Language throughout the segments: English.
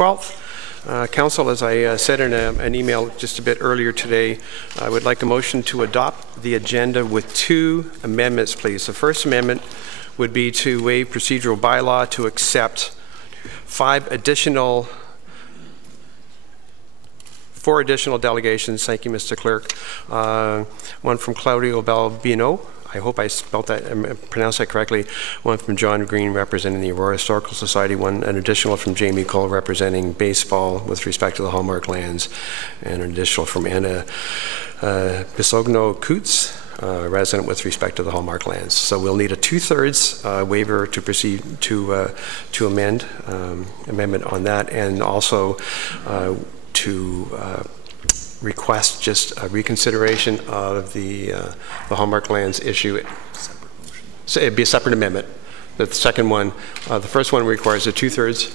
12th. Council, as I said in an email just a bit earlier today, I would like a motion to adopt the agenda with 2 amendments, please. The first amendment would be to waive procedural bylaw to accept 4 additional delegations. Thank you, Mr. Clerk. One from Claudio Balbino. I hope I spelled that, pronounced that correctly. One from John Green representing the Aurora Historical Society. An additional from Jamie Cole representing baseball with respect to the Hallmark lands. And an additional from Anna Bisogno-Coots, resident with respect to the Hallmark lands. So we'll need a 2/3 waiver to proceed to amendment on that, and also to request just a reconsideration of the Hallmark lands issue. So it'd be a separate amendment. The second one, the first one requires a 2/3,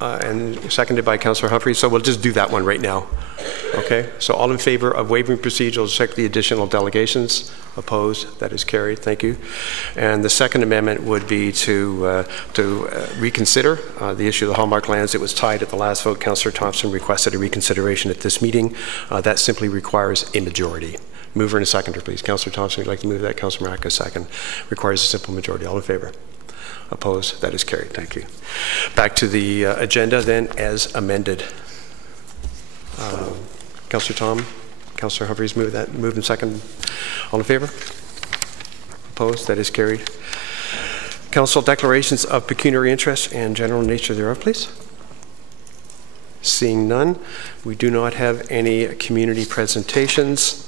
and seconded by Councillor Humphreys. So we'll just do that one right now. Okay. So all in favor of waiving procedural, check the additional delegations. Opposed? That is carried. Thank you. And the second amendment would be to reconsider the issue of the Hallmark lands. It was tied at the last vote. Councillor Thompson requested a reconsideration at this meeting. That simply requires a majority. Mover and a seconder, please. Councillor Thompson, would you like to move that? Councillor Maraca, second. Requires a simple majority. All in favor? Opposed? That is carried. Thank you. Back to the agenda then, as amended. Councillor Tom, Councillor Humphreys, move and second. All in favor? Opposed? That is carried. Council, declarations of pecuniary interest and general nature thereof, please. Seeing none, we do not have any community presentations.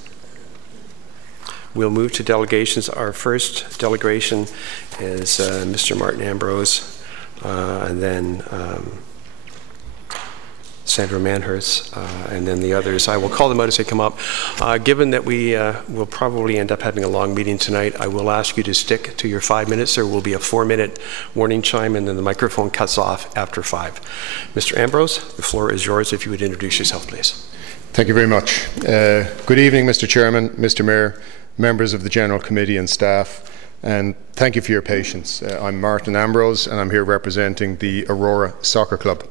We'll move to delegations. Our first delegation is Mr. Martin Ambrose, and then Sandra Manhurst, and then the others. I will call them out as they come up. Given that we will probably end up having a long meeting tonight, I will ask you to stick to your 5 minutes. There will be a 4-minute warning chime, and then the microphone cuts off after 5. Mr. Ambrose, the floor is yours if you would introduce yourself, please. Thank you very much. Good evening, Mr. Chairman, Mr. Mayor, members of the General Committee and staff, and thank you for your patience. I'm Martin Ambrose, and I'm here representing the Aurora Soccer Club.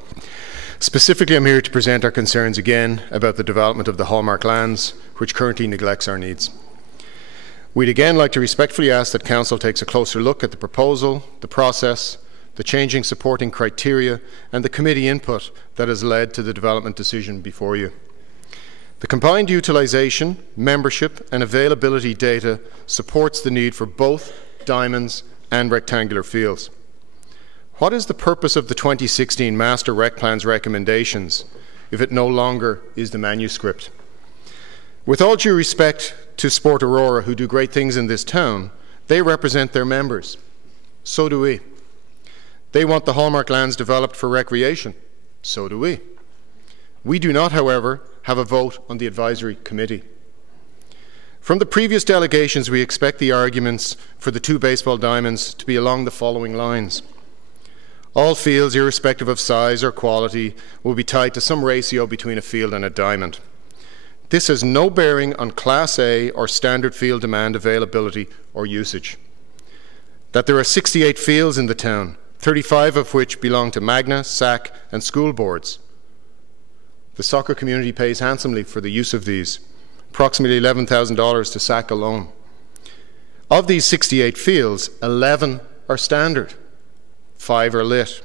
Specifically, I'm here to present our concerns again about the development of the Hallmark lands, which currently neglects our needs. We'd again like to respectfully ask that Council takes a closer look at the proposal, the process, the changing supporting criteria, and the committee input that has led to the development decision before you. The combined utilisation, membership and availability data supports the need for both diamonds and rectangular fields. What is the purpose of the 2016 Master Rec Plan's recommendations if it no longer is the manuscript? With all due respect to Sport Aurora, who do great things in this town, they represent their members. So do we. They want the Hallmark lands developed for recreation. So do we. We do not, however, have a vote on the advisory committee. From the previous delegations, we expect the arguments for the 2 baseball diamonds to be along the following lines. All fields, irrespective of size or quality, will be tied to some ratio between a field and a diamond. This has no bearing on Class A or standard field demand availability or usage. That there are 68 fields in the town, 35 of which belong to Magna, SAC and school boards. The soccer community pays handsomely for the use of these, approximately $11,000 to SAC alone. Of these 68 fields, 11 are standard. 5 are lit.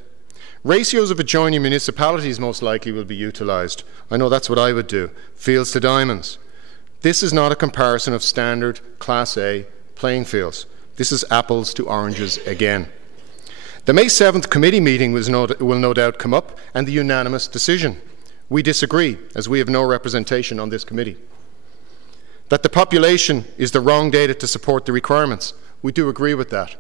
Ratios of adjoining municipalities most likely will be utilised. I know that's what I would do. Fields to diamonds. This is not a comparison of standard Class A playing fields. This is apples to oranges again. The May 7th committee meeting will no doubt come up, and the unanimous decision. We disagree, as we have no representation on this committee. That the population is the wrong data to support the requirements. We do agree with that.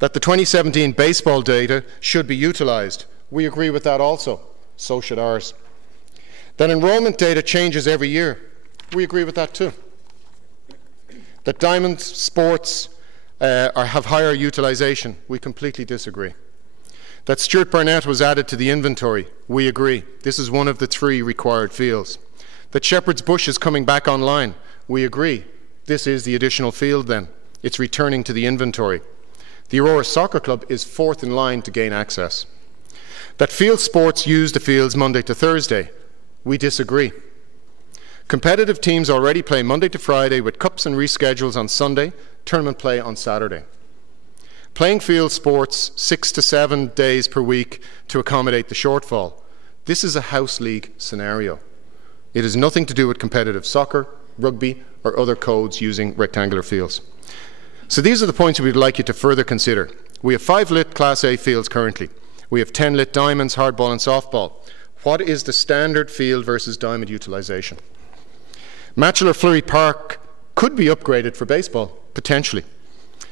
That the 2017 baseball data should be utilised. We agree with that also. So should ours. That enrolment data changes every year. We agree with that too. That diamond sports have higher utilisation. We completely disagree. That Stuart Barnett was added to the inventory. We agree. This is one of the 3 required fields. That Shepherd's Bush is coming back online. We agree. This is the additional field then. It's returning to the inventory. The Aurora Soccer Club is 4th in line to gain access. That field sports use the fields Monday to Thursday. We disagree. Competitive teams already play Monday to Friday with cups and reschedules on Sunday, tournament play on Saturday. Playing field sports 6 to 7 days per week to accommodate the shortfall. This is a house league scenario. It has nothing to do with competitive soccer, rugby, or other codes using rectangular fields. So these are the points we'd like you to further consider. We have 5 lit Class A fields currently. We have 10 lit diamonds, hardball and softball. What is the standard field versus diamond utilisation? Matchelor Fleury Park could be upgraded for baseball, potentially.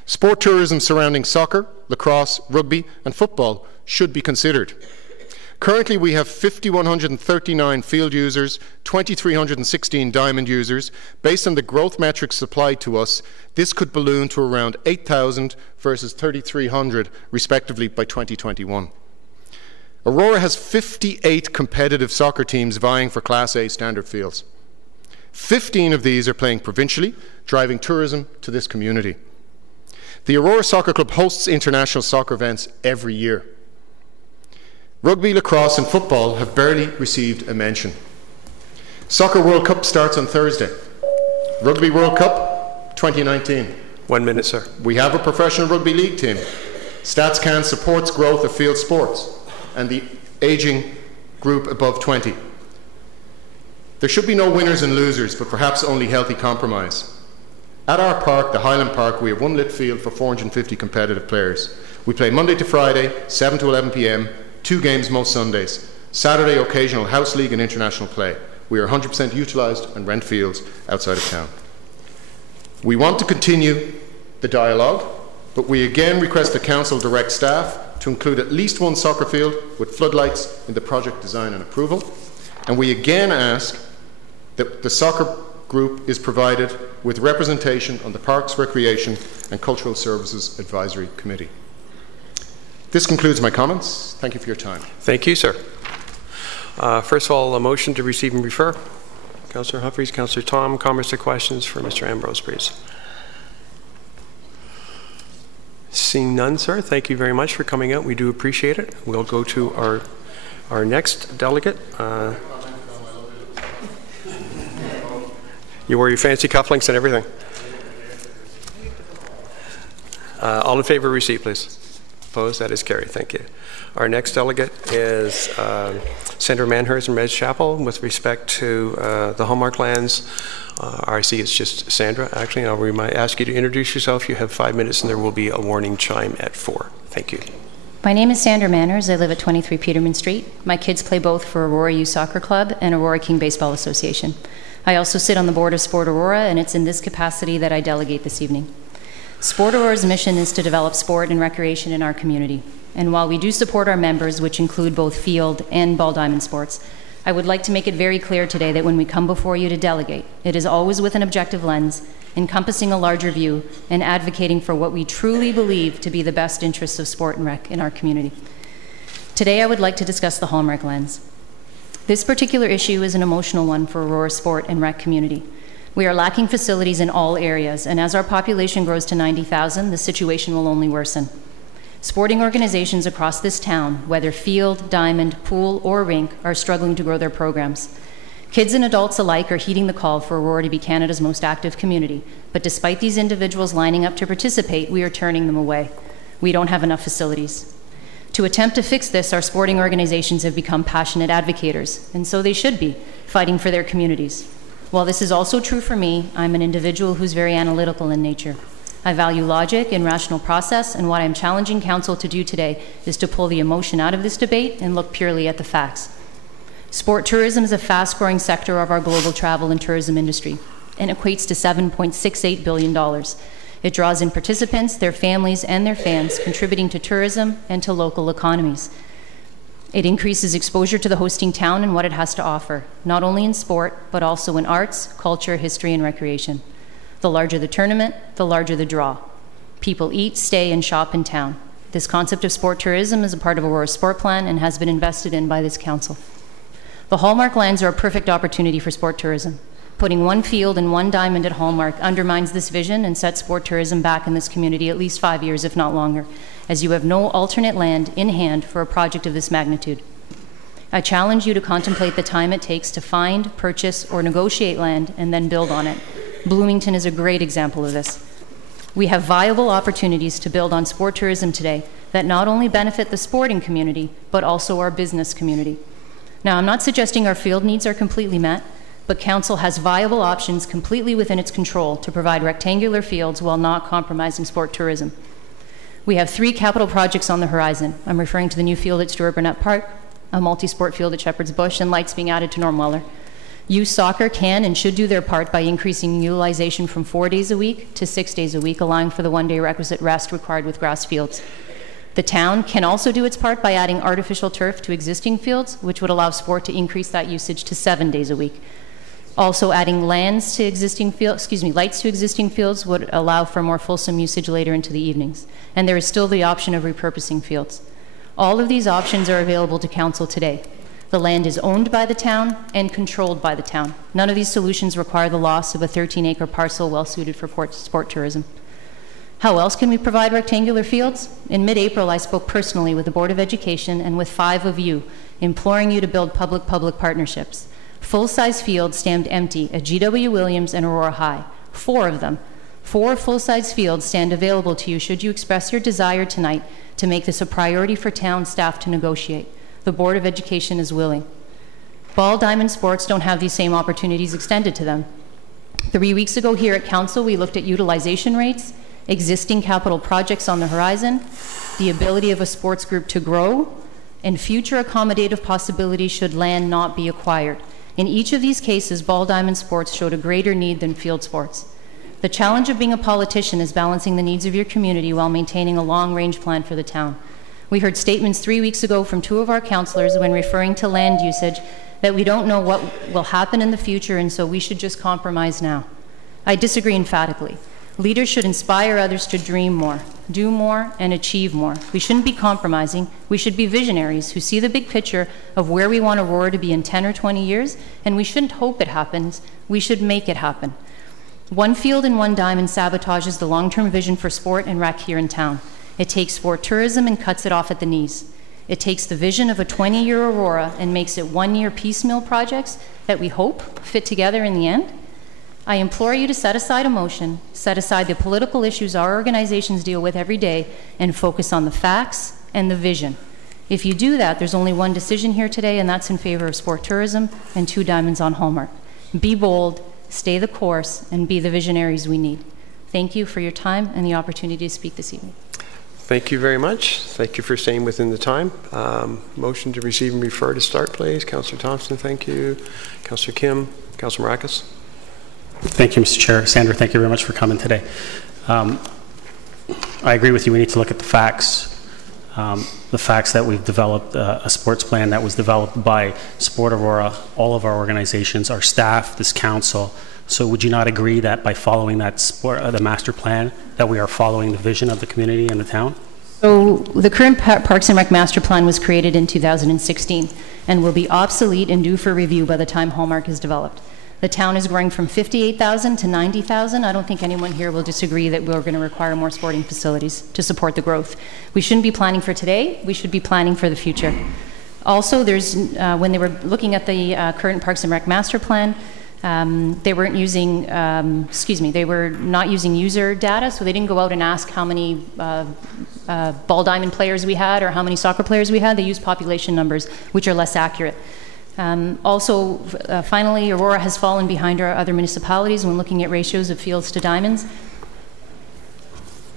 Sport tourism surrounding soccer, lacrosse, rugby and football should be considered. Currently we have 5,139 field users, 2,316 diamond users. Based on the growth metrics supplied to us, this could balloon to around 8,000 versus 3,300 respectively by 2021. Aurora has 58 competitive soccer teams vying for Class A standard fields. 15 of these are playing provincially, driving tourism to this community. The Aurora Soccer Club hosts international soccer events every year. Rugby, lacrosse and football have barely received a mention. Soccer World Cup starts on Thursday. Rugby World Cup 2019. 1 minute, sir. We have a professional rugby league team. StatsCan supports growth of field sports and the ageing group above 20. There should be no winners and losers, but perhaps only healthy compromise. At our park, the Highland Park, we have 1 lit field for 450 competitive players. We play Monday to Friday, 7 to 11 p.m, 2 games most Sundays. Saturday, occasional house league and international play. We are 100% utilised and rent fields outside of town. We want to continue the dialogue, but we again request the Council direct staff to include at least 1 soccer field with floodlights in the project design and approval. And we again ask that the soccer group is provided with representation on the Parks, Recreation and Cultural Services Advisory Committee. This concludes my comments. Thank you for your time. Thank you, sir. First of all, a motion to receive and refer. Councillor Humphreys, Councillor Tom, comments or questions for Mr. Ambrose, please. Seeing none, sir, thank you very much for coming out. We do appreciate it. We'll go to our next delegate. You wore your fancy cufflinks and everything. All in favour of receipt, please. Opposed? That is carried. Thank you. Our next delegate is Senator Manhurst from Red Chapel with respect to the Hallmark lands. I see it's just Sandra, actually. I'll ask you to introduce yourself. You have 5 minutes and there will be a warning chime at 4. Thank you. My name is Sandra Manners. I live at 23 Peterman Street. My kids play both for Aurora Youth Soccer Club and Aurora King Baseball Association. I also sit on the board of Sport Aurora, and it's in this capacity that I delegate this evening. Sport Aurora's mission is to develop sport and recreation in our community. And while we do support our members, which include both field and ball diamond sports, I would like to make it very clear today that when we come before you to delegate, it is always with an objective lens, encompassing a larger view, and advocating for what we truly believe to be the best interests of sport and rec in our community. Today I would like to discuss the Hallmark lens. This particular issue is an emotional one for Aurora sport and rec community. We are lacking facilities in all areas, and as our population grows to 90,000, the situation will only worsen. Sporting organizations across this town, whether field, diamond, pool, or rink, are struggling to grow their programs. Kids and adults alike are heeding the call for Aurora to be Canada's most active community, but despite these individuals lining up to participate, we are turning them away. We don't have enough facilities. To attempt to fix this, our sporting organizations have become passionate advocators, and so they should be, fighting for their communities. While this is also true for me, I'm an individual who's very analytical in nature. I value logic and rational process, and what I'm challenging Council to do today is to pull the emotion out of this debate and look purely at the facts. Sport tourism is a fast-growing sector of our global travel and tourism industry and equates to $7.68 billion. It draws in participants, their families, and their fans, contributing to tourism and to local economies. It increases exposure to the hosting town and what it has to offer, not only in sport, but also in arts, culture, history, and recreation. The larger the tournament, the larger the draw. People eat, stay, and shop in town. This concept of sport tourism is a part of Aurora's sport plan and has been invested in by this Council. The Hallmark lands are a perfect opportunity for sport tourism. Putting one field and one diamond at Hallmark undermines this vision and sets sport tourism back in this community at least 5 years, if not longer, as you have no alternate land in hand for a project of this magnitude. I challenge you to contemplate the time it takes to find, purchase, or negotiate land and then build on it. Bloomington is a great example of this. We have viable opportunities to build on sport tourism today that not only benefit the sporting community, but also our business community. Now, I'm not suggesting our field needs are completely met, but Council has viable options completely within its control to provide rectangular fields while not compromising sport tourism. We have 3 capital projects on the horizon. I'm referring to the new field at Stuart Burnett Park, a multi-sport field at Shepherd's Bush, and lights being added to Normweller. Youth soccer can and should do their part by increasing utilization from 4 days a week to 6 days a week, allowing for the 1-day requisite rest required with grass fields. The town can also do its part by adding artificial turf to existing fields, which would allow sport to increase that usage to 7 days a week. Also, adding lights to existing fields would allow for more fulsome usage later into the evenings. And there is still the option of repurposing fields. All of these options are available to Council today. The land is owned by the town and controlled by the town. None of these solutions require the loss of a 13-acre parcel well suited for sport tourism. How else can we provide rectangular fields? In mid-April, I spoke personally with the Board of Education and with 5 of you, imploring you to build public-public partnerships. Full-size fields stand empty at GW Williams and Aurora High, 4 of them. 4 full-size fields stand available to you should you express your desire tonight to make this a priority for town staff to negotiate. The Board of Education is willing. Ball diamond sports don't have these same opportunities extended to them. 3 weeks ago here at Council, we looked at utilization rates, existing capital projects on the horizon, the ability of a sports group to grow, and future accommodative possibilities should land not be acquired. In each of these cases, ball diamond sports showed a greater need than field sports. The challenge of being a politician is balancing the needs of your community while maintaining a long-range plan for the town. We heard statements 3 weeks ago from 2 of our councillors when referring to land usage that we don't know what will happen in the future and so we should just compromise now. I disagree emphatically. Leaders should inspire others to dream more, do more, and achieve more. We shouldn't be compromising. We should be visionaries who see the big picture of where we want Aurora to be in 10 or 20 years, and we shouldn't hope it happens. We should make it happen. One field and one diamond sabotages the long-term vision for sport and rec here in town. It takes sport tourism and cuts it off at the knees. It takes the vision of a 20-year Aurora and makes it 1-year piecemeal projects that we hope fit together in the end. I implore you to set aside emotion, set aside the political issues our organizations deal with every day, and focus on the facts and the vision. If you do that, there's only one decision here today, and that's in favor of sport tourism and 2 diamonds on Hallmark. Be bold, stay the course, and be the visionaries we need. Thank you for your time and the opportunity to speak this evening. Thank you very much. Thank you for staying within the time. Motion to receive and refer to start, please. Councillor Thompson, thank you. Councillor Kim, Councillor Maracas. Thank you, Mr. Chair. Sandra, thank you very much for coming today. I agree with you. We need to look at the facts. The facts that we've developed a sports plan that was developed by Sport Aurora, all of our organizations, our staff, this council. So would you not agree that by following that the master plan, that we are following the vision of the community and the town? So the current Parks and Rec master plan was created in 2016 and will be obsolete and due for review by the time Hallmark is developed. The town is growing from 58,000 to 90,000. I don't think anyone here will disagree that we're going to require more sporting facilities to support the growth. We shouldn't be planning for today. We should be planning for the future. Also, there's when they were looking at the current Parks and Rec master plan, they weren't using, they were not using user data, so they didn't go out and ask how many ball diamond players we had or how many soccer players we had. They used population numbers, which are less accurate. Finally, Aurora has fallen behind our other municipalities when looking at ratios of fields to diamonds.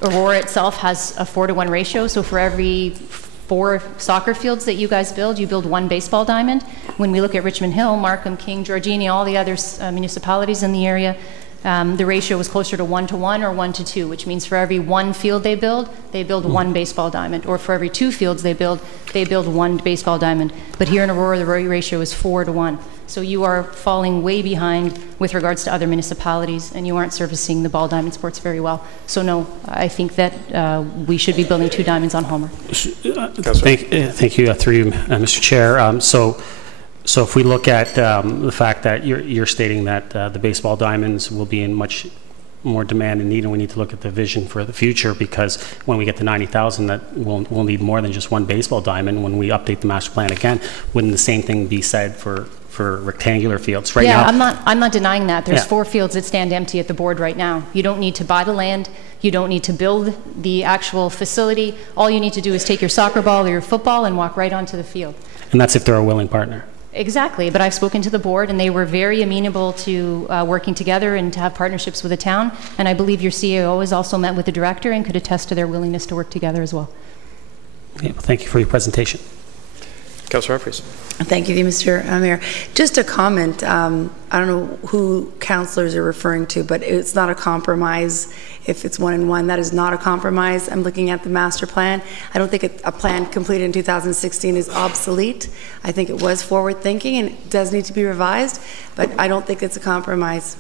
Aurora itself has a 4-to-1 ratio, so for every 4 soccer fields that you guys build, you build 1 baseball diamond. When we look at Richmond Hill, Markham, King, Georgina, all the other municipalities in the area, the ratio was closer to 1-to-1 or 1-to-2, which means for every 1 field they build 1 baseball diamond, or for every 2 fields they build 1 baseball diamond. But here in Aurora, the ratio is 4-to-1. So you are falling way behind with regards to other municipalities, and you aren't servicing the ball diamond sports very well. So no, I think that we should be building 2 diamonds on Hallmark. Thank you, through you, Mr. Chair. So if we look at the fact that you're stating that the baseball diamonds will be in much more demand and need, and we need to look at the vision for the future, because when we get to 90,000, that we'll need more than just one baseball diamond. When we update the master plan again, wouldn't the same thing be said for rectangular fields right now? I'm not denying that. There's Yeah. 4 fields that stand empty at the board right now. You don't need to buy the land. You don't need to build the actual facility. All you need to do is take your soccer ball or your football and walk right onto the field. And that's if they're a willing partner. Exactly, but I've spoken to the board, and they were very amenable to working together and to have partnerships with the town. And I believe your CEO has also met with the director and could attest to their willingness to work together as well. Okay, well, thank you for your presentation. Councillor Humphreys. Thank you, Mr. Mayor. Just a comment. I don't know who councillors are referring to, but it's not a compromise if it's 1 and 1. That is not a compromise. I'm looking at the master plan. I don't think a plan completed in 2016 is obsolete. I think it was forward thinking and it does need to be revised, but I don't think it's a compromise.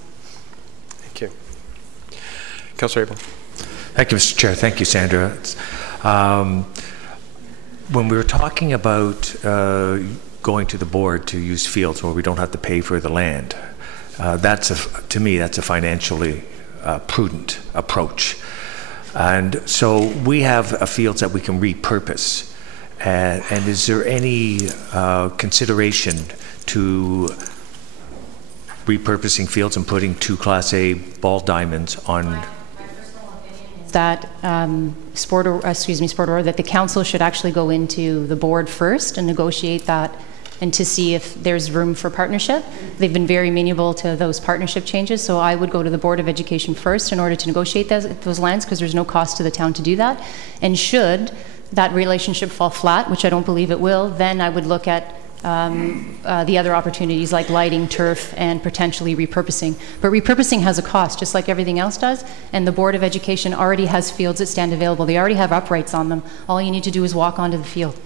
Thank you. Councillor Abel. Thank you, Mr. Chair. Thank you, Sandra. When we were talking about going to the board to use fields where we don't have to pay for the land, to me, that's a financially prudent approach. And so we have fields that we can repurpose. And is there any consideration to repurposing fields and putting 2 Class A ball diamonds on? That Sport Aurora, that the council should actually go into the board first and negotiate that, and to see if there's room for partnership. They've been very amenable to those partnership changes, so I would go to the Board of Education first in order to negotiate those lands, because there's no cost to the town to do that. And should that relationship fall flat, which I don't believe it will, then I would look at the other opportunities like lighting, turf, and potentially repurposing. But repurposing has a cost, just like everything else does, and the Board of Education already has fields that stand available. They already have uprights on them. All you need to do is walk onto the field.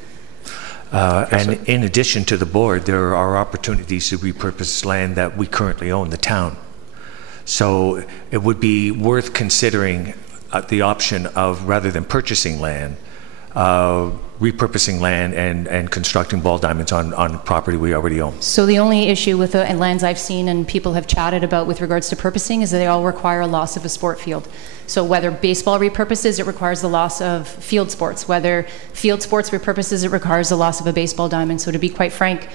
And in addition to the board, there are opportunities to repurpose land that we currently own, the town. So it would be worth considering the option of, rather than purchasing land, repurposing land and constructing ball diamonds on property we already own. So the only issue with the lands I've seen and people have chatted about with regards to purposing is that they all require a loss of a sport field. So whether baseball repurposes, it requires the loss of field sports. Whether field sports repurposes, it requires the loss of a baseball diamond. So to be quite frank,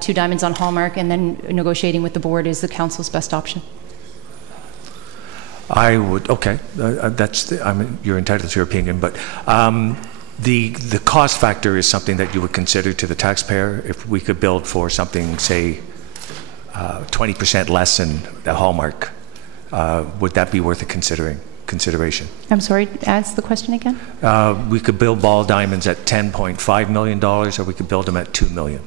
2 diamonds on Hallmark and then negotiating with the board is the council's best option. I would, okay, you're entitled to your opinion, but the cost factor is something that you would consider to the taxpayer. If we could build for something, say, 20% less than the Hallmark, would that be worth a consideration? I'm sorry, ask the question again? We could build ball diamonds at $10.5 million, or we could build them at $2 million.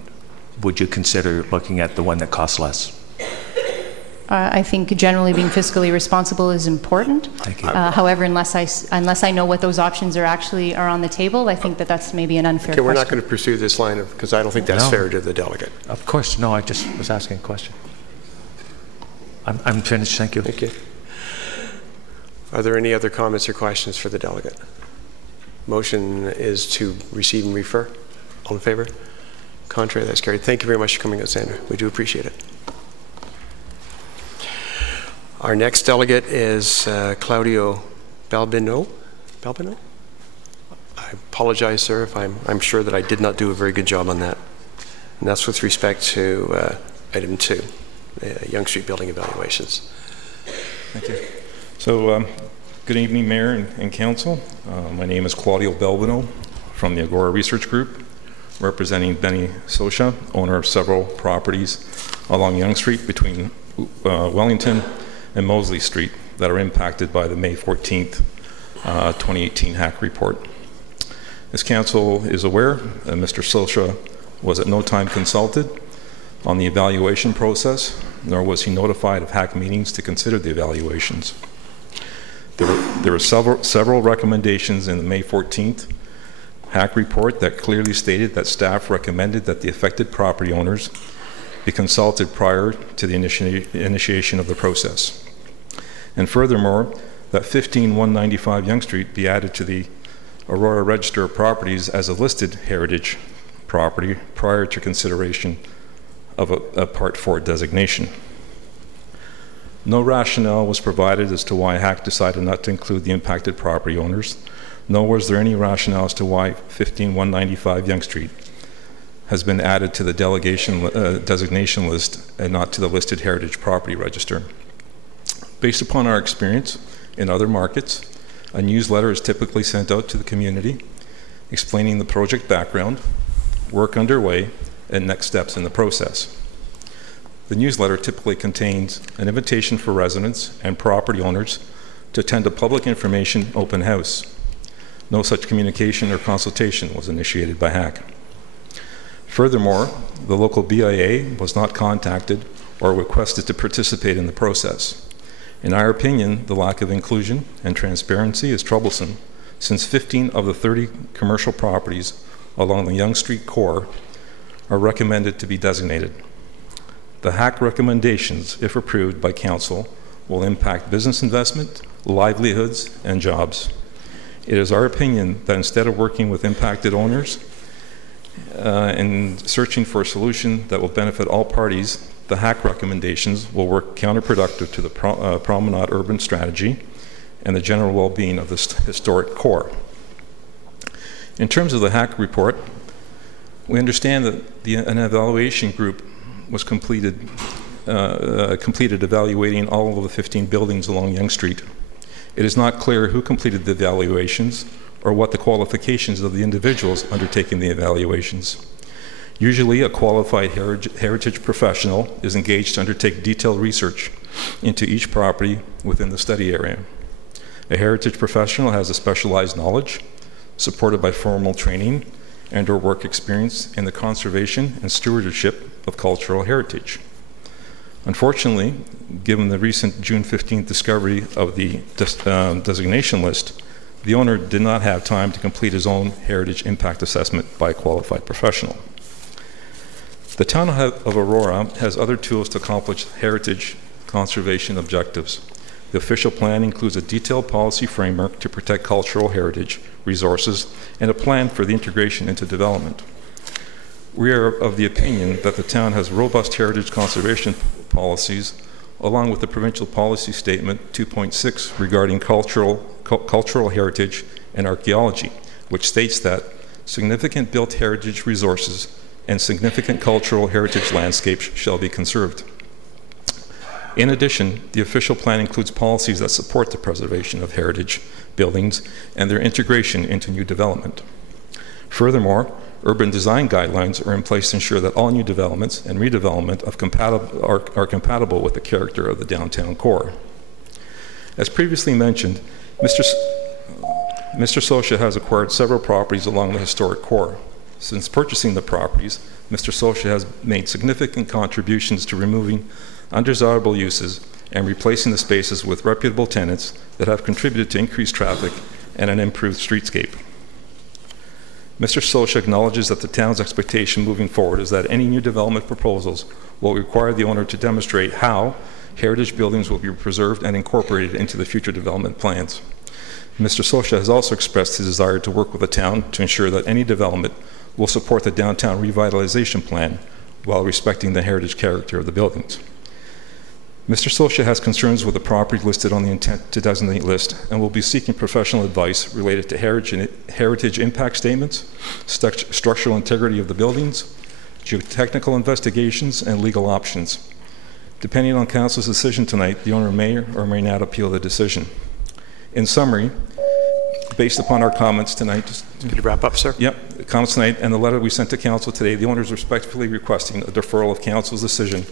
Would you consider looking at the one that costs less? I think generally being fiscally responsible is important. Thank you. However, unless I know what those options are on the table, I think that's maybe an unfair question. We're not going to pursue this line because I don't think that's fair to the delegate. Of course, no, I just was asking a question. I'm finished, thank you. Thank you. Are there any other comments or questions for the delegate? Motion is to receive and refer. All in favor? Contrary, that's carried. Thank you very much for coming out, Sandra. We do appreciate it. Our next delegate is Claudio Balbino. Balbino? I apologize, sir, if I'm sure that I did not do a very good job on that. And that's with respect to item 2, Yonge Street building evaluations. Thank you. So, good evening, Mayor and Council. My name is Claudio Balbino from the Agora Research Group, representing Benny Socha, owner of several properties along Yonge Street between Wellington and Mosley Street that are impacted by the May 14th, 2018 hack report. As Council is aware, Mr. Socha was at no time consulted on the evaluation process, nor was he notified of hack meetings to consider the evaluations. There were several recommendations in the May 14th hack report that clearly stated that staff recommended that the affected property owners be consulted prior to the initiation of the process. And furthermore, that 15195 Yonge Street be added to the Aurora Register of Properties as a listed heritage property prior to consideration of a Part 4 designation. No rationale was provided as to why HAC decided not to include the impacted property owners, nor was there any rationale as to why 15195 Yonge Street has been added to the designation list and not to the listed heritage property register. Based upon our experience in other markets, a newsletter is typically sent out to the community explaining the project background, work underway, and next steps in the process. The newsletter typically contains an invitation for residents and property owners to attend a public information open house. No such communication or consultation was initiated by HAC. Furthermore, the local BIA was not contacted or requested to participate in the process. In our opinion, the lack of inclusion and transparency is troublesome, since 15 of the 30 commercial properties along the Yonge Street core are recommended to be designated. The HAC recommendations, if approved by Council, will impact business investment, livelihoods, and jobs. It is our opinion that instead of working with impacted owners and searching for a solution that will benefit all parties, the HAC recommendations will work counterproductive to the Promenade urban strategy and the general well-being of this historic core. In terms of the HAC report, we understand that an evaluation group was completed evaluating all of the 15 buildings along Yonge Street. It is not clear who completed the evaluations or what the qualifications of the individuals undertaking the evaluations. Usually, a qualified heritage professional is engaged to undertake detailed research into each property within the study area. A heritage professional has a specialized knowledge, supported by formal training and or work experience in the conservation and stewardship of cultural heritage. Unfortunately, given the recent June 15th discovery of the designation list, the owner did not have time to complete his own heritage impact assessment by a qualified professional. The town of Aurora has other tools to accomplish heritage conservation objectives. The official plan includes a detailed policy framework to protect cultural heritage resources and a plan for the integration into development. We are of the opinion that the town has robust heritage conservation policies, along with the provincial policy statement 2.6 regarding cultural heritage and archaeology, which states that significant built heritage resources and significant cultural heritage landscapes shall be conserved. In addition, the official plan includes policies that support the preservation of heritage buildings and their integration into new development. Furthermore, urban design guidelines are in place to ensure that all new developments and redevelopment are compatible with the character of the downtown core. As previously mentioned, Mr. Socia has acquired several properties along the historic core. Since purchasing the properties, Mr. Socia has made significant contributions to removing undesirable uses and replacing the spaces with reputable tenants that have contributed to increased traffic and an improved streetscape. Mr. Socia acknowledges that the town's expectation moving forward is that any new development proposals will require the owner to demonstrate how heritage buildings will be preserved and incorporated into the future development plans. Mr. Socia has also expressed his desire to work with the town to ensure that any development will support the downtown revitalization plan while respecting the heritage character of the buildings. Mr. Socia has concerns with the property listed on the intent to designate list and will be seeking professional advice related to heritage impact statements, structural integrity of the buildings, geotechnical investigations, and legal options. Depending on Council's decision tonight, the owner may or may not appeal the decision. In summary, based upon our comments tonight... Could you wrap up, sir? Yep. Comments tonight and the letter we sent to Council today, the owner is respectfully requesting a deferral of Council's decision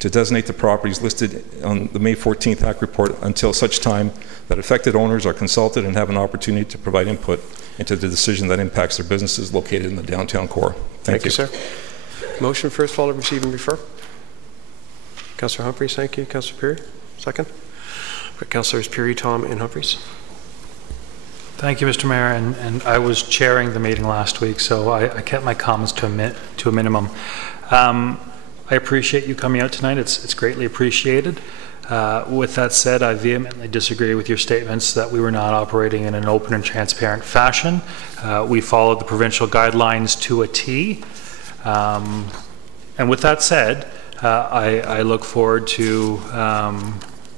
to designate the properties listed on the May 14th HAC report until such time that affected owners are consulted and have an opportunity to provide input into the decision that impacts their businesses located in the downtown core. Thank you, sir. Motion first, followed, receive and refer. Councillor Humphreys, thank you. Councillor Perry, second. Councillors Perry, Tom, and Humphreys. Thank you, Mr. Mayor, and I was chairing the meeting last week, so I kept my comments to a minimum. I appreciate you coming out tonight. It's greatly appreciated. With that said, I vehemently disagree with your statements that we were not operating in an open and transparent fashion. We followed the provincial guidelines to a T. And with that said, I look forward to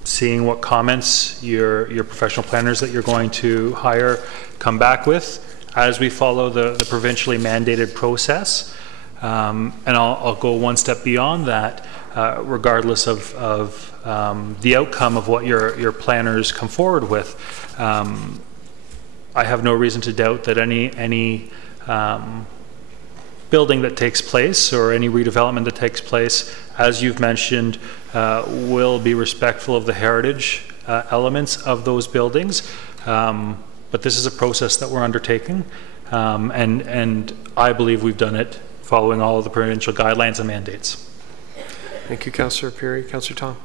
seeing what comments your professional planners that you're going to hire come back with as we follow the provincially mandated process. And I'll go one step beyond that, regardless of the outcome of what your planners come forward with. I have no reason to doubt that any building that takes place or any redevelopment that takes place, as you've mentioned, will be respectful of the heritage elements of those buildings. But this is a process that we're undertaking, and I believe we've done it following all of the provincial guidelines and mandates. Thank you, Councillor Perry. Councillor Tom.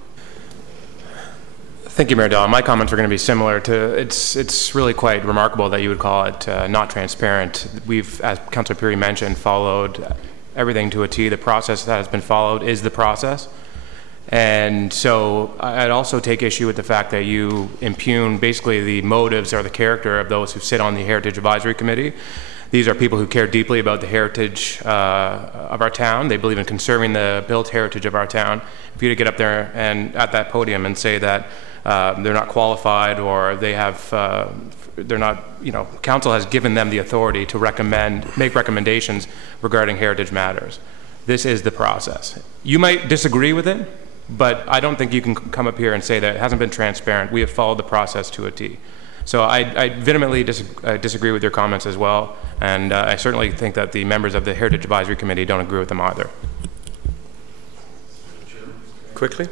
Thank you, Mayor Dallin. My comments are going to be similar to, it's really quite remarkable that you would call it not transparent. We've, as Councillor Perry mentioned, followed everything to a T. The process that has been followed is the process. And so I'd also take issue with the fact that you impugn basically the motives or the character of those who sit on the Heritage Advisory Committee. These are people who care deeply about the heritage of our town. They believe in conserving the built heritage of our town. If you were to get up there and at that podium and say that they're not qualified or they have, they're not, you know, council has given them the authority to make recommendations regarding heritage matters. This is the process. You might disagree with it, but I don't think you can come up here and say that it hasn't been transparent. We have followed the process to a T. So I vehemently disagree with your comments as well, and I certainly think that the members of the Heritage Advisory Committee don't agree with them either. Quickly.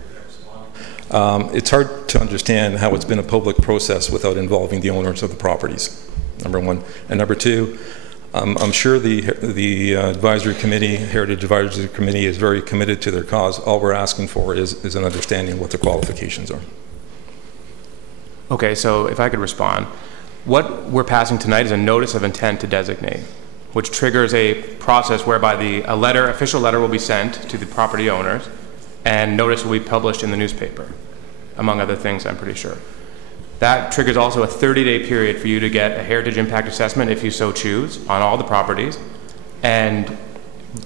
It's hard to understand how it's been a public process without involving the owners of the properties, number one. And number two, I'm sure the advisory committee, Heritage Advisory Committee, is very committed to their cause. All we're asking for is an understanding of what the qualifications are. Okay, so if I could respond. What we're passing tonight is a notice of intent to designate, which triggers a process whereby official letter will be sent to the property owners, and notice will be published in the newspaper, among other things, I'm pretty sure. That triggers also a 30-day period for you to get a heritage impact assessment, if you so choose, on all the properties, and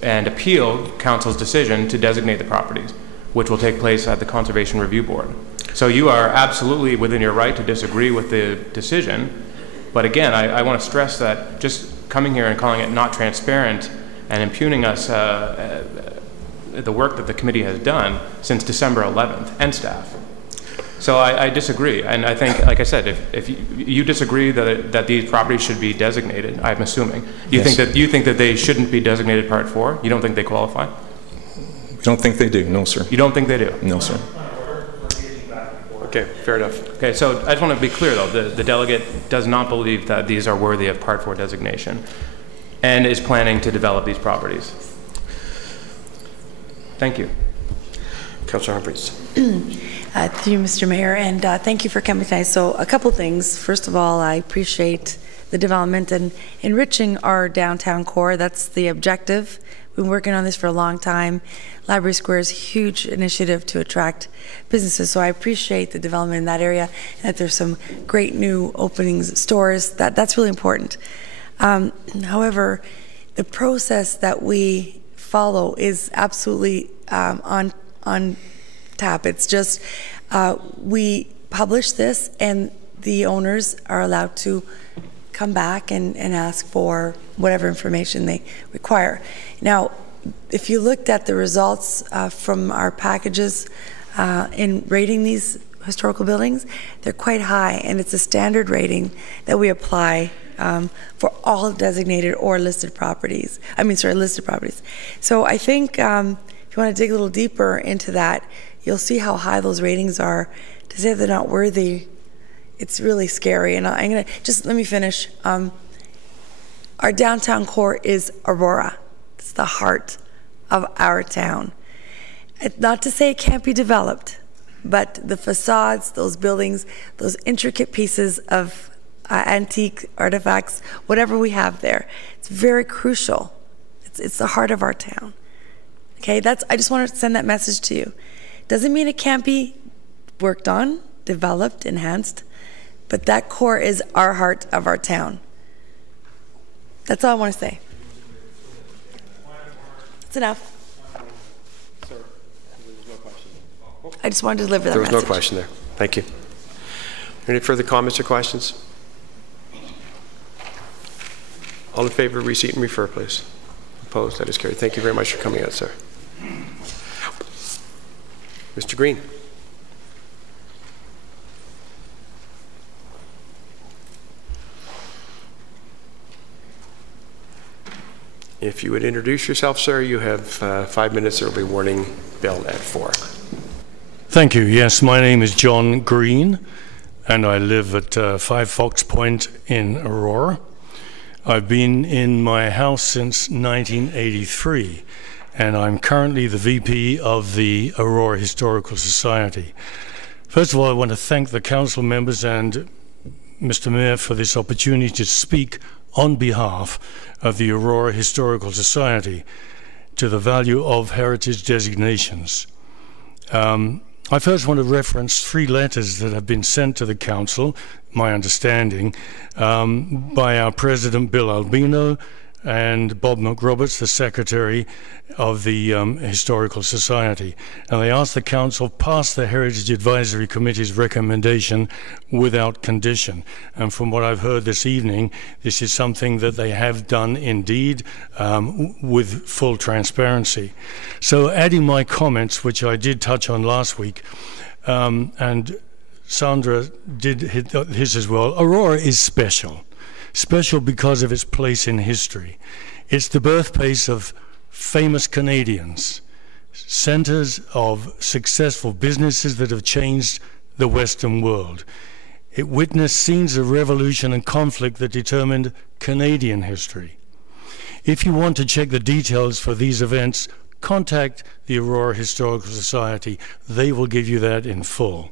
appeal council's decision to designate the properties, which will take place at the Conservation Review Board. So you are absolutely within your right to disagree with the decision, but again, I want to stress that just coming here and calling it not transparent and impugning us the work that the committee has done since December 11th, and staff. So I disagree, and I think, like I said, if you disagree that these properties should be designated, I'm assuming, you think that they shouldn't be designated Part 4? You don't think they qualify? We don't think they do, no sir. You don't think they do? No sir. Okay, fair enough. Okay, so I just want to be clear though, the delegate does not believe that these are worthy of Part 4 designation and is planning to develop these properties. Thank you. Councillor Humphreys. To you, Mr. Mayor, and thank you for coming tonight. So a couple things. First of all, I appreciate the development and enriching our downtown core. That's the objective. We've been working on this for a long time. Library Square is a huge initiative to attract businesses, so I appreciate the development in that area and that there's some great new openings, stores. That's really important. However, the process that we follow is absolutely on tap. It's just we publish this, and the owners are allowed to come back and ask for whatever information they require. Now, if you looked at the results from our packages in rating these historical buildings, they're quite high, and it's a standard rating that we apply for all designated or listed properties. Listed properties. So I think if you want to dig a little deeper into that, you'll see how high those ratings are. To say they're not worthy, it's really scary. And I'm going to just let me finish. Our downtown core is Aurora. It's the heart of our town. It's not to say it can't be developed, but the facades, those buildings, those intricate pieces of antique artifacts, whatever we have there, it's very crucial. It's the heart of our town. Okay, I just want to send that message to you. Doesn't mean it can't be worked on, developed, enhanced, but that core is our heart of our town. That's all I want to say. That's enough. I just wanted to deliver that There was message. no question there. Thank you. Any further comments or questions? All in favor of receipt and refer, please. Opposed? That is carried. Thank you very much for coming out, sir. Mr. Green. If you would introduce yourself, sir, you have 5 minutes. There will be a warning bell at 4. Thank you. Yes, my name is John Green, and I live at 5 Fox Point in Aurora. I've been in my house since 1983, and I'm currently the VP of the Aurora Historical Society. First of all, I want to thank the council members and Mr. Mayor for this opportunity to speak on behalf of the Aurora Historical Society to the value of heritage designations. I first want to reference 3 letters that have been sent to the council, my understanding, by our president, Bill Albino, and Bob McRoberts, the secretary of the Historical Society. And they asked the council pass the Heritage Advisory Committee's recommendation without condition. And from what I've heard this evening, this is something that they have done indeed with full transparency. So adding my comments, which I did touch on last week, and Sandra did hit his as well, Aurora is special. Special because of its place in history. It's the birthplace of famous Canadians, centers of successful businesses that have changed the Western world. It witnessed scenes of revolution and conflict that determined Canadian history. If you want to check the details for these events, contact the Aurora Historical Society. They will give you that in full.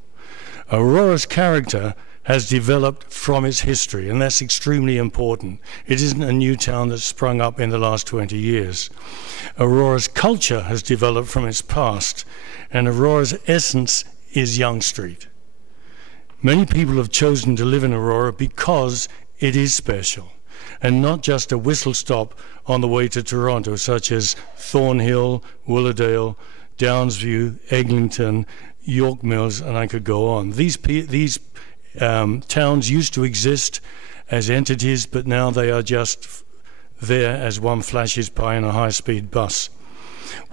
Aurora's character has developed from its history, and that's extremely important. It isn't a new town that's sprung up in the last 20 years. Aurora's culture has developed from its past, and Aurora's essence is Yonge Street. Many people have chosen to live in Aurora because it is special, and not just a whistle stop on the way to Toronto, such as Thornhill, Willowdale, Downsview, Eglinton, York Mills, and I could go on. These towns used to exist as entities, but now they are just there as one flashes by in a high-speed bus.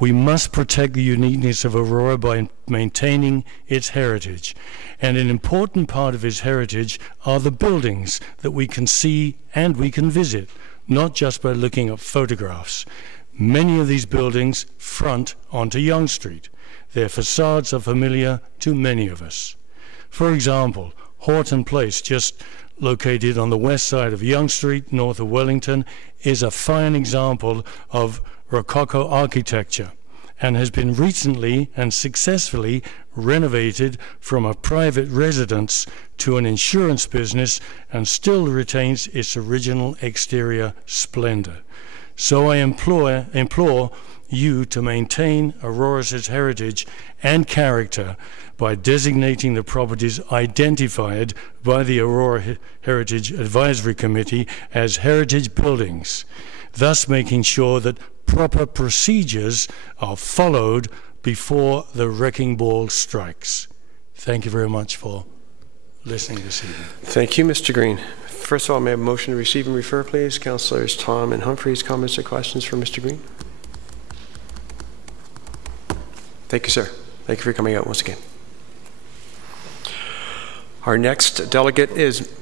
We must protect the uniqueness of Aurora by maintaining its heritage. And an important part of its heritage are the buildings that we can see and we can visit, not just by looking at photographs. Many of these buildings front onto Yonge Street. Their facades are familiar to many of us. For example, Horton Place, just located on the west side of Yonge Street, north of Wellington, is a fine example of Rococo architecture and has been recently and successfully renovated from a private residence to an insurance business and still retains its original exterior splendor. So I implore you to maintain Aurora's heritage and character by designating the properties identified by the Aurora Heritage Advisory Committee as heritage buildings, thus making sure that proper procedures are followed before the wrecking ball strikes. Thank you very much for listening this evening. Thank you, Mr. Green. First of all, may I have a motion to receive and refer, please? Councillors Tom and Humphreys, comments or questions for Mr. Green? Thank you, sir. Thank you for coming out once again. Our next delegate is,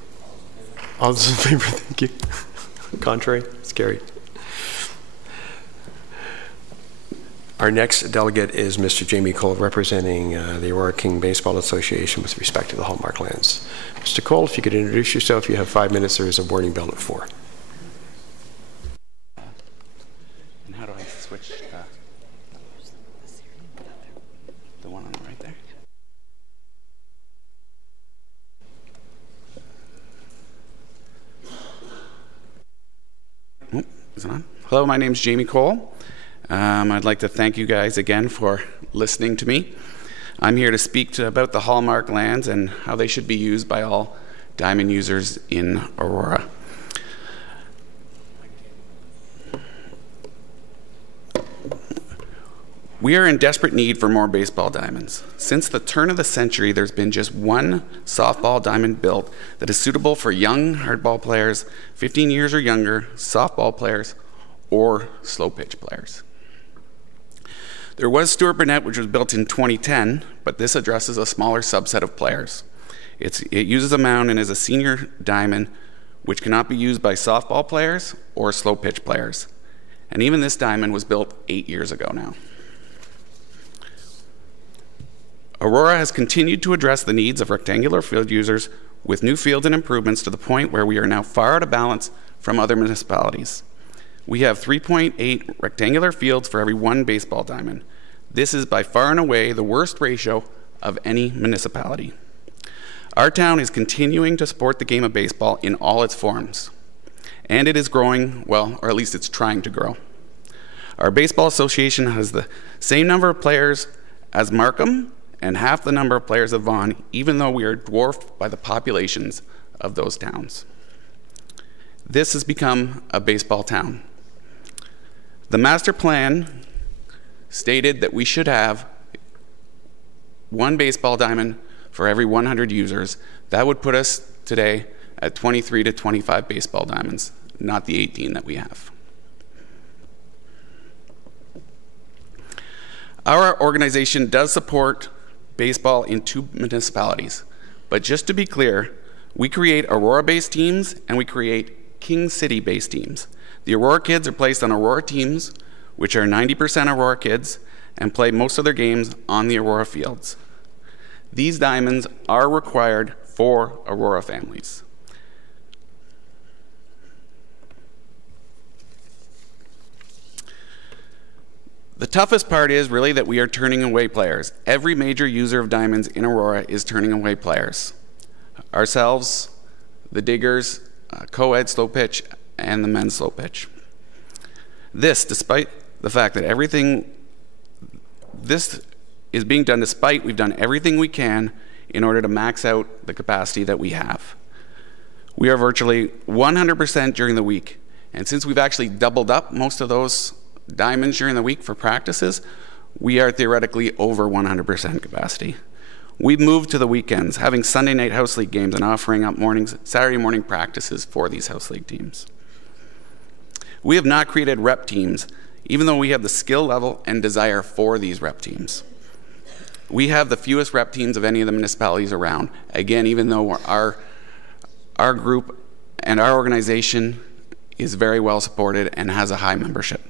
all those in favor, thank you. Contrary, it's carried. Our next delegate is Mr. Jamie Cole, representing the Aurora King Baseball Association with respect to the Hallmark lands. Mr. Cole, if you could introduce yourself, you have 5 minutes. There is a warning bell at 4. And how do I switch the one on the right there? Oh, is it on? Hello, my name's Jamie Cole. I'd like to thank you guys again for listening to me. I'm here to speak about the Hallmark lands and how they should be used by all diamond users in Aurora. We are in desperate need for more baseball diamonds. Since the turn of the century, there's been just one softball diamond built that is suitable for young hardball players, 15 years or younger, softball players, or slow pitch players. There was Stuart Burnett, which was built in 2010, but this addresses a smaller subset of players. It uses a mound and is a senior diamond, which cannot be used by softball players or slow pitch players. And even this diamond was built 8 years ago now. Aurora has continued to address the needs of rectangular field users with new fields and improvements to the point where we are now far out of balance from other municipalities. We have 3.8 rectangular fields for every one baseball diamond. This is by far and away the worst ratio of any municipality. Our town is continuing to support the game of baseball in all its forms. And it is growing, well, or at least it's trying to grow. Our baseball association has the same number of players as Markham and half the number of players of Vaughan, even though we are dwarfed by the populations of those towns. This has become a baseball town. The master plan stated that we should have one baseball diamond for every 100 users. That would put us today at 23 to 25 baseball diamonds, not the 18 that we have. Our organization does support baseball in 2 municipalities, but just to be clear, we create Aurora-based teams and we create King City-based teams. The Aurora kids are placed on Aurora teams, which are 90% Aurora kids, and play most of their games on the Aurora fields. These diamonds are required for Aurora families. The toughest part is really that we are turning away players. Every major user of diamonds in Aurora is turning away players. Ourselves, the Diggers, co-ed slow pitch, and the men's slow pitch. This, despite the fact that this is being done despite we've done everything we can in order to max out the capacity that we have. We are virtually 100% during the week, and since we've actually doubled up most of those diamonds during the week for practices, we are theoretically over 100% capacity. We've moved to the weekends, having Sunday night house league games and offering up Saturday morning practices for these house league teams. We have not created rep teams, even though we have the skill level and desire for these rep teams. We have the fewest rep teams of any of the municipalities around. Again, even though our group and our organization is very well supported and has a high membership.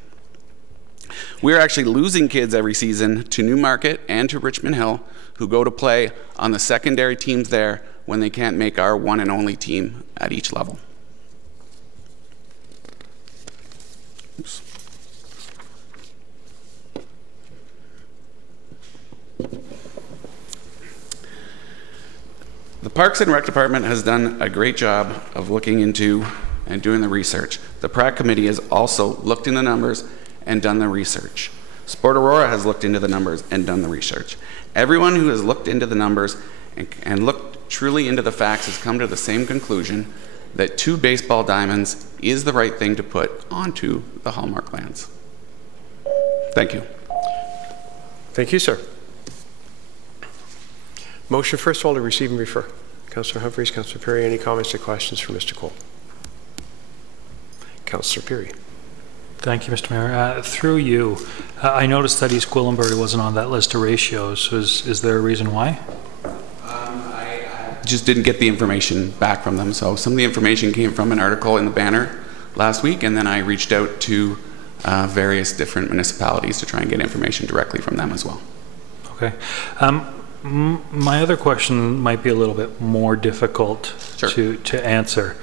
We're actually losing kids every season to Newmarket and to Richmond Hill who go to play on the secondary teams there when they can't make our one and only team at each level. Oops. The Parks and Rec Department has done a great job of looking into and doing the research. The PRAC committee has also looked in the numbers and done the research. Sport Aurora has looked into the numbers and done the research. Everyone who has looked into the numbers and looked truly into the facts has come to the same conclusion that 2 baseball diamonds is the right thing to put onto the Hallmark lands. Thank you. Thank you, sir. Motion, first of all, to receive and refer. Councillor Humphreys, Councillor Perry, any comments or questions for Mr. Cole? Councillor Perry. Thank you, Mr. Mayor. Through you, I noticed that East Gwillimbury wasn't on that list of ratios. Is there a reason why? I just didn't get the information back from them. So some of the information came from an article in the Banner last week, and then I reached out to various different municipalities to try and get information directly from them as well. Okay. My other question might be a little bit more difficult to answer.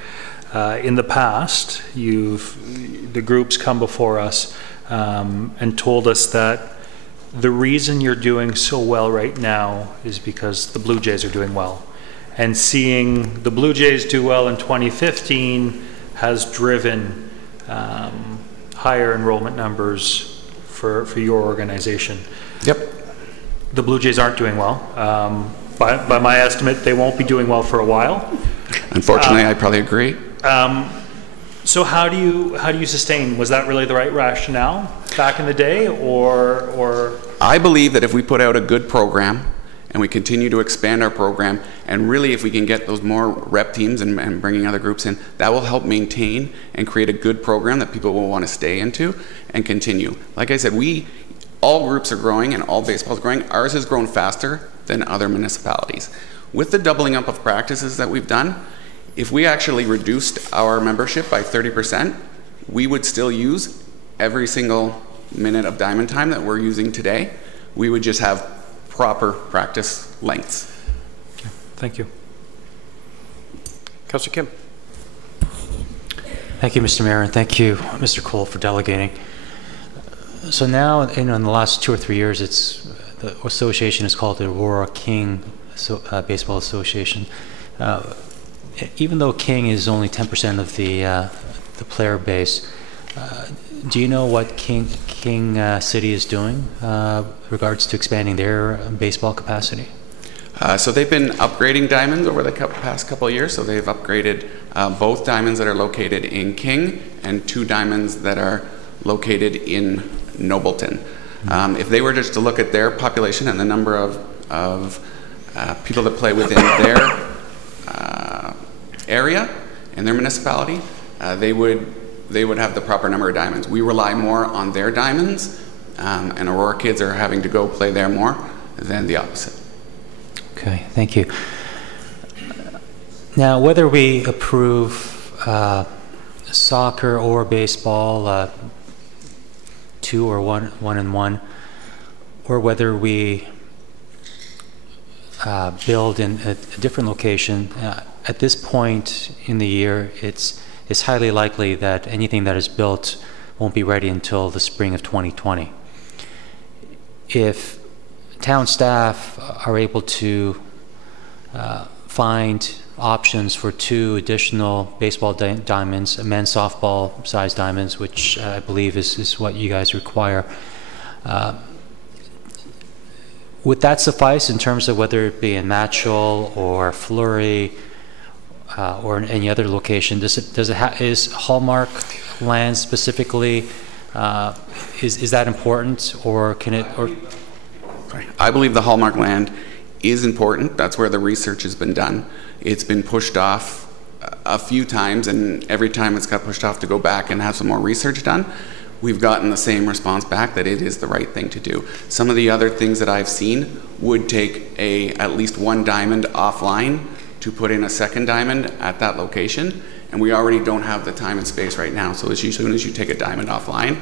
In the past, the groups come before us and told us that the reason you're doing so well right now is because the Blue Jays are doing well. And seeing the Blue Jays do well in 2015 has driven higher enrollment numbers for your organization. Yep. The Blue Jays aren't doing well. By my estimate, they won't be doing well for a while. Unfortunately, I probably agree. So how do you sustain? Was that really the right rationale back in the day, or? I believe that if we put out a good program and we continue to expand our program, and really if we can get those more rep teams and bringing other groups in, that will help maintain and create a good program that people will want to stay into and continue. Like I said, all groups are growing and all baseball is growing. Ours has grown faster than other municipalities. With the doubling up of practices that we've done, if we actually reduced our membership by 30%, we would still use every single minute of diamond time that we're using today. We would just have proper practice lengths. Okay. Thank you. Councillor Kim. Thank you, Mr. Mayor, and thank you, Mr. Cole, for delegating. So now, in the last 2 or 3 years, the association is called the Aurora King Baseball Association. Even though King is only 10% of the player base, do you know what King City is doing regards to expanding their baseball capacity? So they've been upgrading diamonds over the past couple of years. So they've upgraded both diamonds that are located in King and 2 diamonds that are located in Nobleton. If they were just to look at their population and the number of people that play within their area and their municipality, they would have the proper number of diamonds. We rely more on their diamonds, and Aurora kids are having to go play there more than the opposite. Okay, thank you. Now, whether we approve soccer or baseball, 2 or 1-and-1, or whether we build in a different location, at this point in the year, it's highly likely that anything that is built won't be ready until the spring of 2020. If town staff are able to find options for 2 additional baseball diamonds, men's softball size diamonds, which I believe is what you guys require, would that suffice in terms of whether it be in Matchell or Fleury or in any other location? Is Hallmark land specifically, is that important, or can it? I believe the Hallmark land is important. That's where the research has been done. It's been pushed off a few times, and every time it's got pushed off to go back and have some more research done, we've gotten the same response back that it is the right thing to do. Some of the other things that I've seen would take at least 1 diamond offline to put in a second diamond at that location, and we already don't have the time and space right now. So as soon as you take a diamond offline,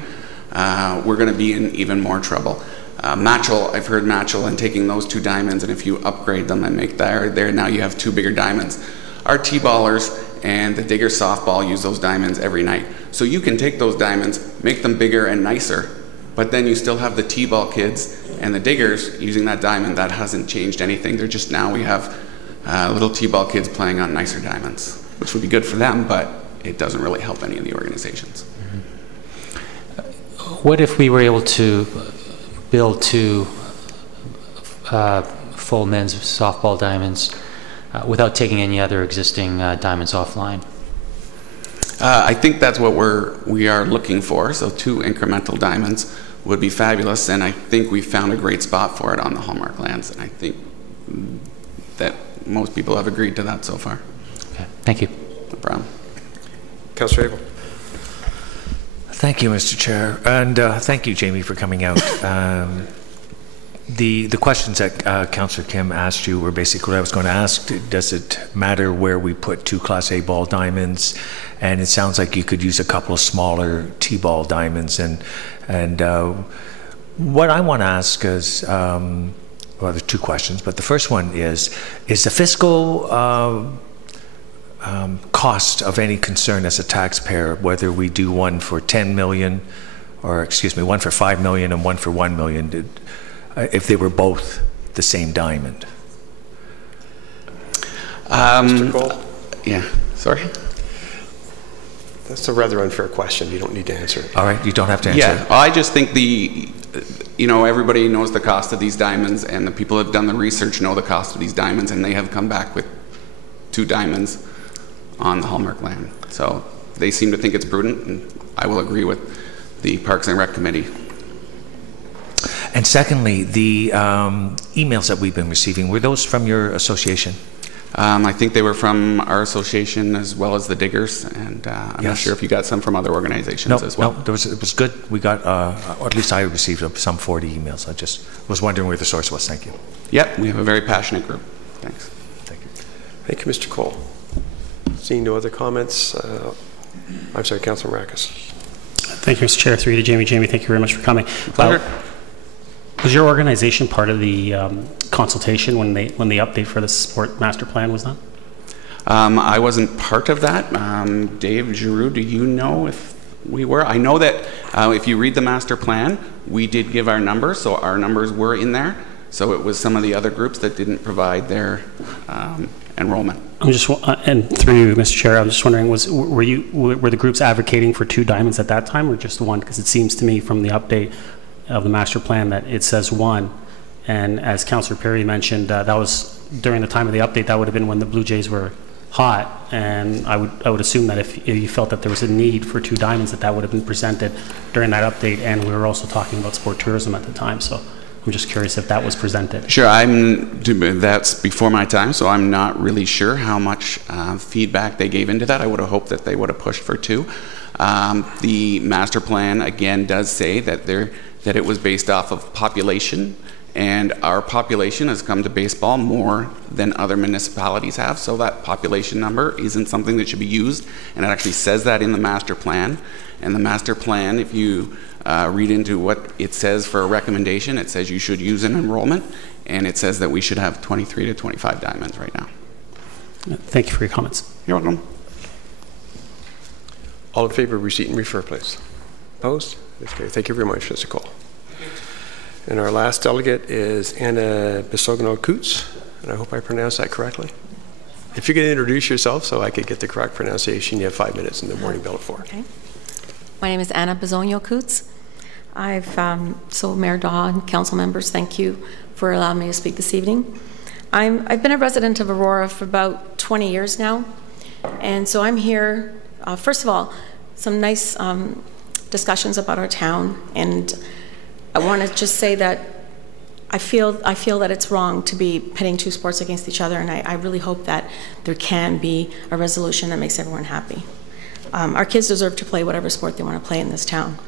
we're going to be in even more trouble. Matchell, I've heard Matchell and taking those 2 diamonds, and if you upgrade them and make there, now you have 2 bigger diamonds. Our T-ballers and the Digger softball use those diamonds every night. So you can take those diamonds, make them bigger and nicer, but then you still have the T-ball kids and the Diggers using that diamond. That hasn't changed anything. They're just, now we have little T-ball kids playing on nicer diamonds, which would be good for them, but it doesn't really help any of the organizations. What if we were able to build 2 full men's softball diamonds without taking any other existing diamonds offline? I think that's what we are looking for. So 2 incremental diamonds would be fabulous, and I think we found a great spot for it on the Hallmark lands, and I think that most people have agreed to that so far. Okay, thank you. No problem. Councillor Abel. Thank you, Mr. Chair, and thank you, Jamie, for coming out. The questions that Councillor Kim asked you were basically what I was going to ask. Does it matter where we put 2 Class A ball diamonds? And it sounds like you could use a couple of smaller T-ball diamonds. And what I want to ask is, well, there's 2 questions, but the first one is the fiscal cost of any concern as a taxpayer, whether we do one for 10 million, or excuse me, one for 5 million and one for 1 million, if they were both the same diamond? Mr. Cole? Yeah, sorry? That's a rather unfair question. You don't need to answer it. All right, you don't have to answer Yeah, it. I just think everybody knows the cost of these diamonds, and the people who have done the research know the cost of these diamonds, and they have come back with 2 diamonds on the Hallmark land. So they seem to think it's prudent, and I will agree with the Parks and Rec Committee. And secondly, the emails that we've been receiving, were those from your association? I think they were from our association as well as the Diggers, and I'm not sure if you got some from other organizations as well. No, it was good. We got, or at least I received some 40 emails. I just was wondering where the source was. Thank you. Yep, we have a very passionate group. Thanks. Thank you. Thank you, Mr. Cole. Seeing no other comments, I'm sorry, Councilor Marcus. Thank you, Mr. Chair. Through you to Jamie. Jamie, thank you very much for coming. Was your organization part of the consultation when the update for the sport master plan was done? I wasn't part of that. Dave Giroux, do you know if we were? I know that if you read the master plan, we did give our numbers, so our numbers were in there. So it was some of the other groups that didn't provide their enrollment. I'm just, and through you, Mr. Chair, I'm just wondering, were the groups advocating for 2 diamonds at that time, or just 1? Because it seems to me from the update of the master plan that it says 1, and as Councillor Perry mentioned, that was during the time of the update. That would have been when the Blue Jays were hot, and I would assume that if you felt that there was a need for 2 diamonds, that would have been presented during that update. And we were also talking about sport tourism at the time, so I'm just curious if that was presented. Sure, that's before my time, so I'm not really sure how much feedback they gave into that. I would have hoped that they would have pushed for 2. The master plan again does say that it was based off of population, and our population has come to baseball more than other municipalities have, so that population number isn't something that should be used, and it actually says that in the master plan. And the master plan, if you read into what it says for a recommendation, it says you should use an enrollment, and it says that we should have 23 to 25 diamonds right now. Thank you for your comments. You're welcome. All in favor of receipt and refer, please. Opposed? Okay, thank you very much, Mr. Cole. And our last delegate is Anna Bisogno-Coots, and I hope I pronounced that correctly. If you could introduce yourself so I could get the correct pronunciation, you have 5 minutes in the morning bell at 4. Okay. My name is Anna Bisogno-Coots. So Mayor Daw and council members, thank you for allowing me to speak this evening. I've been a resident of Aurora for about 20 years now, and so I'm here, first of all, some nice discussions about our town, and I want to just say that I feel that it's wrong to be pitting 2 sports against each other, and I really hope that there can be a resolution that makes everyone happy. Our kids deserve to play whatever sport they want to play in this town.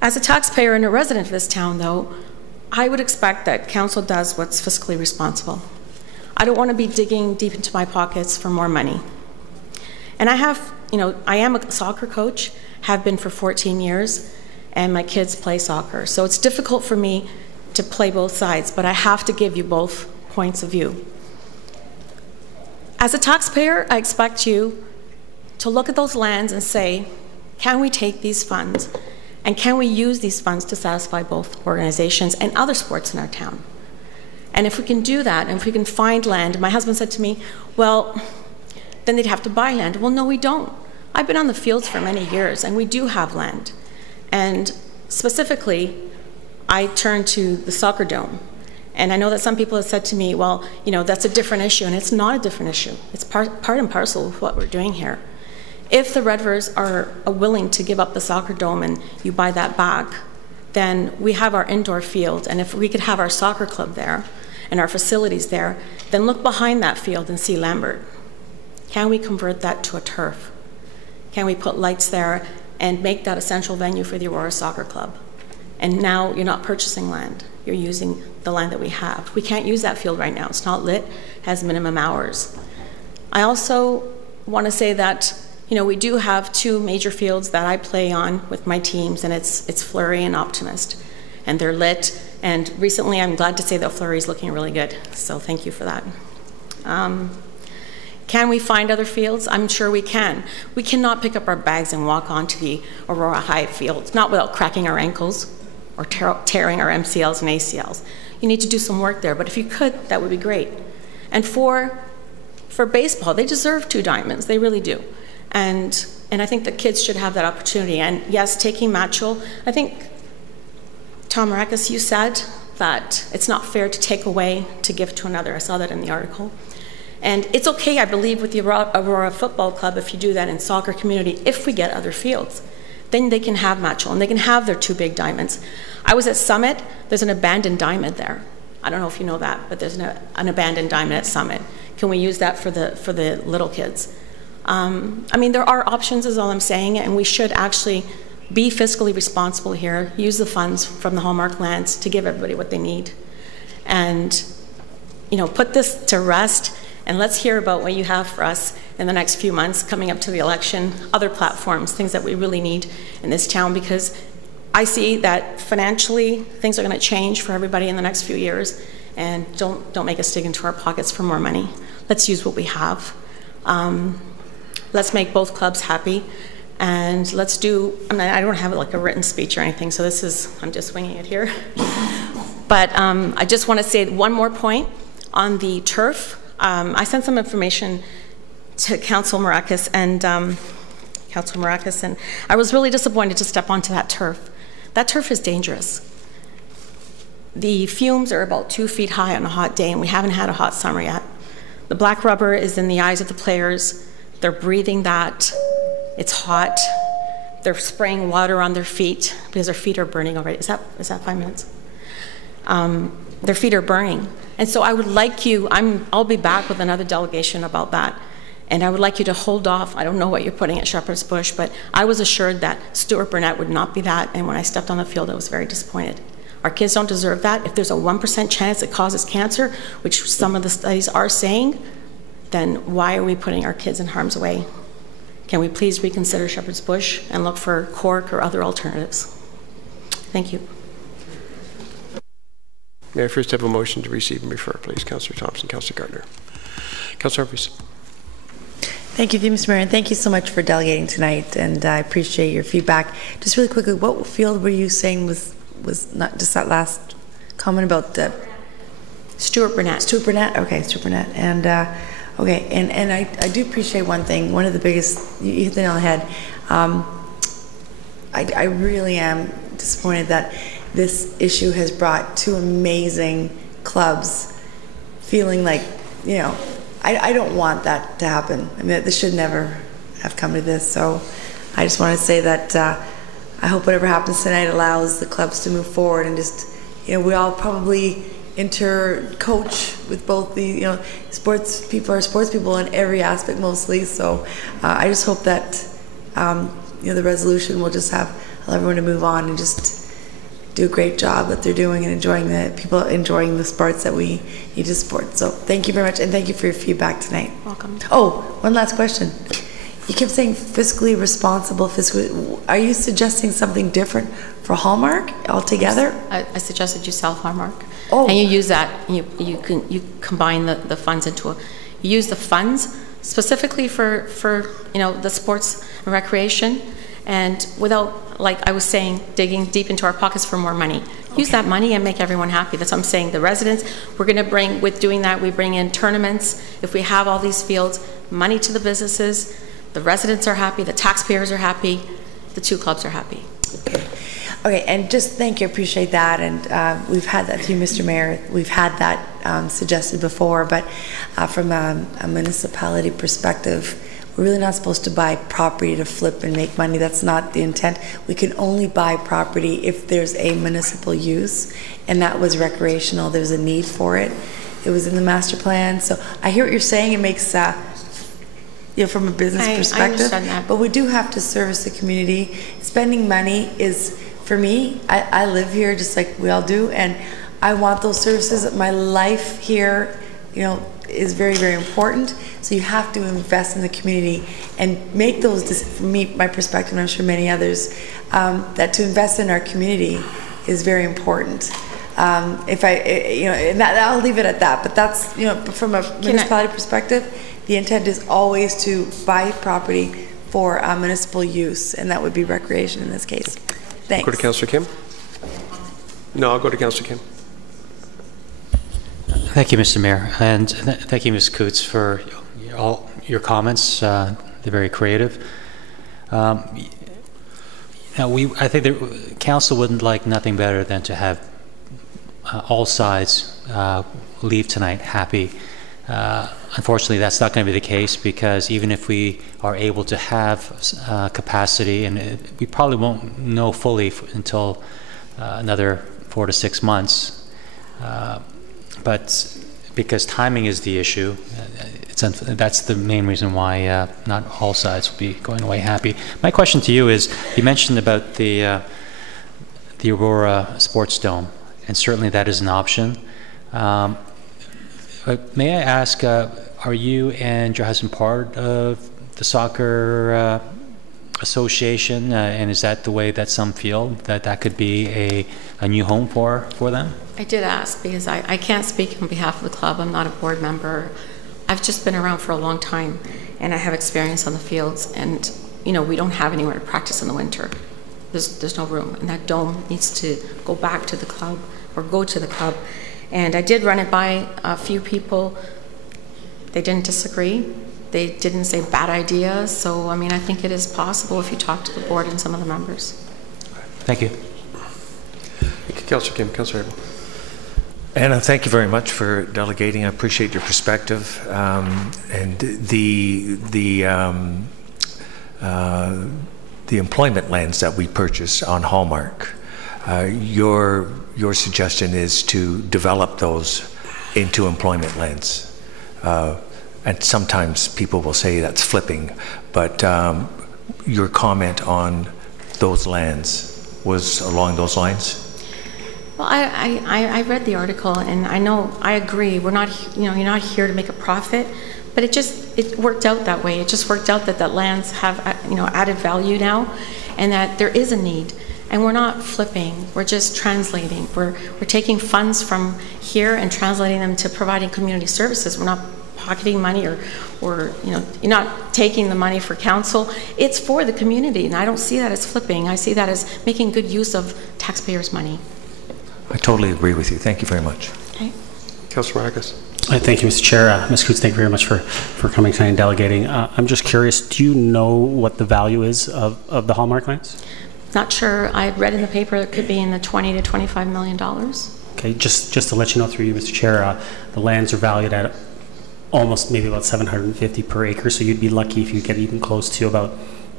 As a taxpayer and a resident of this town, though, I would expect that council does what's fiscally responsible. I don't want to be digging deep into my pockets for more money. And I am a soccer coach, have been for 14 years, and my kids play soccer. So it's difficult for me to play both sides, but I have to give you both points of view. As a taxpayer, I expect you to look at those lands and say, can we take these funds and can we use these funds to satisfy both organizations and other sports in our town? And if we can do that, and if we can find land, my husband said to me, well, then they'd have to buy land. Well, no, we don't. I've been on the fields for many years, and we do have land. And specifically, I turned to the soccer dome. And I know that some people have said to me, well, that's a different issue, and it's not a different issue. It's part and parcel of what we're doing here. If the Redvers are willing to give up the soccer dome and you buy that back, then we have our indoor field, and if we could have our soccer club there and our facilities there, then look behind that field and see Lambert. Can we convert that to a turf? Can we put lights there and make that a central venue for the Aurora Soccer Club? And now you're not purchasing land, you're using the land that we have. We can't use that field right now. It's not lit, has minimum hours. I also want to say that we do have 2 major fields that I play on with my teams, and it's Fleury and Optimist, and they're lit. And recently, I'm glad to say that Fleury is looking really good. So thank you for that. Can we find other fields? I'm sure we can. We cannot pick up our bags and walk onto the Aurora High field, not without cracking our ankles or tearing our MCLs and ACLs. You need to do some work there, but if you could, that would be great. And for baseball, they deserve 2 diamonds. They really do. And I think the kids should have that opportunity. And yes, taking Matchell, I think, Tom Marcus, you said that it's not fair to take away to give to another. I saw that in the article. And it's okay, I believe, with the Aurora Football Club if you do that in soccer community, if we get other fields. then they can have Matchell and they can have their 2 big diamonds. I was at Summit. There's an abandoned diamond there. I don't know if you know that, but there's an abandoned diamond at Summit. Can we use that for the little kids? I mean, there are options is all I'm saying, and we should actually be fiscally responsible here, use the funds from the Hallmark lands to give everybody what they need. And, you know, put this to rest, and let's hear about what you have for us in the next few months coming up to the election, other platforms, things that we really need in this town, because I see that financially things are going to change for everybody in the next few years, and don't make us dig into our pockets for more money. Let's use what we have. Let's make both clubs happy, and let's do, I mean, I don't have like a written speech or anything, so this is, I'm just winging it here. But I just want to say one more point on the turf. I sent some information to Council Marakis, and I was really disappointed to step onto that turf. That turf is dangerous. The fumes are about 2 feet high on a hot day, and we haven't had a hot summer yet. The black rubber is in the eyes of the players. They're breathing that. It's hot. They're spraying water on their feet because their feet are burning already. Is that 5 minutes? Their feet are burning. And so I would like you, I'll be back with another delegation about that. And I would like you to hold off. I don't know what you're putting at Shepherd's Bush, but I was assured that Stuart Burnett would not be that. And when I stepped on the field, I was very disappointed. Our kids don't deserve that. If there's a 1% chance it causes cancer, which some of the studies are saying, then why are we putting our kids in harm's way? Can we please reconsider Shepherd's Bush and look for Cork or other alternatives? Thank you. May I first have a motion to receive and refer, please? Councillor Thompson, Councillor Gardner. Councillor Humphries. Thank you, Mr. Mayor, and thank you so much for delegating tonight, and I appreciate your feedback. Just really quickly, what field were you saying was not just that last comment about Stuart Burnett. Stuart Burnett, okay, Stuart Burnett. And okay, and I do appreciate one thing. One of the biggest, you hit the nail on the head. I really am disappointed that this issue has brought 2 amazing clubs feeling like, you know, I don't want that to happen. I mean, this should never have come to this. So I just want to say that I hope whatever happens tonight allows the clubs to move forward, and just, you know, we all probably coach with both the, you know, sports people are sports people in every aspect mostly. So I just hope that, you know, the resolution will just allow everyone to move on and just do a great job that they're doing, and enjoying the sports that we need to support. So thank you very much, and thank you for your feedback tonight. Welcome. Oh, one last question. You kept saying fiscally responsible. Are you suggesting something different for Hallmark altogether? I suggested you sell Hallmark. Oh. And you use that, you combine the funds into you use the funds specifically for you know, the sports and recreation, and without, like I was saying, digging deep into our pockets for more money. Use that money and make everyone happy. That's what I'm saying. The residents, we're going to bring, with doing that, we bring in tournaments. If we have all these fields, money to the businesses, the residents are happy, the taxpayers are happy, the 2 clubs are happy. Okay, and just thank you, appreciate that. And we've had that through Mr. Mayor. We've had that suggested before, but from a municipality perspective, we're really not supposed to buy property to flip and make money. That's not the intent. We can only buy property if there's a municipal use, and that was recreational. There's a need for it. It was in the master plan. So I hear what you're saying. It makes, you know, from a business perspective. I understand that. But we do have to service the community. Spending money is, for me, I live here just like we all do, and I want those services. My life here, you know, is very, very important. So you have to invest in the community and make those, from me, my perspective, and I'm sure many others, that to invest in our community is very important. If I, you know, and that, I'll leave it at that. But that's, you know, from a municipality perspective, the intent is always to buy property for municipal use, and that would be recreation in this case. Thanks. Go to Councillor Kim. No, I'll go to Councillor Kim. Thank you, Mr. Mayor, and thank you, Ms. Coots, for all your comments. They're very creative. Now, I think the council wouldn't like nothing better than to have all sides leave tonight happy Unfortunately, that's not going to be the case, because even if we are able to have capacity, and we probably won't know fully until another 4 to 6 months, but because timing is the issue, that's the main reason why not all sides will be going away happy. My question to you is, you mentioned about the Aurora Sports Dome, and certainly that is an option. May I ask, are you and your husband part of the soccer association, and is that the way that some feel, that could be a new home for them? I did ask, because I can't speak on behalf of the club. I'm not a board member. I've just been around for a long time, and I have experience on the fields, and we don't have anywhere to practice in the winter. There's no room, and that dome needs to go back to the club, or go to the club. And I did run it by a few people. They didn't disagree. They didn't say bad ideas. So, I think it is possible if you talk to the board and some of the members. Thank you. Thank you, Councillor Kim. Councillor Abel. Anna, thank you very much for delegating. I appreciate your perspective. And the employment lands that we purchase on Hallmark, your suggestion is to develop those into employment lands. And sometimes people will say that's flipping, but your comment on those lands was along those lines? Well, I read the article, and I agree. We're not, you're not here to make a profit, but it worked out that way. It just worked out that lands have, added value now, and that there is a need. And we're not flipping, we're just translating. We're taking funds from here and translating them to providing community services. We're not pocketing money, or you're not taking the money for council. It's for the community, and I don't see that as flipping. I see that as making good use of taxpayers' money. I totally agree with you. Thank you very much. Okay. Councillor Marcus. Thank you, Mr. Chair. Ms. Coots, thank you very much for coming tonight and delegating. I'm just curious, do you know what the value is of the Hallmark lands? Not sure. I read in the paper it could be in the $20 to $25 million. Okay, just to let you know through you, Mr. Chair, the lands are valued at almost maybe about $750 per acre, so you'd be lucky if you get even close to about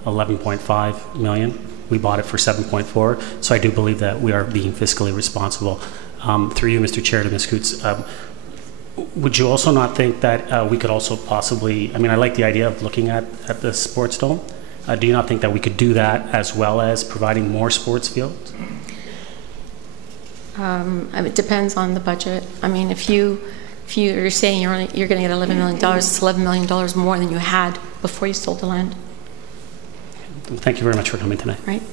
$11.5 million. We bought it for $7.4, so I do believe that we are being fiscally responsible. Through you, Mr. Chair, to Ms. Coots, would you also not think that we could also possibly, I like the idea of looking at the sports dome. Do you not think that we could do that as well as providing more sports fields? It depends on the budget. If you're saying you're going to get $11 million, it's $11 million more than you had before you sold the land. Thank you very much for coming tonight. Right.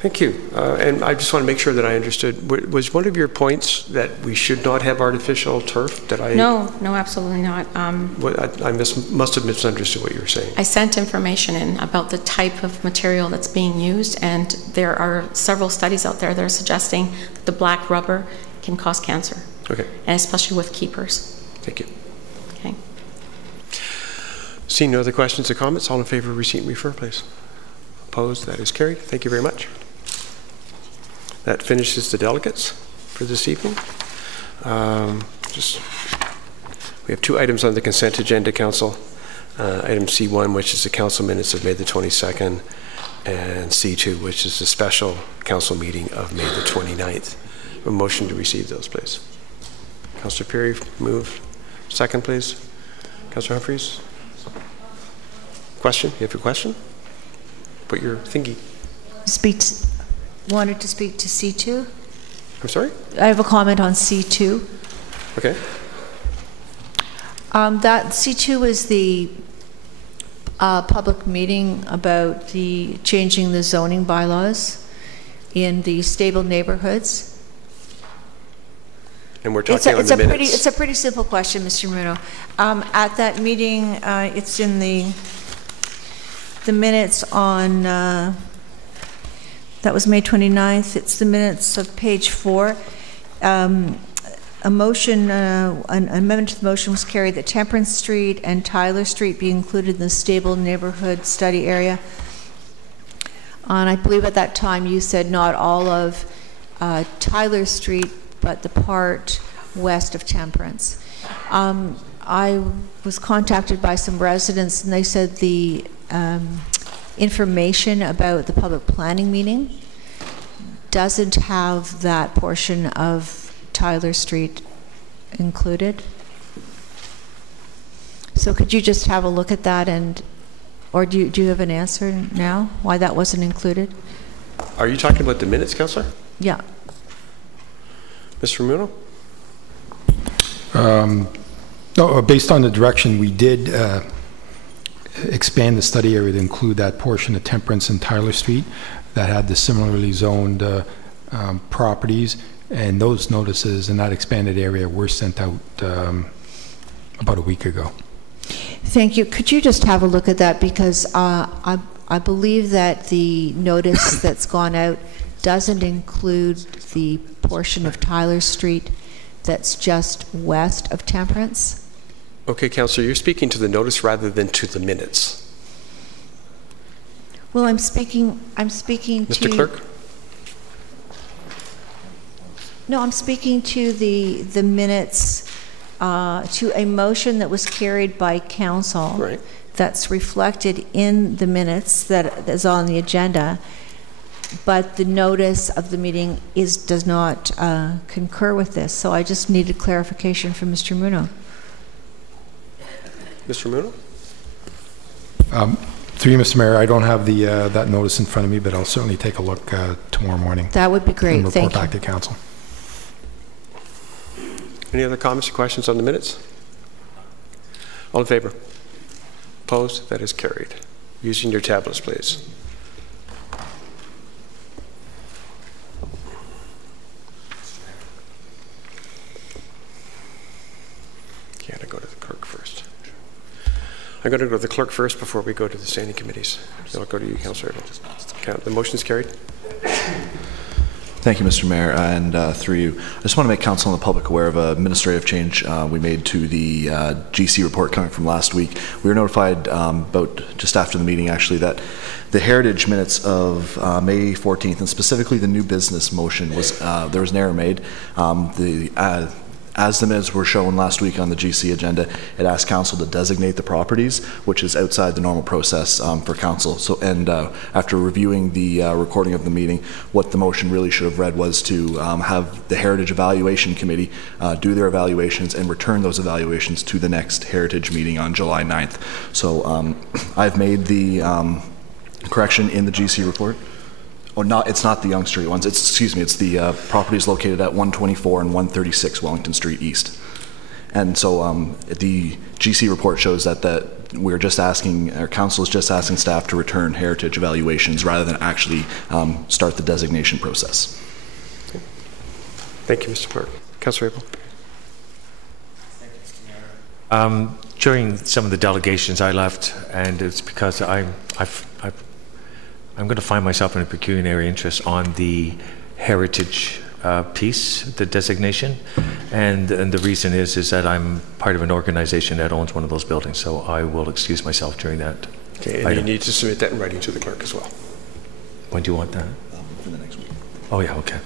Thank you. And I just want to make sure that I understood. Was one of your points that we should not have artificial turf? No, absolutely not. I must have misunderstood what you were saying. I sent information in about the type of material that's being used, and there are several studies out there that are suggesting that the black rubber can cause cancer. Okay. And especially with keepers. Thank you. Okay. Seeing no other questions or comments, all in favor of receipt and refer, please. Opposed? That is carried. Thank you very much. That finishes the delegates for this evening. We have 2 items on the consent agenda, Council. Item C1, which is the council minutes of May the 22nd, and C2, which is the special council meeting of May the 29th. A motion to receive those, please. Councillor Perry, move. Second, please. Councillor Humphreys. Question? You have a question? Put your thingy. Wanted to speak to C2. I'm sorry? I have a comment on C2. Okay. That C2 is the public meeting about the changing the zoning bylaws in the stable neighborhoods. And we're talking on the minutes. It's a pretty simple question, Mr. Marino. At that meeting, it's in the minutes on, that was May 29th. It's the minutes of page 4. A motion, an amendment to the motion was carried that Temperance Street and Tyler Street be included in the stable neighborhood study area. And I believe at that time you said not all of Tyler Street, but the part west of Temperance. I was contacted by some residents, and they said the information about the public planning meeting doesn't have that portion of Tyler Street included. So could you just have a look at that, and or do you have an answer now why that wasn't included? Are you talking about the minutes, Councillor? Yeah. Mr. Muno? No, based on the direction, we did expand the study area to include that portion of Temperance and Tyler Street that had the similarly zoned properties, and those notices in that expanded area were sent out about a week ago. Thank you. Could you just have a look at that, because I believe that the notice that's gone out doesn't include the portion of Tyler Street that's just west of Temperance. Okay, Councillor, you're speaking to the notice rather than to the minutes. Well, I'm speaking Mr. Clerk? No, I'm speaking to the minutes, to a motion that was carried by council. Right. That's reflected in the minutes that is on the agenda, but the notice of the meeting does not concur with this. So I just needed clarification from Mr. Muno. Mr. Muno? Through you, Mr. Mayor, I don't have the that notice in front of me, but I'll certainly take a look tomorrow morning. That would be great. And report Thank back you. to council. Any other comments or questions on the minutes? All in favor? Opposed? That is carried. Using your tablets, please. Okay, I'm going to go to the clerk first. I'm going to go to the clerk first before we go to the standing committees. I'll go to you, Councillor. The motion is carried. Thank you, Mr. Mayor, and through you, I just want to make council and the public aware of an administrative change we made to the GC report coming from last week. We were notified about just after the meeting, actually, that the heritage minutes of May 14th, and specifically the new business motion, was there was an error made. As the minutes were shown last week on the GC agenda, it asked council to designate the properties, which is outside the normal process for council. So, and after reviewing the recording of the meeting, what the motion really should have read was to have the Heritage Evaluation Committee do their evaluations and return those evaluations to the next Heritage meeting on July 9th. So I've made the correction in the GC report. Oh, it's not the Yonge Street ones. It's the properties located at 124 and 136 Wellington Street East. And so the GC report shows that we're just asking, our council is just asking staff to return heritage evaluations rather than actually start the designation process. Okay. Thank you, Mr. Clerk. Councillor Abel. Thank you, Mr. Mayor. During some of the delegations I left, and it's because I'm going to find myself in a pecuniary interest on the heritage piece, the designation, and the reason is that I'm part of an organization that owns one of those buildings, so I will excuse myself during that. Okay, and you need to submit that in writing to the clerk as well. When do you want that? For the next week. Oh yeah, okay.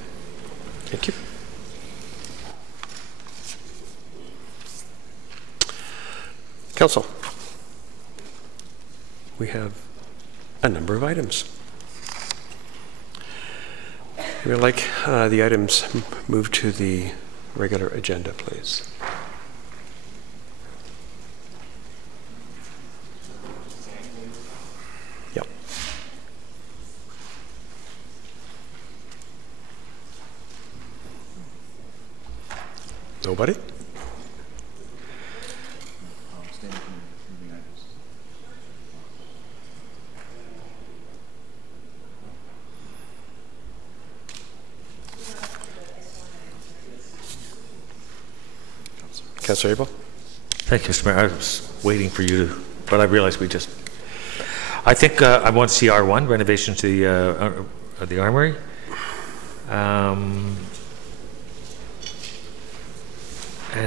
Thank you. Council, we have a number of items. We'd like the items moved to the regular agenda, please. Yep. Nobody? Councillor Abel. Thank you, Mr. Mayor. I was waiting for you to, but I realized I think I want to see R1, renovation to the Armory. And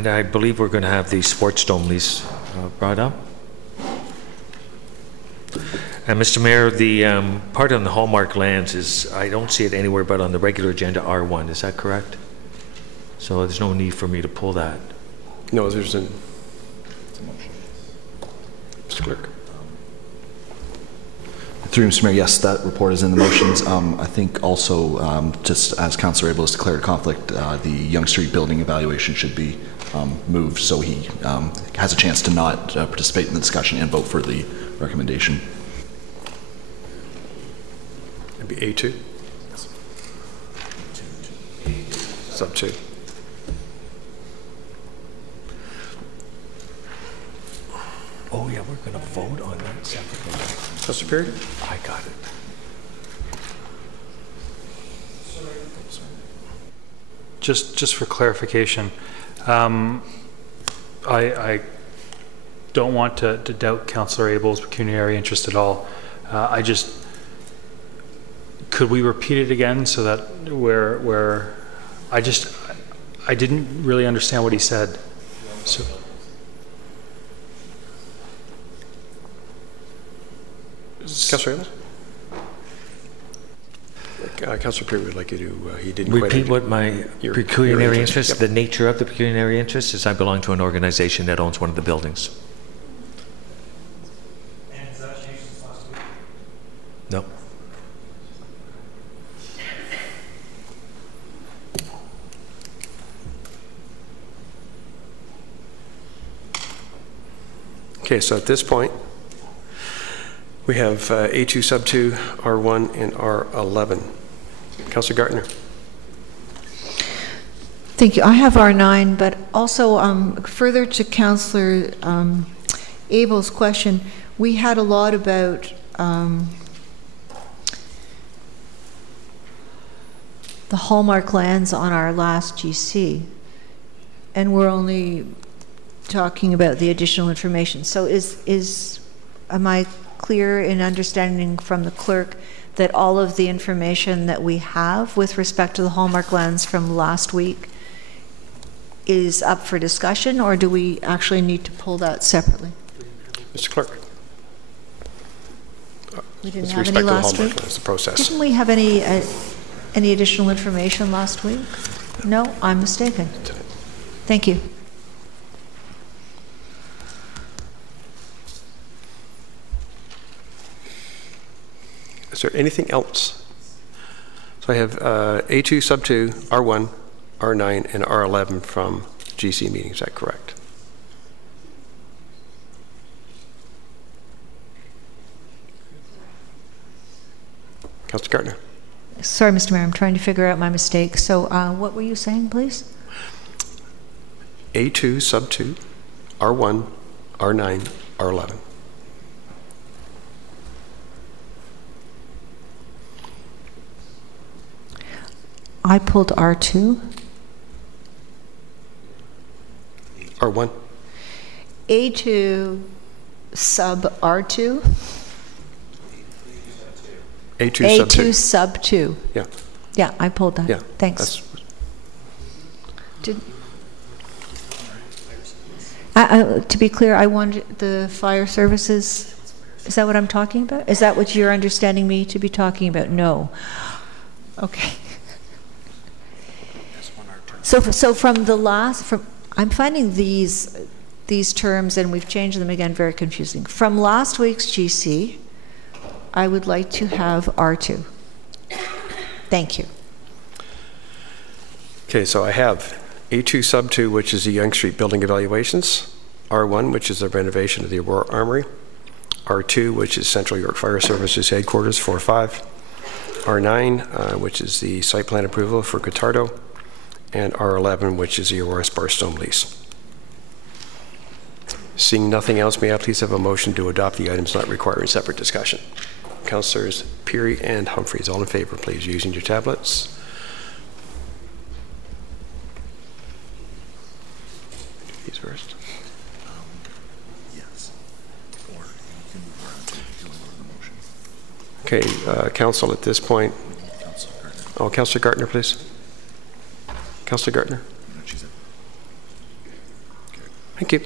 I believe we're going to have the Sports Dome lease brought up. And Mr. Mayor, the part on the Hallmark lands is, I don't see it anywhere but on the regular agenda R1, is that correct? So there's no need for me to pull that. No, there's an... Mr. Clerk. Through Mr. Mayor, yes, that report is in the motions. I think also, just as Councillor Abel has declared a conflict, the Yonge Street building evaluation should be moved so he has a chance to not participate in the discussion and vote for the recommendation. It'd be A2? Sub 2. Oh, yeah, we're going to vote on that separately. Councillor Perry? I got it. Just for clarification, I don't want to doubt Councillor Abel's pecuniary interest at all. Could we repeat it again so that where I didn't really understand what he said. So. Councillor Abel? Councillor Perry would like you to, he didn't repeat what my pecuniary interest, yep. The nature of the pecuniary interest is I belong to an organization that owns one of the buildings. And has that changed since last week? No. Okay, so at this point, we have A2 sub 2, R1, and R11. Councillor Gartner. Thank you. I have R9, but also further to Councillor Abel's question, we had a lot about the Hallmark lands on our last GC, and we're only talking about the additional information. So am I clear in understanding from the clerk that all of the information that we have with respect to the Hallmark lands from last week is up for discussion, or do we actually need to pull that separately? Mr. Clerk. We didn't have any last week. That's the process. Didn't we have any additional information last week? No, I'm mistaken. Thank you. Is there anything else? So I have A2 sub 2, R1, R9, and R11 from GC meeting. Is that correct? Councillor Gartner. Sorry, Mr. Mayor, I'm trying to figure out my mistake. So what were you saying, please? A2 sub 2, R1, R9, R11. I pulled R2. R1. A2 sub R2. A2 sub 2. A2 sub 2. Yeah. Yeah, I pulled that. Yeah. Thanks. To be clear, I wanted the fire services. Is that what I'm talking about? Is that what you're understanding me to be talking about? No. Okay. So from the last, I'm finding these terms, and we've changed them again, very confusing. From last week's GC, I would like to have R2. Thank you. Okay, so I have A2 sub 2, which is the Yonge Street building evaluations, R1, which is the renovation of the Aurora Armory, R2, which is Central York Fire Services headquarters, 4-5, R9, which is the site plan approval for Gutardo, and R11, which is the Aurora Sparstone lease. Seeing nothing else, may I please have a motion to adopt the items not requiring separate discussion? Councillors Peary and Humphreys, all in favor, please, using your tablets. These first. Yes. Or you can move around if you want to the motion. Okay, Council, at this point. Oh, Councillor Gartner, please. Councillor Gartner. Thank you.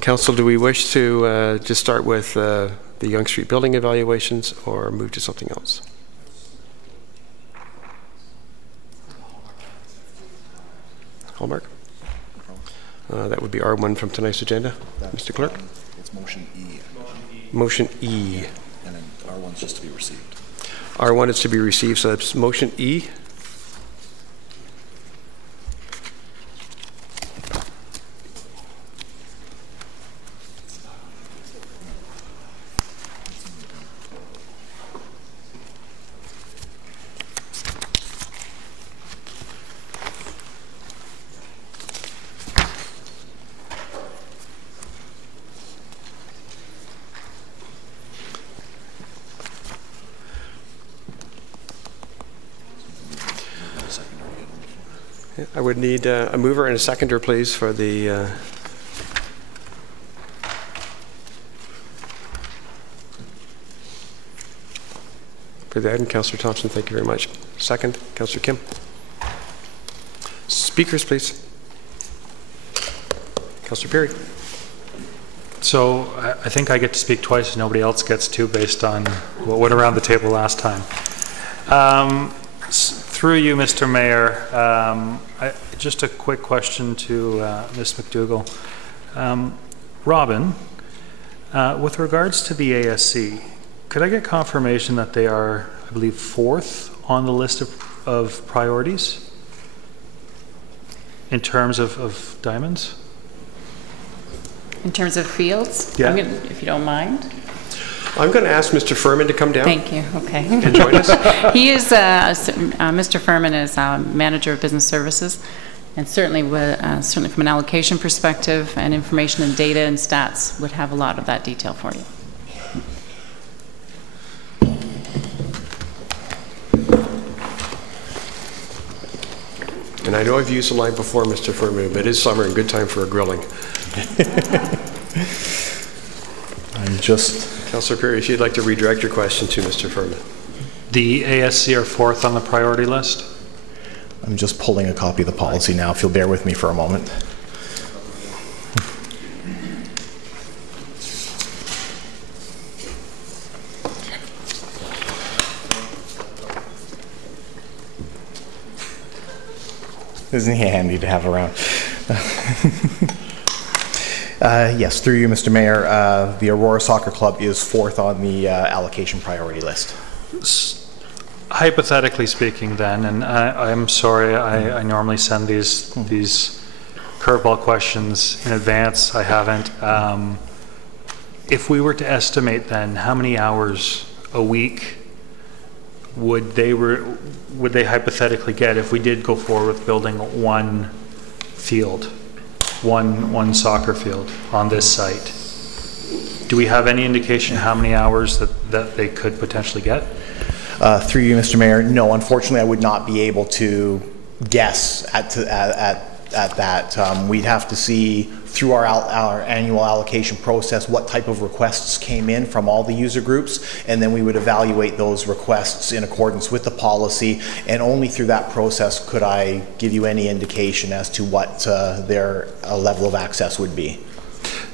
Council, do we wish to just start with the Yonge Street building evaluations or move to something else? Hallmark? That would be R1 from tonight's agenda. Mr. Clerk? It's motion E. Motion E. And then R1 is just to be received. R1 is to be received, so that's motion E. I would need a mover and a seconder, please, for the item. Councillor Thompson, thank you very much. Second, Councillor Kim. Speakers, please. Councillor Perry. So I think I get to speak twice and nobody else gets to based on what went around the table last time. Through you, Mr. Mayor, just a quick question to Ms. McDougall. Robin, with regards to the ASC, could I get confirmation that they are, I believe, 4th on the list of priorities in terms of diamonds? In terms of fields? Yeah. If you don't mind. I'm going to ask Mr. Furman to come down. Thank you. Okay. And join us. He is, Mr. Furman is Manager of Business Services, and certainly from an allocation perspective and information and data and stats would have a lot of that detail for you. And I know I've used the line before, Mr. Furman, but it is summer and good time for a grilling. I'm just... Councillor Perry, if you'd like to redirect your question to Mr. Furman. The ASC are 4th on the priority list? I'm just pulling a copy of the policy now, if you'll bear with me for a moment. Isn't he handy to have around? Yes, through you, Mr. Mayor, the Aurora Soccer Club is 4th on the allocation priority list. Hypothetically speaking then, and I'm sorry, I normally send these curveball questions in advance. I haven't. If we were to estimate then, how many hours a week would they hypothetically get if we did go forward with building one field, one soccer field on this site? Do we have any indication how many hours that they could potentially get? Through you, Mr. Mayor, no, unfortunately I would not be able to guess at that. We'd have to see through our annual allocation process what type of requests came in from all the user groups, and then we would evaluate those requests in accordance with the policy, and only through that process could I give you any indication as to what their level of access would be.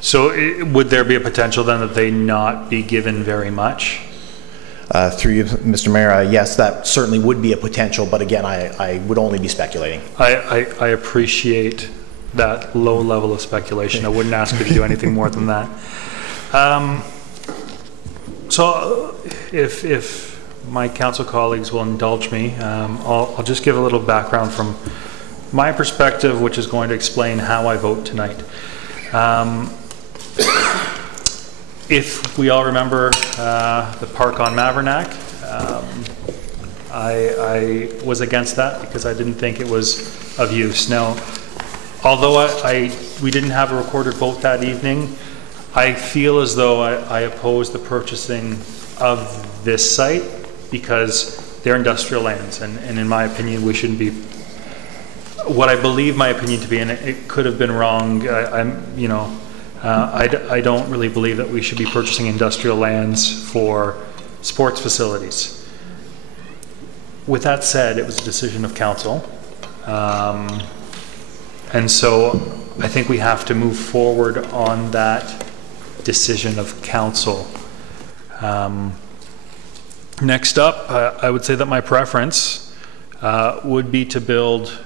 So would there be a potential then that they not be given very much? Through you, Mr. Mayor, yes, that certainly would be a potential, but again, I would only be speculating. I appreciate that low level of speculation. I wouldn't ask you to do anything more than that. So if my council colleagues will indulge me, I'll just give a little background from my perspective, which is going to explain how I vote tonight. If we all remember the park on Mavernack, I was against that because I didn't think it was of use. Now, although we didn't have a recorded vote that evening, I feel as though I oppose the purchasing of this site because they're industrial lands, and in my opinion, we shouldn't be. What I believe my opinion to be, and it could have been wrong. I don't really believe that we should be purchasing industrial lands for sports facilities. With that said, it was a decision of council. And so I think we have to move forward on that decision of council. Next up, I would say that my preference would be to build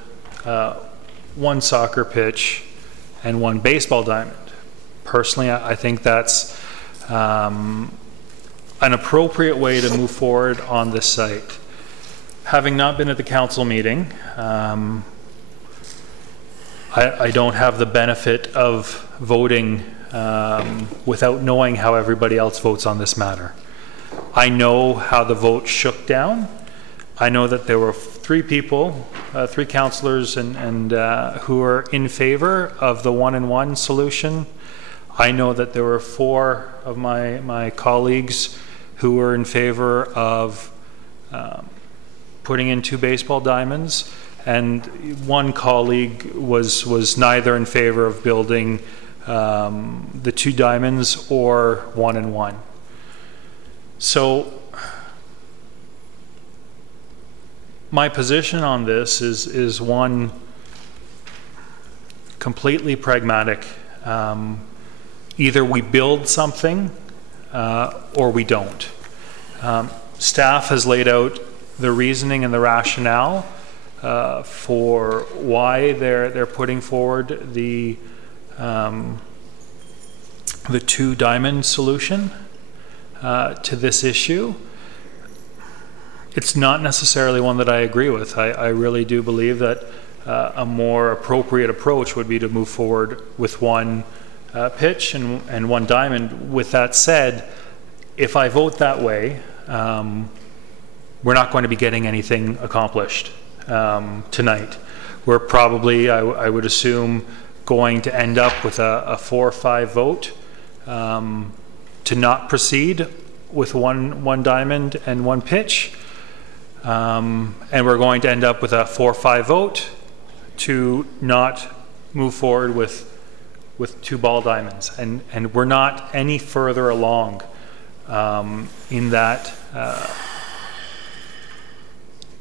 one soccer pitch and one baseball diamond. Personally, I think that's an appropriate way to move forward on this site. Having not been at the council meeting, I don't have the benefit of voting without knowing how everybody else votes on this matter. I know how the vote shook down. I know that there were three people, three councillors and who were in favor of the 1-in-1 solution. I know that there were 4 of my colleagues who were in favor of putting in 2 baseball diamonds, and one colleague was neither in favor of building the 2 diamonds or 1-in-1. So my position on this is one completely pragmatic. Either we build something or we don't. Staff has laid out the reasoning and the rationale for why they're putting forward the 2 diamond solution to this issue. It's not necessarily one that I agree with. I really do believe that a more appropriate approach would be to move forward with 1 pitch and 1 diamond. With that said, if I vote that way, we're not going to be getting anything accomplished tonight. We're probably, I would assume, going to end up with a 4-5 vote to not proceed with one diamond and 1 pitch. And we're going to end up with a 4-5 vote to not move forward with 2 ball diamonds. And we're not any further along in that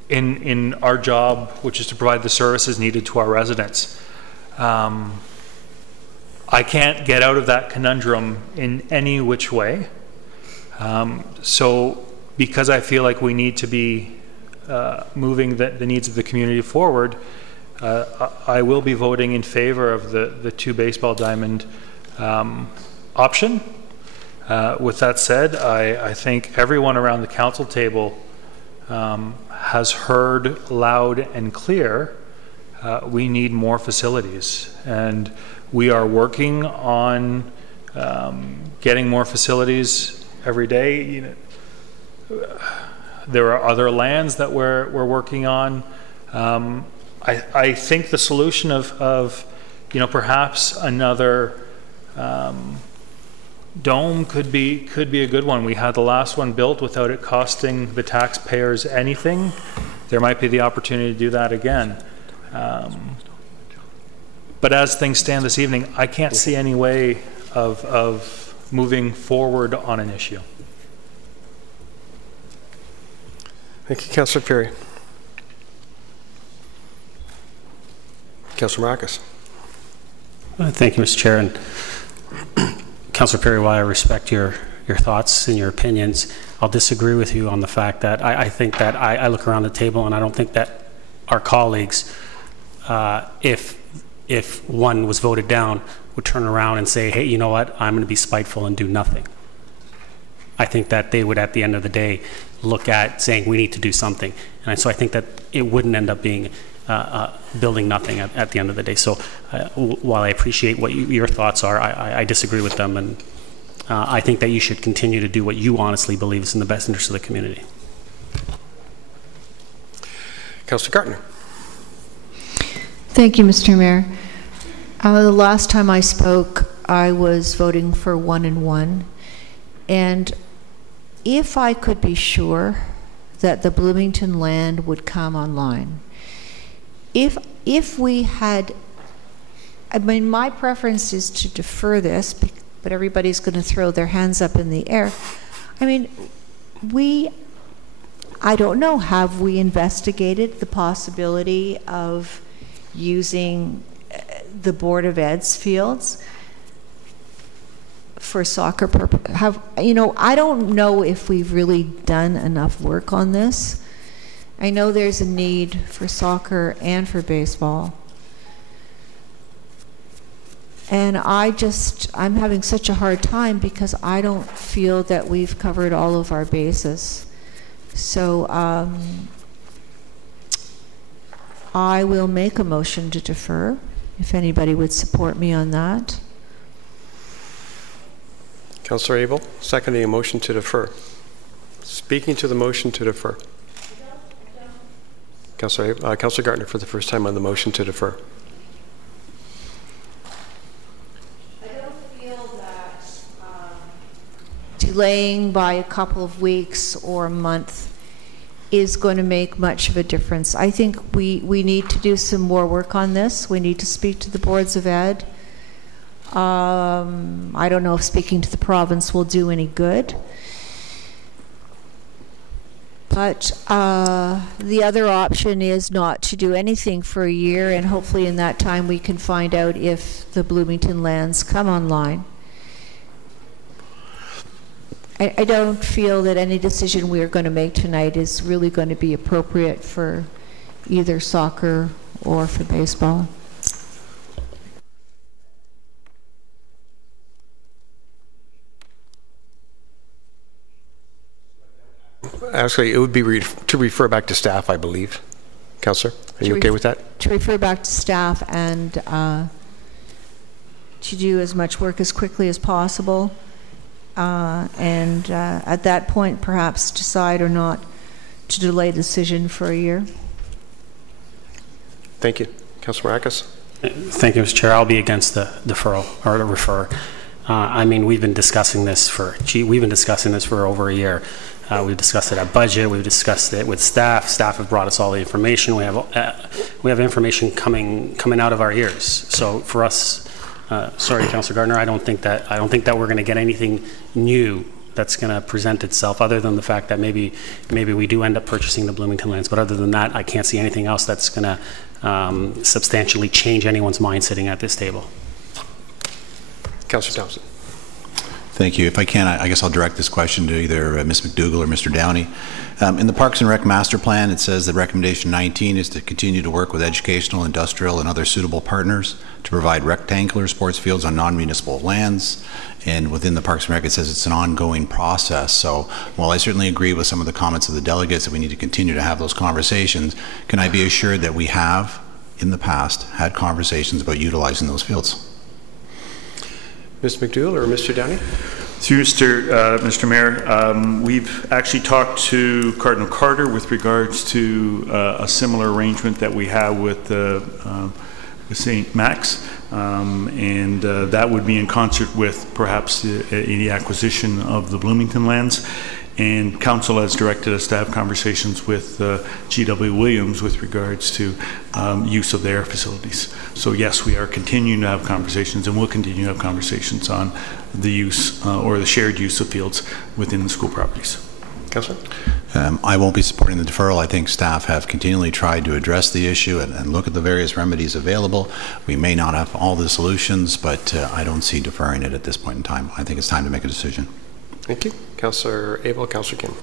in our job, which is to provide the services needed to our residents. I can't get out of that conundrum in any which way. So because I feel like we need to be moving the needs of the community forward, I will be voting in favor of the 2 baseball diamond option. With that said, I think everyone around the council table has heard loud and clear we need more facilities, and we are working on getting more facilities every day. You know, there are other lands that we're working on. I think the solution of perhaps another dome could be a good one. We had the last one built without it costing the taxpayers anything. There might be the opportunity to do that again. But as things stand this evening, I can't see any way of moving forward on an issue. Thank you, Councillor Perry. Councillor Marcus. Thank you, Mr. Chair. And Councillor Perry, while I respect your thoughts and your opinions, I'll disagree with you on the fact that I think that I look around the table and I don't think that our colleagues, if one was voted down, would turn around and say, hey, you know what, I'm going to be spiteful and do nothing. I think that they would, at the end of the day, look at saying we need to do something. And so I think that it wouldn't end up being building nothing at the end of the day. So while I appreciate what your thoughts are, I disagree with them, and I think that you should continue to do what you honestly believe is in the best interest of the community. Councillor Gartner. Thank you, Mr. Mayor. The last time I spoke, I was voting for 1-in-1, and if I could be sure that the Bloomington land would come online, if we had, I mean, my preference is to defer this, but everybody's going to throw their hands up in the air. I mean, I don't know, have we investigated the possibility of using the Board of Ed's fields for soccer purpose? I don't know if we've really done enough work on this. I know there's a need for soccer and for baseball. And I'm having such a hard time because I don't feel that we've covered all of our bases. So I will make a motion to defer, if anybody would support me on that. Councillor Abel, seconding a motion to defer. Speaking to the motion to defer. Councillor Gartner for the first time on the motion to defer. I don't feel that delaying by a couple of weeks or a month is going to make much of a difference. I think we need to do some more work on this. We need to speak to the boards of ed. I don't know if speaking to the province will do any good. But the other option is not to do anything for a year, and hopefully in that time we can find out if the Bloomington lands come online. I don't feel that any decision we are going to make tonight is really going to be appropriate for either soccer or for baseball. Actually, it would be to refer back to staff, I believe. Councillor, are you okay with that? To refer back to staff and to do as much work as quickly as possible. And at that point, perhaps decide or not to delay decision for a year. Thank you. Councillor Maracus. Thank you, Mr. Chair. I'll be against the deferral or the refer. I mean, we've been discussing this for over a year. We've discussed it at budget. We've discussed it with staff. Staff have brought us all the information. We have information coming out of our ears. So for us, sorry, Councillor Gardner, I don't think that we're going to get anything new that's going to present itself, other than the fact that maybe we do end up purchasing the Bloomington lands. But other than that, I can't see anything else that's going to substantially change anyone's mind sitting at this table. Councillor Thompson. Thank you. If I can, I guess I'll direct this question to either Ms. McDougall or Mr. Downey. In the Parks and Rec Master Plan, it says that recommendation 19 is to continue to work with educational, industrial, and other suitable partners to provide rectangular sports fields on non-municipal lands. And within the Parks and Rec, it says it's an ongoing process. So while I certainly agree with some of the comments of the delegates that we need to continue to have those conversations, can I be assured that we have, in the past, had conversations about utilizing those fields? Ms. McDougall or Mr. Downey? Through Mr. Mayor, we've actually talked to Cardinal Carter with regards to a similar arrangement that we have with St. Max, and that would be in concert with perhaps the acquisition of the Bloomington lands. And Council has directed us to have conversations with G.W. Williams with regards to use of their facilities. So yes, we are continuing to have conversations, and we'll continue to have conversations on the use or the shared use of fields within the school properties. Councillor? I won't be supporting the deferral. I think staff have continually tried to address the issue and look at the various remedies available. We may not have all the solutions, but I don't see deferring it at this point in time. I think it's time to make a decision. Thank you. Councillor Abel, Councillor Kim.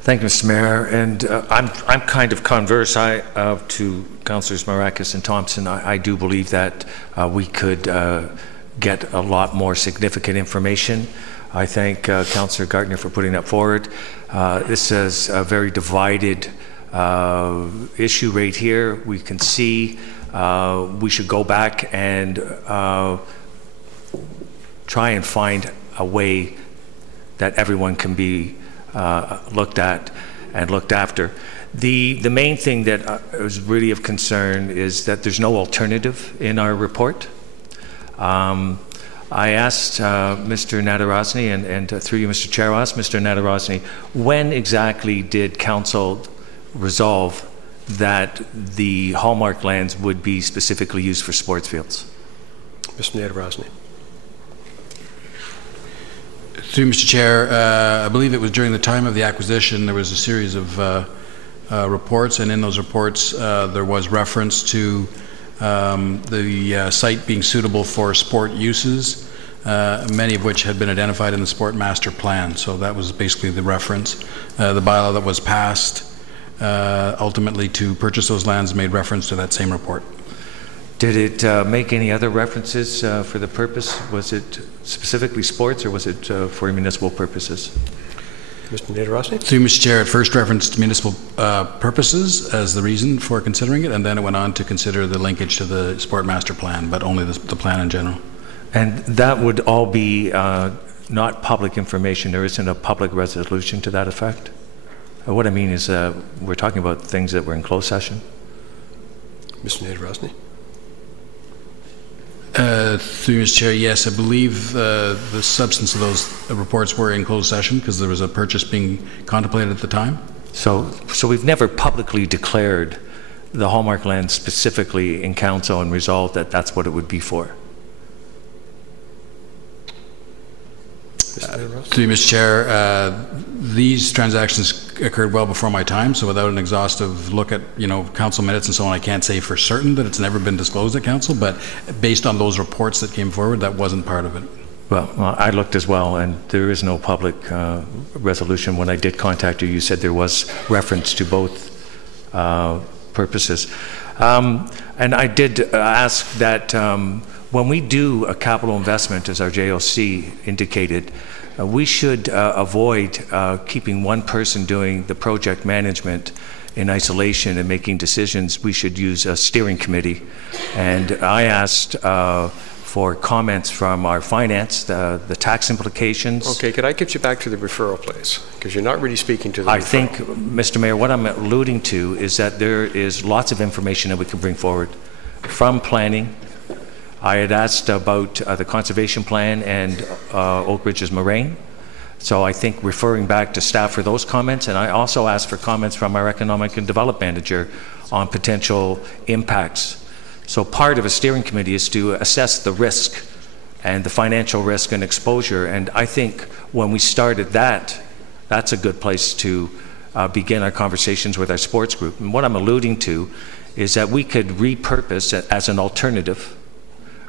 Thank you, Mr. Mayor. And I'm kind of converse to Councillors Maracus and Thompson. I do believe that we could get a lot more significant information. I thank Councillor Gartner for putting that forward. This is a very divided issue right here. We can see we should go back and try and find a way that everyone can be looked at and looked after. The main thing that is really of concern is that there's no alternative in our report. I asked Mr. Nadarozny, and through you, Mr. Chair, I asked Mr. Nadarozny, when exactly did Council resolve that the Hallmark lands would be specifically used for sports fields? Mr. Nadarozny. Through Mr. Chair, I believe it was during the time of the acquisition. There was a series of reports, and in those reports there was reference to the site being suitable for sport uses, many of which had been identified in the Sport Master Plan. So that was basically the reference. The bylaw that was passed ultimately to purchase those lands made reference to that same report. Did it make any other references for the purpose? Was it specifically sports, or was it for municipal purposes? Mr. Nader-Rossi? Through Mr. Chair, it first referenced municipal purposes as the reason for considering it, and then it went on to consider the linkage to the sport master plan, but only the plan in general. And that would all be not public information. There isn't a public resolution to that effect? What I mean is we're talking about things that were in closed session. Mr. Nader-Rossi? Through Mr. Chair, yes, I believe the substance of those reports were in closed session because there was a purchase being contemplated at the time. So we've never publicly declared the Hallmark land specifically in council and resolved that that's what it would be for. Through Mr. Chair, these transactions occurred well before my time, so without an exhaustive look at council minutes and so on, I can't say for certain that it's never been disclosed at council, but based on those reports that came forward, that wasn't part of it. Well, I looked as well, and there is no public resolution. When I did contact you, you said there was reference to both purposes. And I did ask that when we do a capital investment, as our JOC indicated, we should avoid keeping one person doing the project management in isolation and making decisions. We should use a steering committee. And I asked for comments from our finance, the tax implications. Okay, could I get you back to the referral, please? Because you're not really speaking to the referral. I think, Mr. Mayor, what I'm alluding to is that there is lots of information that we can bring forward from planning. I had asked about the conservation plan and Oak Ridge's moraine. So I think referring back to staff for those comments, and I also asked for comments from our economic and development manager on potential impacts. So part of a steering committee is to assess the risk and the financial risk and exposure. And I think when we started that, that's a good place to begin our conversations with our sports group. And what I'm alluding to is that we could repurpose it as an alternative,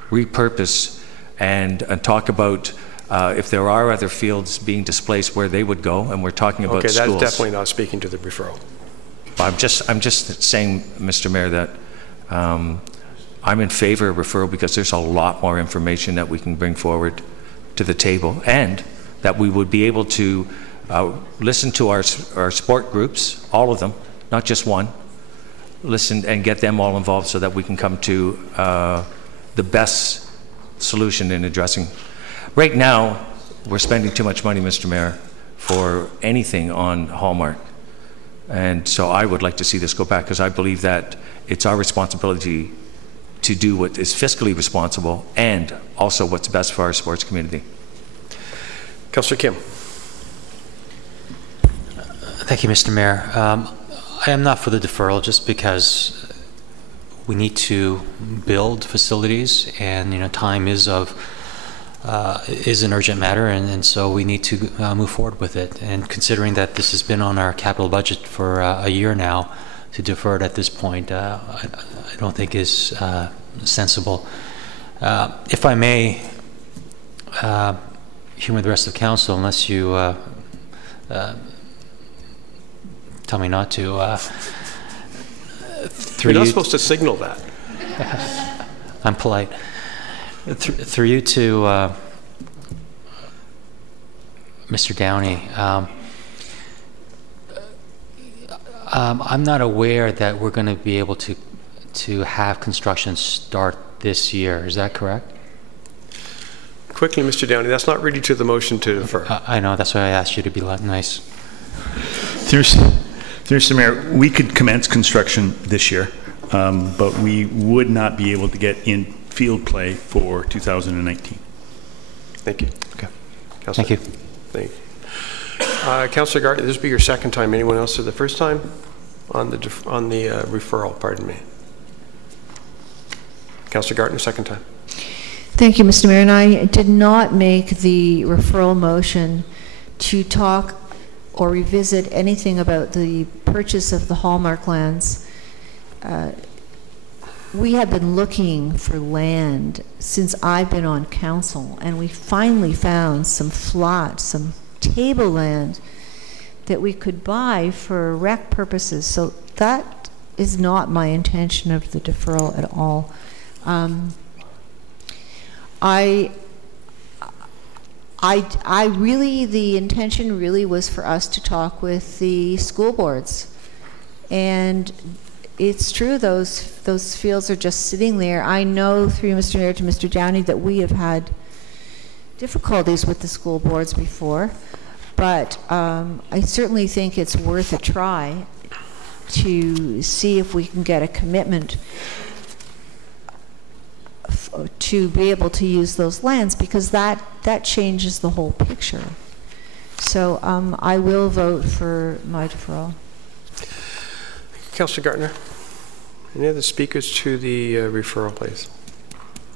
repurpose and talk about if there are other fields being displaced where they would go, and we're talking about schools. Okay, that's definitely not speaking to the referral. I'm just saying, Mr. Mayor, that I'm in favor of referral because there's a lot more information that we can bring forward to the table, and that we would be able to listen to our sport groups, all of them, not just one, listen and get them all involved so that we can come to the best solution in addressing. Right now, we're spending too much money, Mr. Mayor, for anything on Hallmark. And so I would like to see this go back because I believe that it's our responsibility to do what is fiscally responsible and also what's best for our sports community. Councillor Kim. Thank you, Mr. Mayor. I am not for the deferral just because we need to build facilities, and time is an urgent matter, and so we need to move forward with it. And considering that this has been on our capital budget for a year now, to defer it at this point, I don't think is sensible. If I may, humor the rest of the council, unless you tell me not to. You're not supposed to signal that. I'm polite. Through you to Mr. Downey, I'm not aware that we're going to be able to have construction start this year. Is that correct? Quickly, Mr. Downey, that's not really to the motion to defer. I know, that's why I asked you to be nice. Mr. Mayor, we could commence construction this year, but we would not be able to get in field play for 2019. Thank you. Okay. Councillor. Thank you. Thank you. Councillor Gardner, this will be your second time. Anyone else for the first time on the referral? Pardon me. Councillor Gardner, second time. Thank you, Mr. Mayor. And I did not make the referral motion to talk or revisit anything about the purchase of the Hallmark lands. We have been looking for land since I've been on council, and we finally found some tableland that we could buy for rec purposes. So that is not my intention of the deferral at all. The intention really was for us to talk with the school boards. And it's true, those fields are just sitting there. I know through Mr. Mayor to Mr. Downey that we have had difficulties with the school boards before, but I certainly think it's worth a try to see if we can get a commitment to be able to use those lands, because that changes the whole picture. So I will vote for my deferral. Councillor Gartner, any other speakers to the referral, please?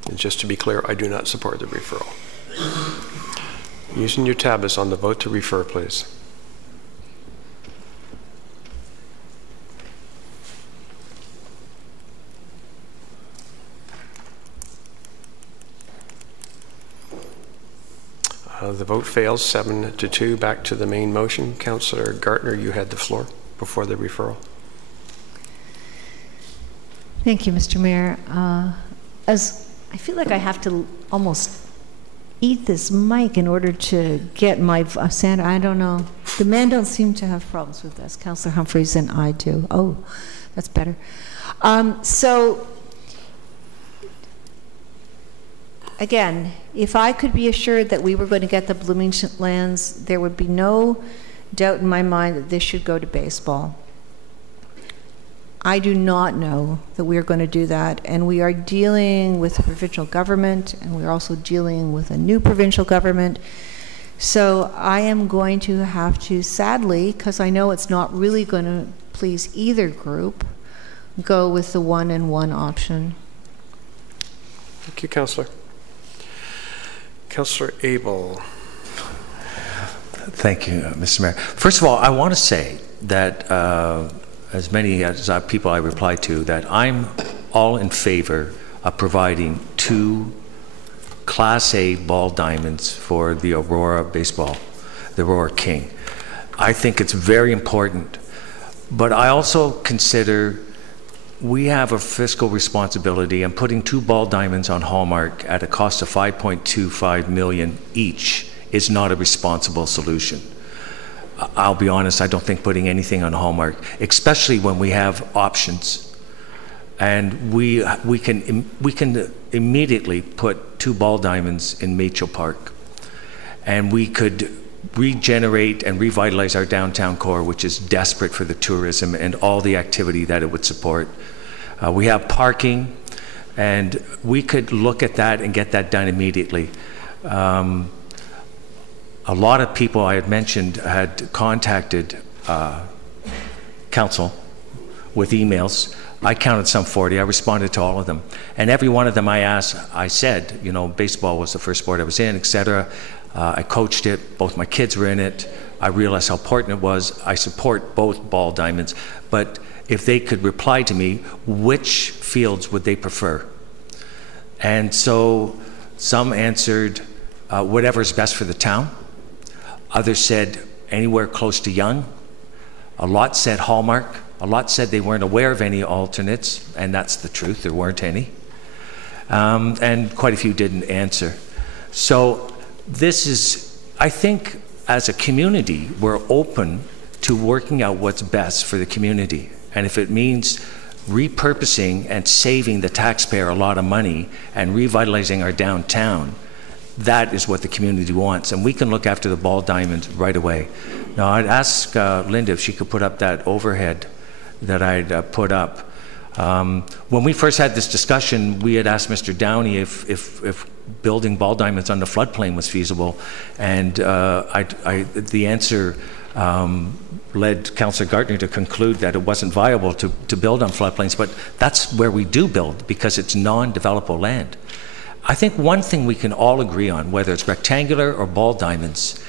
And just to be clear, I do not support the referral. Using your tablets on the vote to refer, please. The vote fails 7-2. Back to the main motion. Councillor Gartner, you had the floor before the referral. Thank you, Mr. Mayor. As I feel like I have to almost eat this mic in order to get my Sandra. I don't know. The men don't seem to have problems with this. Councillor Humphreys and I do. Oh, that's better. So. Again, if I could be assured that we were going to get the Bloomington lands, there would be no doubt in my mind that this should go to baseball. I do not know that we are going to do that, and we are dealing with the provincial government, and we're also dealing with a new provincial government. So I am going to have to, sadly, because I know it's not really going to please either group, go with the 1-and-1 option. Thank you, Councillor. Councillor Abel. Thank you, Mr. Mayor. First of all, I want to say that as many as people I reply to, that I'm all in favor of providing 2 Class A ball diamonds for the Aurora baseball, the Aurora King. I think it's very important, but I also consider we have a fiscal responsibility, and putting 2 ball diamonds on Hallmark at a cost of $5.25 million each is not a responsible solution. I'll be honest, I don't think putting anything on Hallmark, especially when we have options, and we can immediately put 2 ball diamonds in Machel Park, and we could regenerate and revitalize our downtown core, which is desperate for the tourism and all the activity that it would support. We have parking, and we could look at that and get that done immediately. A lot of people I had mentioned had contacted council with emails. I counted some 40. I responded to all of them. And every one of them I said, you know, baseball was the first sport I was in, etc. I coached it. Both my kids were in it. I realized how important it was. I support both ball diamonds. But if they could reply to me, which fields would they prefer? And so some answered whatever's best for the town. Others said anywhere close to Yonge. A lot said Hallmark. A lot said they weren't aware of any alternates, and that's the truth, there weren't any. And quite a few didn't answer. So this is, I think, as a community, we're open to working out what's best for the community. And if it means repurposing and saving the taxpayer a lot of money and revitalizing our downtown, that is what the community wants. And we can look after the ball diamonds right away. Now, I'd ask Linda if she could put up that overhead that I'd put up. When we first had this discussion, we had asked Mr. Downey if building ball diamonds on the floodplain was feasible, and the answer led Councillor Gartner to conclude that it wasn't viable to build on floodplains, but that's where we do build because it's non-developable land. I think one thing we can all agree on, whether it's rectangular or ball diamonds,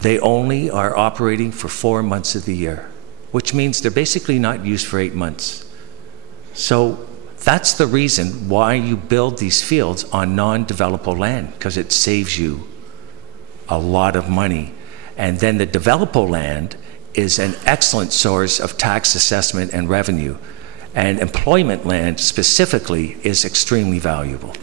they only are operating for 4 months of the year, which means they're basically not used for 8 months. So that's the reason why you build these fields on non-developable land, because it saves you a lot of money. And then the developable land is an excellent source of tax assessment and revenue. And employment land specifically is extremely valuable.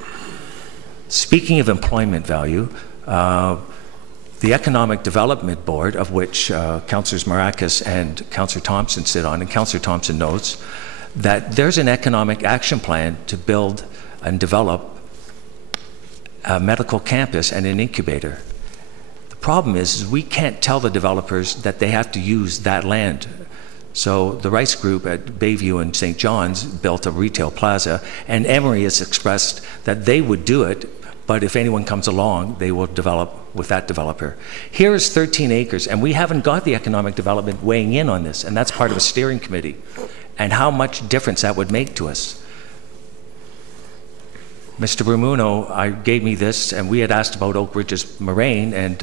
Speaking of employment value, the Economic Development Board, of which Councillors Marakis and Councillor Thompson sit on, and Councillor Thompson knows, that there's an economic action plan to build and develop a medical campus and an incubator. The problem is we can't tell the developers that they have to use that land. So the Rice Group at Bayview and St. John's built a retail plaza, and Emory has expressed that they would do it, but if anyone comes along, they will develop with that developer. Here is 13 acres, and we haven't got the economic development weighing in on this, and that's part of a steering committee, and how much difference that would make to us. Mr. Bermuno gave me this, and we had asked about Oak Ridges Moraine, and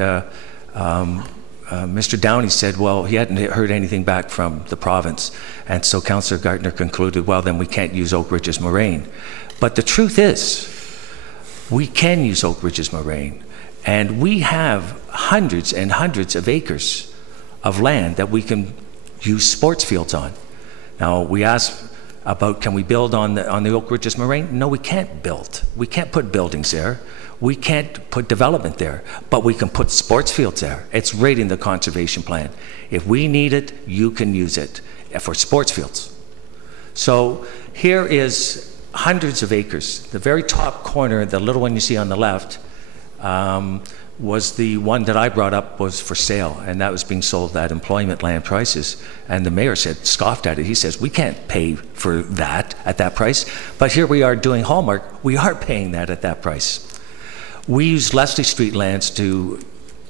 Mr. Downey said, well, he hadn't heard anything back from the province, and so Councillor Gardner concluded, well, then we can't use Oak Ridges Moraine. But the truth is, we can use Oak Ridges Moraine, and we have hundreds and hundreds of acres of land that we can use sports fields on. Now, we asked about, can we build on the Oak Ridges Moraine? No, we can't build. We can't put buildings there. We can't put development there, but we can put sports fields there. It's right in the conservation plan. If we need it, you can use it for sports fields. So here is hundreds of acres. The very top corner, the little one you see on the left, was the one that I brought up was for sale, and that was being sold at employment land prices. And the mayor scoffed at it. He says, we can't pay for that at that price. But here we are doing Hallmark. We are paying that at that price. We use Leslie Street lands to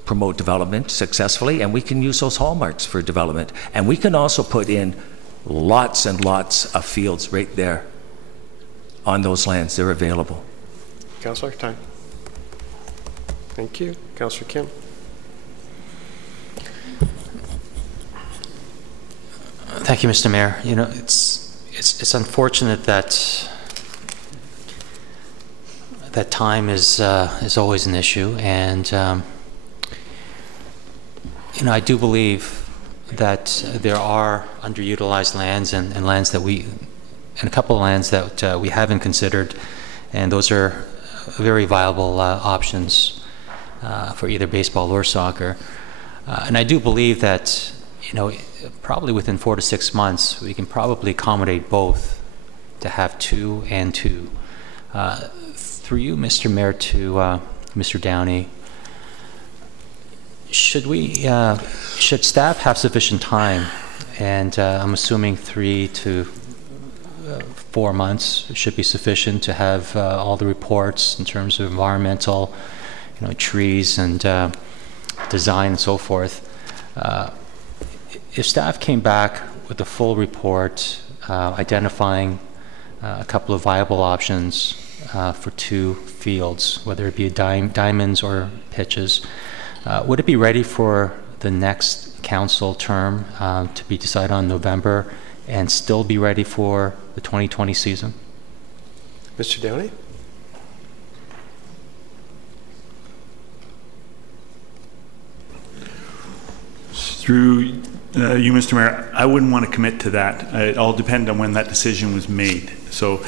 promote development successfully, and we can use those hallmarks for development. And we can also put in lots and lots of fields right there on those lands. They're available. Councillor, time. Thank you. Councillor Kim. Thank you, Mr. Mayor. You know, it's unfortunate that time is always an issue, and you know, I do believe that there are underutilized lands and lands that and a couple of lands that we haven't considered, and those are very viable options for either baseball or soccer. And I do believe that, you know, probably within 4 to 6 months, we can probably accommodate both to have 2 and 2. Through you, Mr. Mayor, to Mr. Downey, should staff have sufficient time, and I'm assuming 3 to 4 months should be sufficient to have all the reports in terms of environmental, you know, trees and design and so forth. If staff came back with a full report identifying a couple of viable options for 2 fields, whether it be diamonds or pitches, would it be ready for the next council term to be decided on November and still be ready for the 2020 season? Mr. Downey? Through you, Mr. Mayor, I wouldn't want to commit to that. It all depends on when that decision was made. So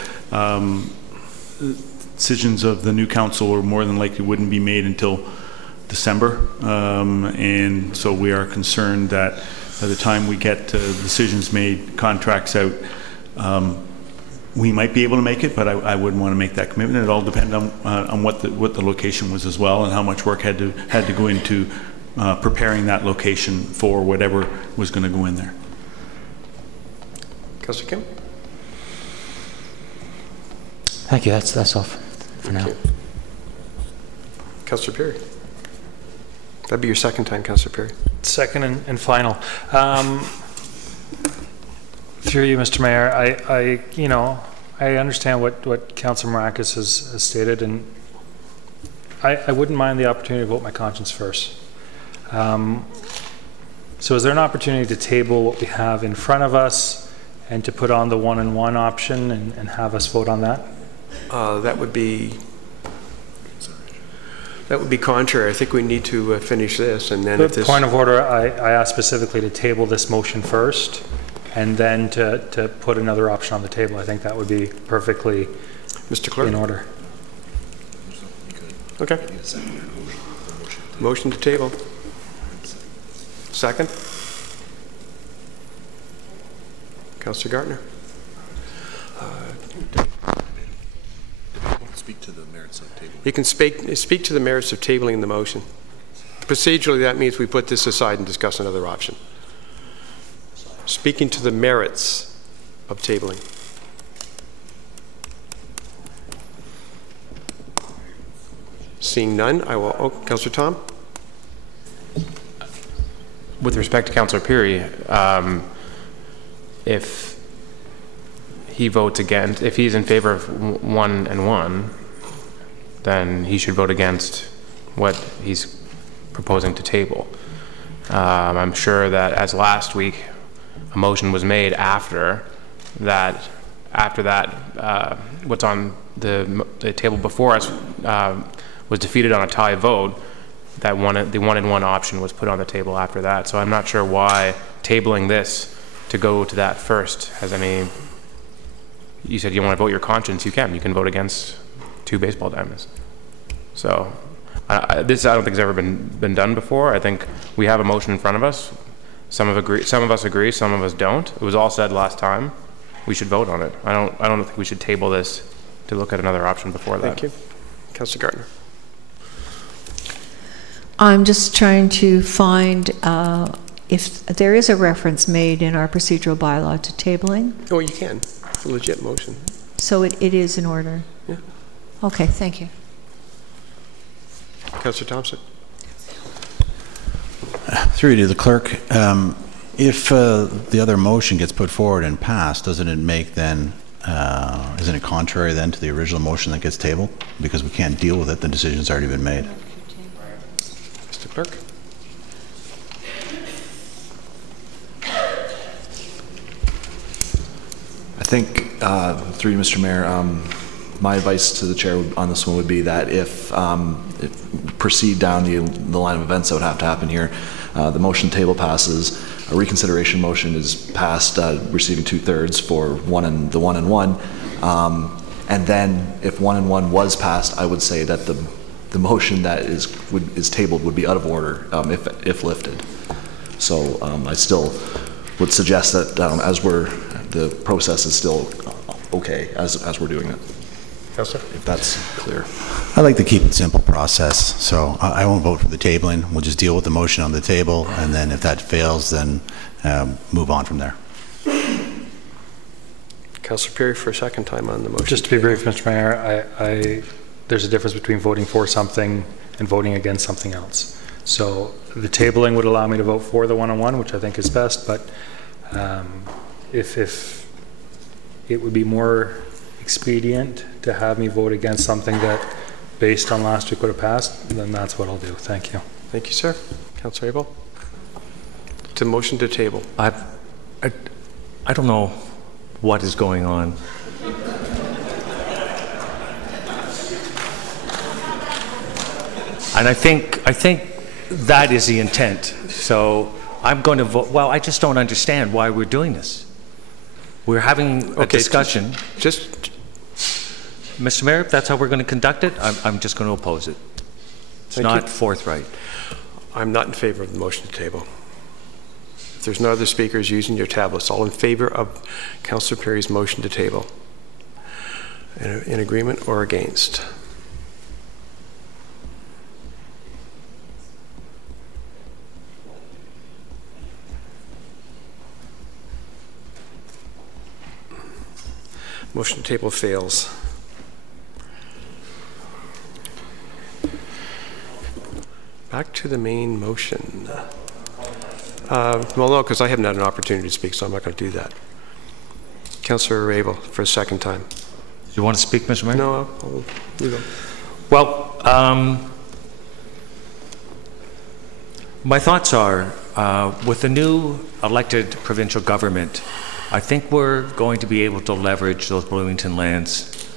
decisions of the new council are more than likely wouldn't be made until December. And so we are concerned that by the time we get decisions made, contracts out, we might be able to make it, but I wouldn't want to make that commitment. It all depends on what the location was as well, and how much work had to go into preparing that location for whatever was going to go in there. Councillor Kim? Thank you. That's all for now. Councillor Perry? That'd be your second time, Councillor Perry. Second and final. Through you, Mr. Mayor, I understand what Councillor Marakis has stated, and I wouldn't mind the opportunity to vote my conscience first. So is there an opportunity to table what we have in front of us and to put on the 1-in-1 option and have us vote on that? That would be contrary. I think we need to finish this, and then if this... Point of order, I asked specifically to table this motion first and then to put another option on the table. I think that would be perfectly Mr. Clerk? in order. Okay. Motion to table. Second? Councillor Gartner. Speak to the merits of tabling. You can speak to the merits of tabling the motion. Procedurally, that means we put this aside and discuss another option. Speaking to the merits of tabling. Seeing none, I will. Oh, Councillor Tom? With respect to Councillor Peary, if he votes against, if he's in favor of 1 and 1, then he should vote against what he's proposing to table. I'm sure that as last week, a motion was made after that, what's on the table before us was defeated on a tie vote, that the 1 and 1 option was put on the table after that. So I'm not sure why tabling this to go to that first has any. You said you want to vote your conscience, you can vote against 2 baseball diamonds. So this I don't think has ever been done before. I think we have a motion in front of us. Some of us agree, some of us don't. It was all said last time. We should vote on it. I don't think we should table this to look at another option before that. Thank you. Councillor Gartner. I'm just trying to find if there is a reference made in our procedural bylaw to tabling. Oh, you can. It's a legit motion. So it is in order? Yeah. Okay, thank you. Councillor Thompson. Through you to the clerk, if the other motion gets put forward and passed, doesn't it make then, isn't it contrary then to the original motion that gets tabled? Because we can't deal with it, the decision's already been made. Mr. Clerk. I think, through you, Mr. Mayor, my advice to the chair on this one would be that if proceed down the line of events that would have to happen here, the motion table passes, a reconsideration motion is passed, receiving 2/3 for the 1 and 1, and then if 1 and 1 was passed, I would say that the motion that is tabled would be out of order if lifted. So I still would suggest that the process is still okay as we're doing it. Councillor? If that's clear. I like to keep it simple process, so I won't vote for the tabling. We'll just deal with the motion on the table, and then if that fails, then move on from there. Councillor Peary for a second time on the motion. Just to be brief, Mr. Mayor, there's a difference between voting for something and voting against something else. So the tabling would allow me to vote for the 1 and 1, which I think is best, but if it would be more expedient to have me vote against something that, based on last week, would have passed, then that's what I'll do. Thank you. Thank you, sir. Councillor Abel? It's a motion to table. I don't know what is going on. And I think that is the intent. So I'm going to vote. Well, I just don't understand why we're doing this. We're having a discussion. Mr. Mayor, if that's how we're going to conduct it, I'm just going to oppose it. It's not forthright. I'm not in favor of the motion to table. If there's no other speakers using your tablets, all in favor of Councillor Perry's motion to table? In agreement or against? Motion to table fails. Back to the main motion. Well, no, because I haven't had an opportunity to speak, so I'm not going to do that. Councillor Abel for a second time. Do you want to speak, Mr. Mayor? No, you go. Well, my thoughts are, with the new elected provincial government, I think we're going to be able to leverage those Bloomington lands.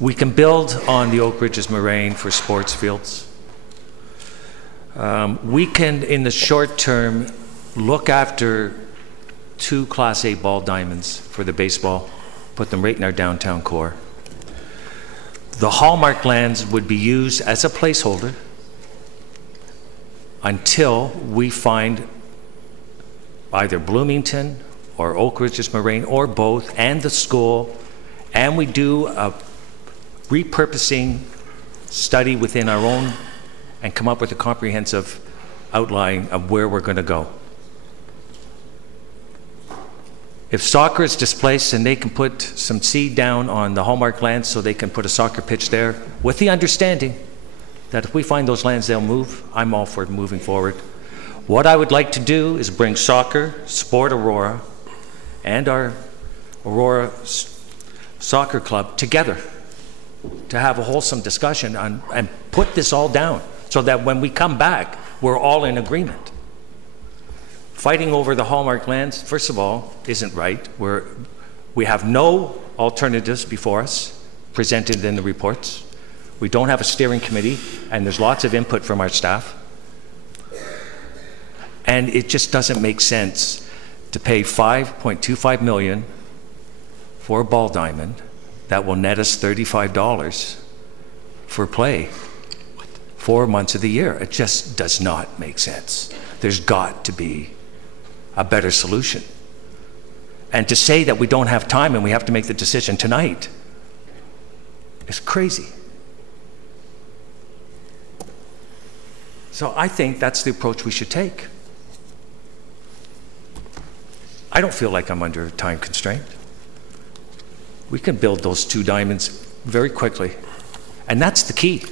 We can build on the Oak Ridges Moraine for sports fields. We can, in the short term, look after 2 Class A ball diamonds for the baseball, put them right in our downtown core. The Hallmark lands would be used as a placeholder until we find either Bloomington or Oak Ridges Moraine or both, and the school, and we do a repurposing study within our own and come up with a comprehensive outline of where we're going to go. If soccer is displaced and they can put some seed down on the Hallmark lands so they can put a soccer pitch there, with the understanding that if we find those lands, they'll move, I'm all for moving forward. What I would like to do is bring soccer, Sport Aurora, and our Aurora Soccer Club together to have a wholesome discussion on, and put this all down so that when we come back, we're all in agreement. Fighting over the Hallmark lands, first of all, isn't right. We have no alternatives before us presented in the reports. We don't have a steering committee, and there's lots of input from our staff. And it just doesn't make sense to pay $5.25 million for a ball diamond that will net us $35 for play 4 months of the year. It just does not make sense. There's got to be a better solution. And to say that we don't have time and we have to make the decision tonight is crazy. So I think that's the approach we should take. I don't feel like I'm under a time constraint. We can build those 2 diamonds very quickly. And that's the key.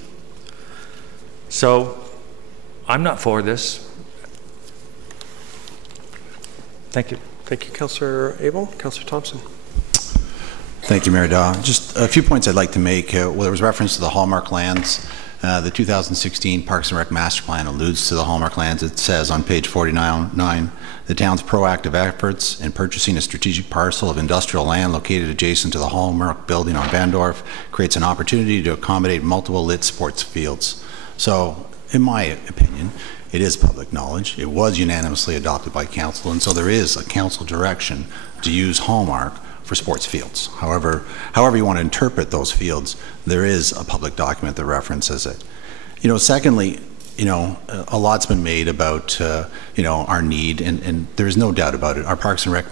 So I'm not for this. Thank you. Thank you, Councillor Abel. Councillor Thompson. Thank you, Mayor Daw. Just a few points I'd like to make. Well, there was reference to the Hallmark lands. The 2016 Parks and Rec Master Plan alludes to the Hallmark lands. It says on page 49, the town's proactive efforts in purchasing a strategic parcel of industrial land located adjacent to the Hallmark building on Vandorf creates an opportunity to accommodate multiple lit sports fields. So, in my opinion, it is public knowledge. It was unanimously adopted by council, and so there is a council direction to use Hallmark for sports fields. However you want to interpret those fields, there is a public document that references it. Secondly, a lot's been made about, our need, and there's no doubt about it. Our Parks and Rec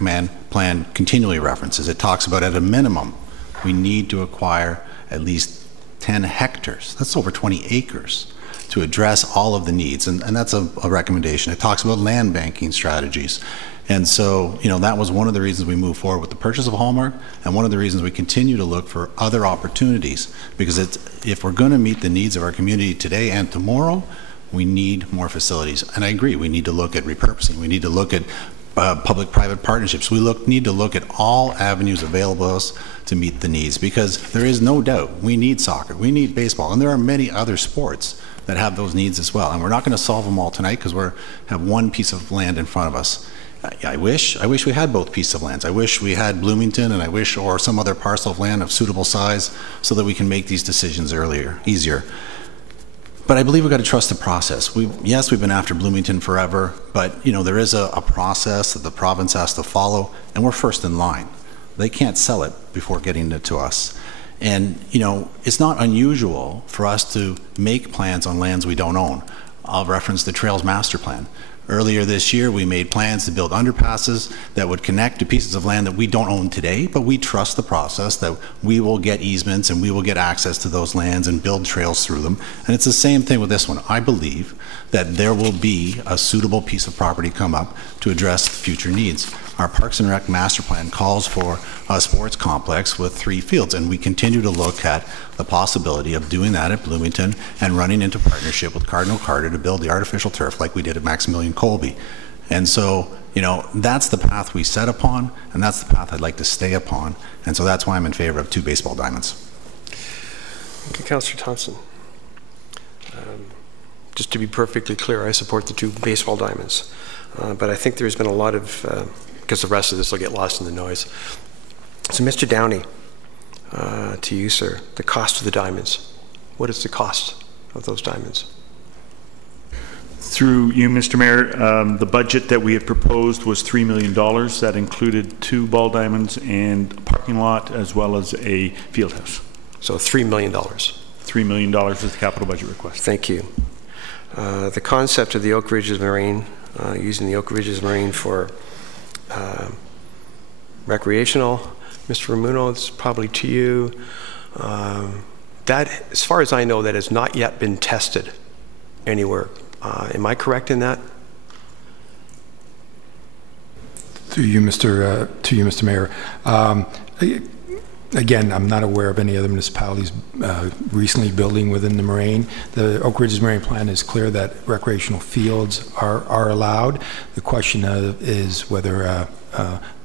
plan continually references. It talks about, at a minimum, we need to acquire at least 10 hectares. That's over 20 acres to address all of the needs, and that's a recommendation. It talks about land banking strategies. And so, that was one of the reasons we moved forward with the purchase of Hallmark, and one of the reasons we continue to look for other opportunities, because if we're going to meet the needs of our community today and tomorrow, we need more facilities. And I agree, we need to look at repurposing. We need to look at public-private partnerships. We need to look at all avenues available to us to meet the needs, because there is no doubt we need soccer, we need baseball, and there are many other sports that have those needs as well. And we're not going to solve them all tonight because we have one piece of land in front of us. I wish we had both pieces of lands. I wish we had Bloomington, and or some other parcel of land of suitable size, so that we can make these decisions easier. But I believe we've got to trust the process. Yes, we've been after Bloomington forever, but there is a process that the province has to follow, and we're first in line. They can't sell it before getting it to us. And it's not unusual for us to make plans on lands we don't own. I'll reference the Trails Master Plan. Earlier this year, we made plans to build underpasses that would connect to pieces of land that we don't own today, but we trust the process that we will get easements and we will get access to those lands and build trails through them. And it's the same thing with this one. I believe that there will be a suitable piece of property come up to address future needs. Our Parks and Rec Master Plan calls for a sports complex with 3 fields, and we continue to look at the possibility of doing that at Bloomington and running into partnership with Cardinal Carter to build the artificial turf like we did at Maximilian Colby. And so, that's the path we set upon, and that's the path I'd like to stay upon. And so that's why I'm in favor of 2 baseball diamonds. Okay, Councillor Thompson. Just to be perfectly clear, I support the 2 baseball diamonds. But I think there's been a lot of, because the rest of this will get lost in the noise. So Mr. Downey, to you, sir, the cost of the diamonds. What is the cost of those diamonds? Through you, Mr. Mayor, the budget that we had proposed was $3 million. That included 2 ball diamonds and a parking lot, as well as a field house. So $3 million. $3 million is the capital budget request. Thank you. The concept of the Oak Ridges Marine, using the Oak Ridges Marine for recreational, Mr. Ramuno, it's probably to you. That, as far as I know, that has not yet been tested anywhere. Am I correct in that? To you, Mr. Mayor. Again, I'm not aware of any other municipalities recently building within the Marine. The Oak Ridges Marine Plan is clear that recreational fields are allowed. The question is whether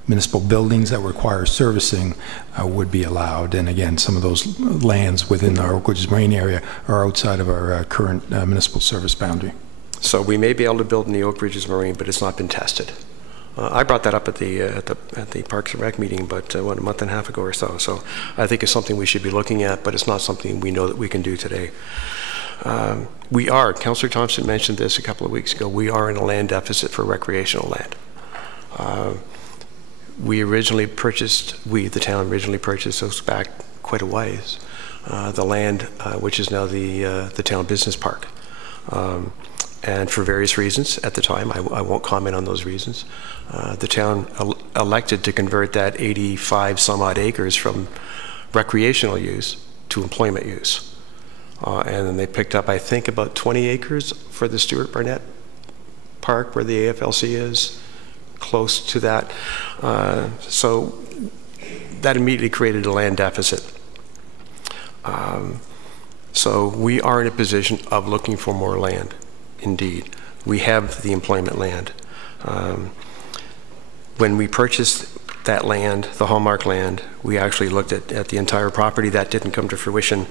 municipal buildings that require servicing would be allowed. And again, some of those lands within our Oak Ridges Marine area are outside of our current municipal service boundary. So we may be able to build in the Oak Ridges Marine, but it's not been tested. I brought that up at the Parks and Rec meeting, but a month and a half ago or so. So I think it's something we should be looking at, but it's not something we know that we can do today. We are, Councillor Thompson mentioned this a couple of weeks ago, we are in a land deficit for recreational land. The town originally purchased those back quite a ways, the land which is now the town business park. And for various reasons at the time, I won't comment on those reasons, the town elected to convert that 85 some odd acres from recreational use to employment use. And then they picked up, I think, about 20 acres for the Stuart Barnett Park where the AFLC is, close to that. So that immediately created a land deficit. So we are in a position of looking for more land. Indeed, we have the employment land. When we purchased that land, the Hallmark land, we actually looked at the entire property. That didn't come to fruition.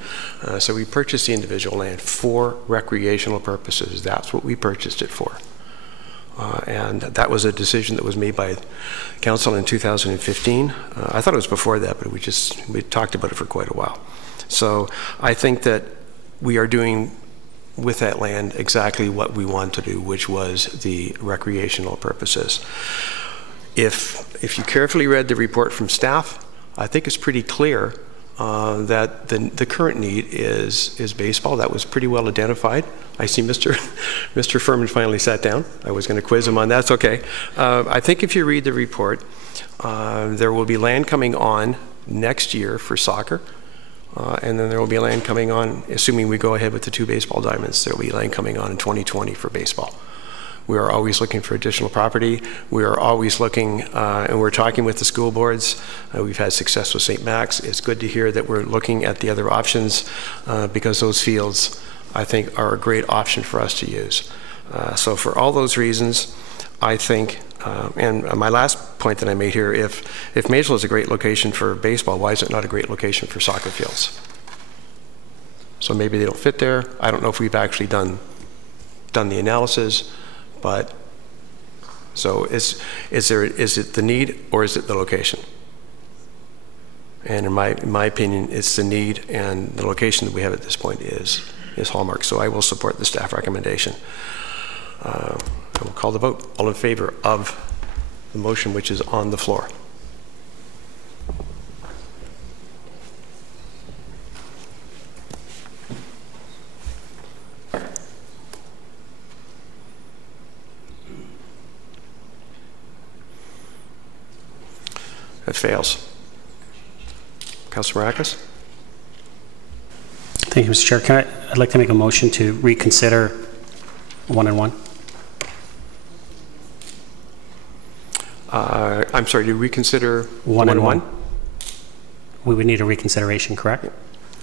So we purchased the individual land for recreational purposes. That's what we purchased it for. And that was a decision that was made by council in 2015. I thought it was before that, but we talked about it for quite a while. So I think that we are doing with that land exactly what we want to do, which was the recreational purposes. If you carefully read the report from staff, I think it's pretty clear that the current need is baseball. That was pretty well identified. I see Mr. Furman finally sat down. I was going to quiz him on that. That's okay. I think if you read the report, there will be land coming on next year for soccer. And then there will be land coming on, assuming we go ahead with the 2 baseball diamonds, there will be land coming on in 2020 for baseball. We are always looking for additional property. We are always looking, and we're talking with the school boards. We've had success with St. Max. It's good to hear that we're looking at the other options because those fields, I think, are a great option for us to use. So for all those reasons, I think, and my last point that I made here, if Maysville is a great location for baseball, why is it not a great location for soccer fields? So maybe they don't fit there. I don't know if we've actually done the analysis, but so is it the need or is it the location? And in my opinion, it's the need, and the location that we have at this point is Hallmark. So I will support the staff recommendation. I will call the vote. All in favor of the motion which is on the floor? It fails. Councilor Maracas? Thank you, Mr. Chair. I'd like to make a motion to reconsider 1 and 1. I'm sorry, to reconsider 1 and 1? We would need a reconsideration, correct?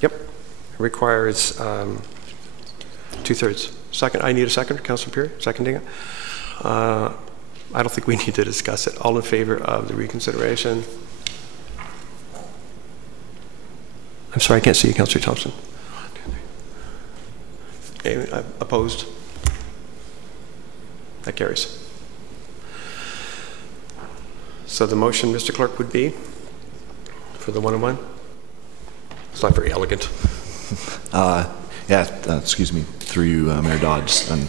Yep. It requires 2/3. Second, I need a second, Councilor Perry, seconding it. I don't think we need to discuss it. All in favor of the reconsideration? I'm sorry, I can't see you, Councilor Thompson. Opposed? That carries. So the motion, Mr. Clerk, would be for the 1 and 1? It's not very elegant. Excuse me, through you, Mayor Dodge. And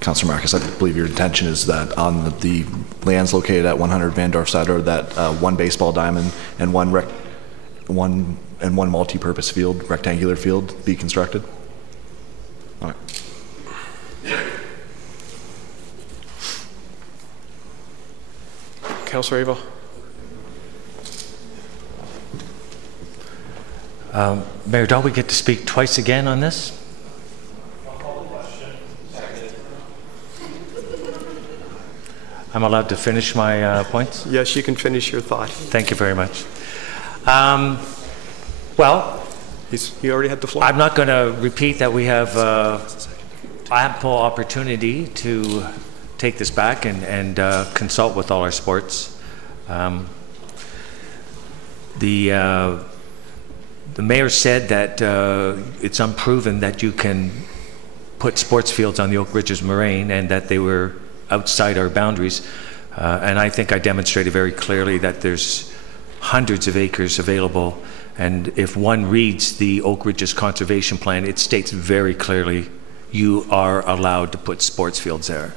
Councillor Marcus, I believe your intention is that on the lands located at 100 Van Dorf Side Road, that one baseball diamond and one multi-purpose field, rectangular field, be constructed? All right. Councillor Abel. Mayor, don't we get to speak twice again on this? I'm allowed to finish my points? Yes, you can finish your thought. Thank you very much. Well, you already had the floor. I'm not going to repeat that we have ample opportunity to take this back and consult with all our sports. The mayor said that it's unproven that you can put sports fields on the Oak Ridges Moraine and that they were outside our boundaries. And I think I demonstrated very clearly that there's hundreds of acres available. And if one reads the Oak Ridges Conservation Plan, it states very clearly you are allowed to put sports fields there.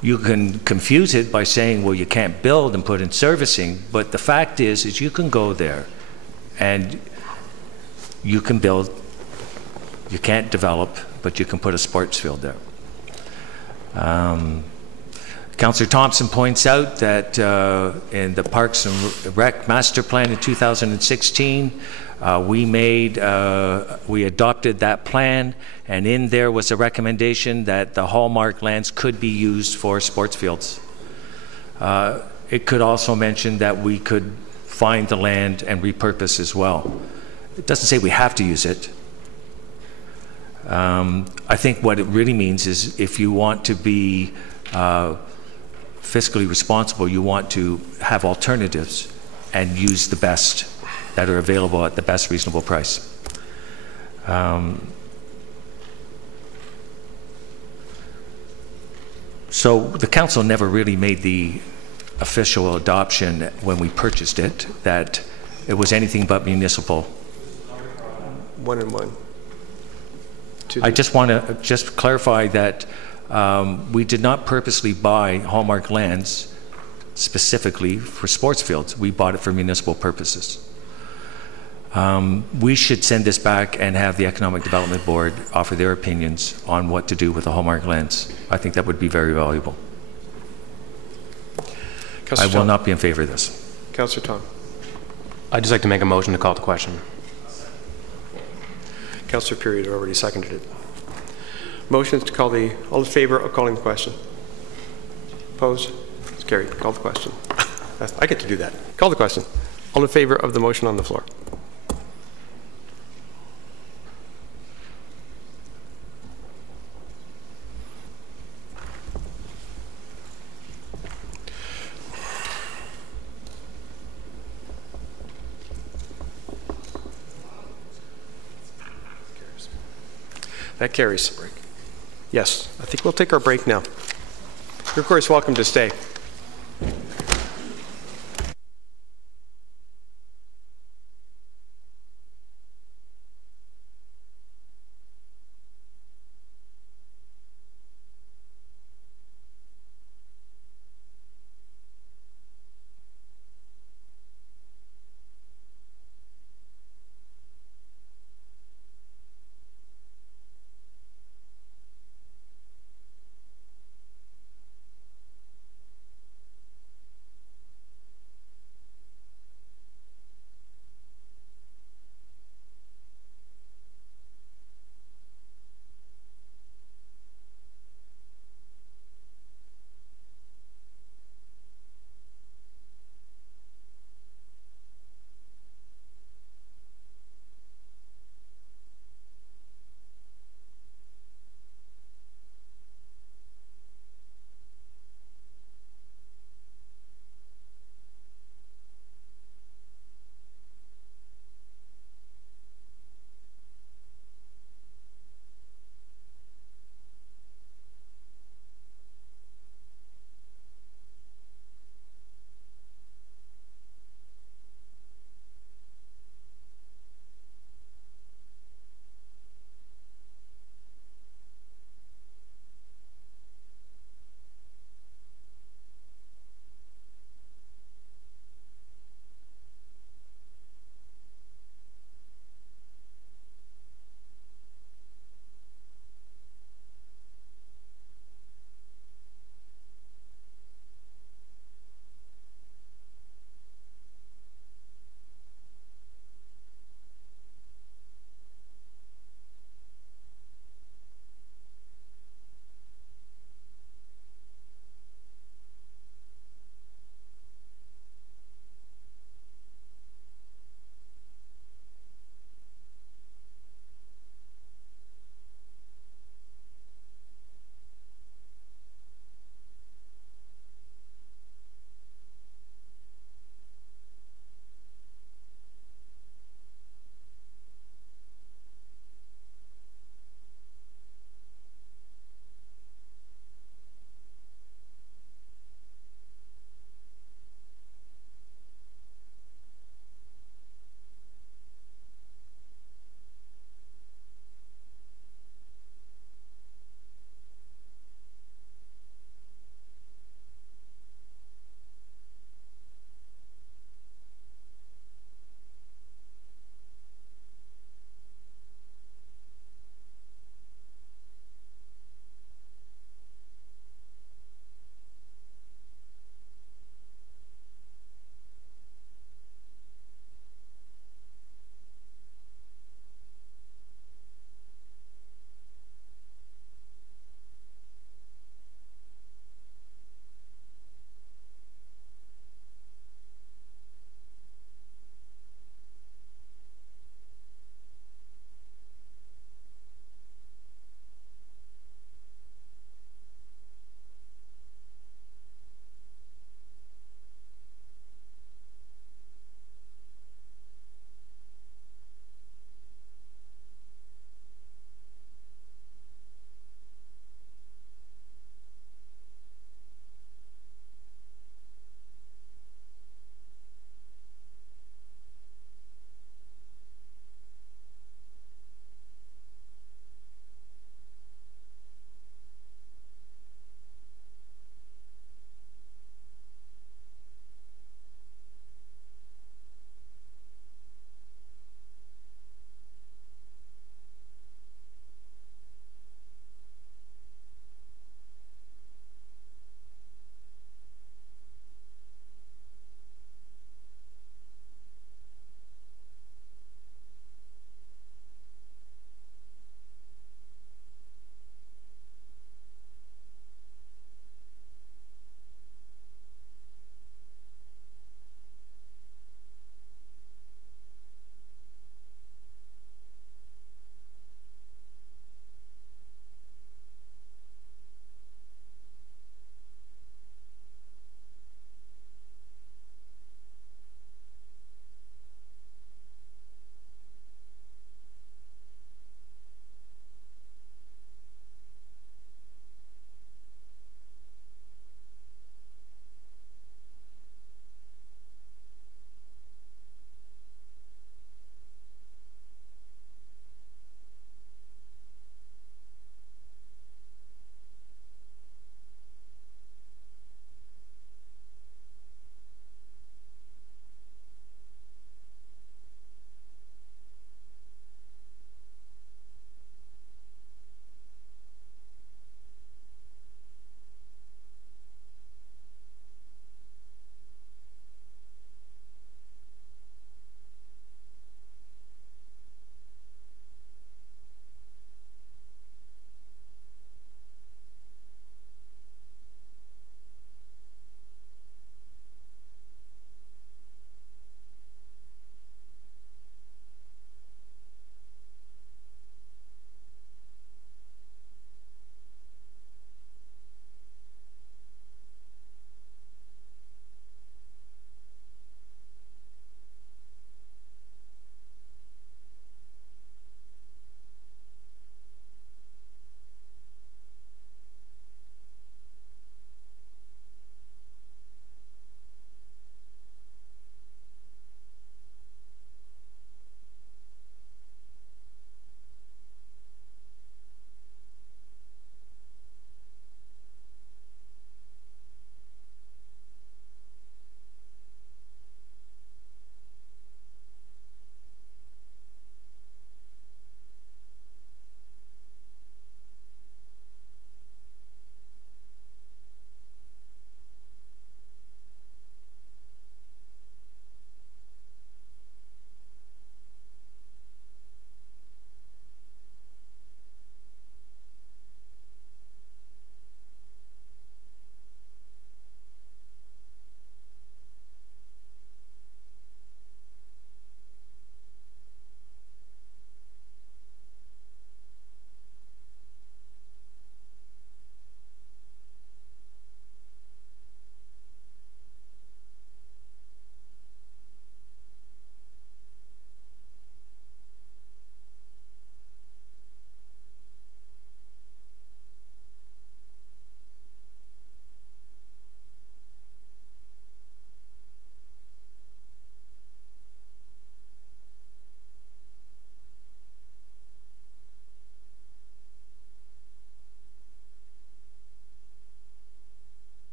You can confuse it by saying, well, you can't build and put in servicing, but the fact is you can go there and you can build, you can't develop, but you can put a sports field there. Councillor Thompson points out that in the Parks and Rec Master Plan in 2016, we adopted that plan, and in there was a recommendation that the hallmark lands could be used for sports fields. It could also mention that we could find the land and repurpose as well. It doesn't say we have to use it. I think what it really means is if you want to be fiscally responsible, you want to have alternatives and use the best that are available at the best reasonable price. So the council never really made the official adoption when we purchased it that it was anything but municipal. 1 and 1. I just want to just clarify that we did not purposely buy hallmark lands specifically for sports fields. We bought it for municipal purposes. We should send this back and have the Economic Development Board offer their opinions on what to do with the hallmark lands. I think that would be very valuable. I will not be in favor of this. Councillor Tom. I'd just like to make a motion to call the question. Councillor Period already seconded it. Motion is to call the, all in favor of calling the question? Opposed? It's carried. Call the question. I get to do that. Call the question. All in favor of the motion on the floor? That carries. Yes, I think we'll take our break now. You're of course welcome to stay.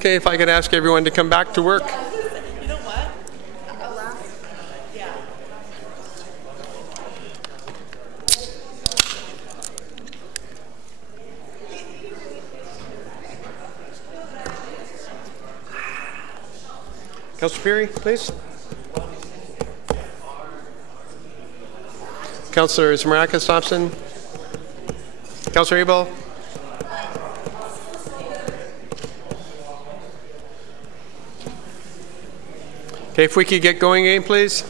Okay, if I could ask everyone to come back to work. You know what? Yeah. Councillor Peary, please. Councillors Maracas, Thompson. Councillor Abel. Okay, if we could get going again, please.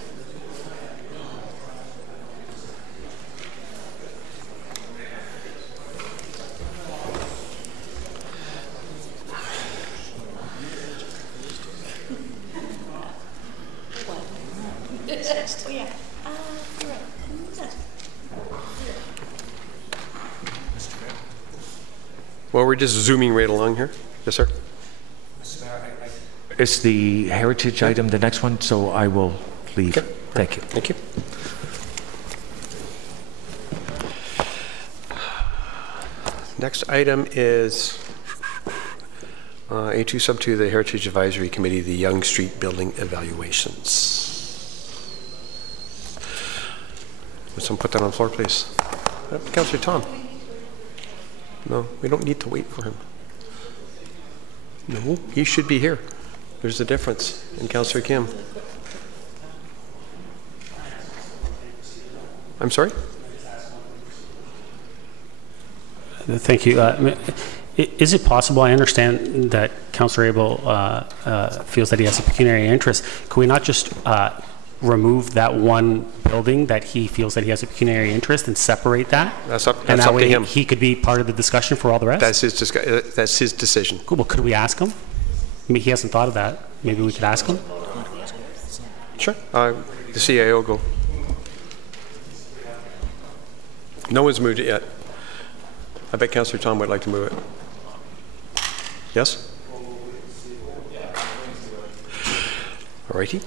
Well, we're just zooming right along here. Yes, sir. Is the heritage item the next one? So I will leave. Okay. Thank you. Thank you. Next item is A2 sub 2, the Heritage Advisory Committee, the Yonge Street Building Evaluations. Would someone put that on the floor, please? Councillor Tom. No, we don't need to wait for him. No, he should be here. There's a difference in Councillor Kim. I'm sorry? Thank you. Is it possible, I understand that Councillor Abel feels that he has a pecuniary interest. Can we not just remove that one building that he feels that he has a pecuniary interest and separate that? That's up and that to way him. He could be part of the discussion for all the rest? That's his decision. Cool. Well, could we ask him? I mean, he hasn't thought of that. Maybe we could ask him? Sure. The CIO go. No one's moved it yet. I bet Councillor Tom would like to move it. Yes? All righty.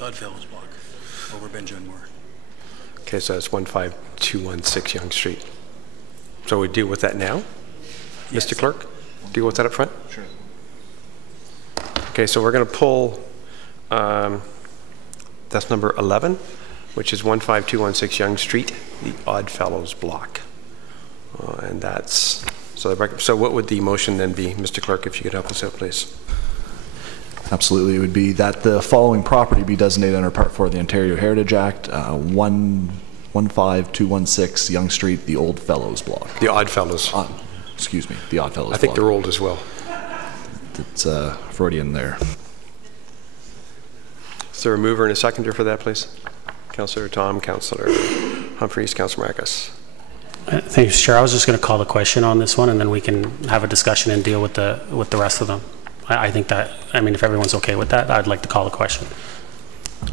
Oddfellows block over Benjamin Moore. Okay, so that's 15216 Yonge Street. So we deal with that now? Yes. Mr. Clerk, deal with that up front? Sure. Okay, so we're going to pull, that's number 11, which is 15216 Yonge Street, the Oddfellows block. And that's, so what would the motion then be, Mr. Clerk, if you could help us out, please? Absolutely. It would be that the following property be designated under Part 4 of the Ontario Heritage Act, 15216 Yonge Street, the Old Fellows block. The Oddfellows. Excuse me, the Oddfellows block. I think they're old as well. It's Freudian there. Is there a mover and a seconder for that, please? Councillor Tom, Councillor Humphreys, Councillor Maracas. Thank you, Mr. Chair. I was just going to call the question on this one, and then we can have a discussion and deal with the rest of them. I think that, I mean, if everyone's okay with that, I'd like to call the question.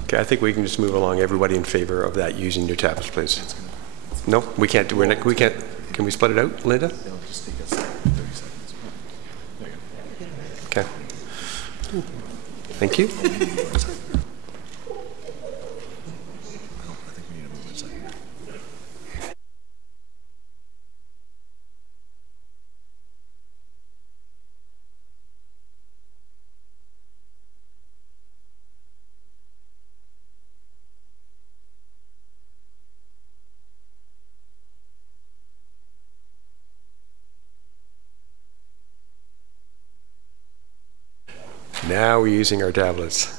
Okay, I think we can just move along. Everybody in favor of that using your tablets, please. No, we can't do it. We can't. Can we split it out, Linda? It'll just take us 30 seconds. Okay. Thank you. Now we're using our tablets.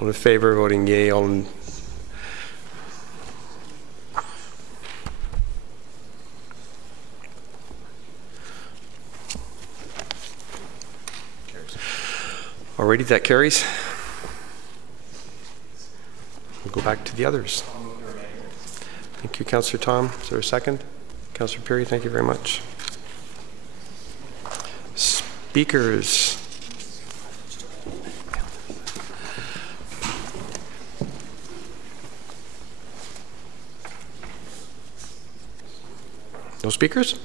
All in favor, voting yea. All in... Alrighty, that carries. We'll go back to the others. Thank you, Councillor Tom. Is there a second? Councillor Perry, thank you very much. Speakers. No speakers?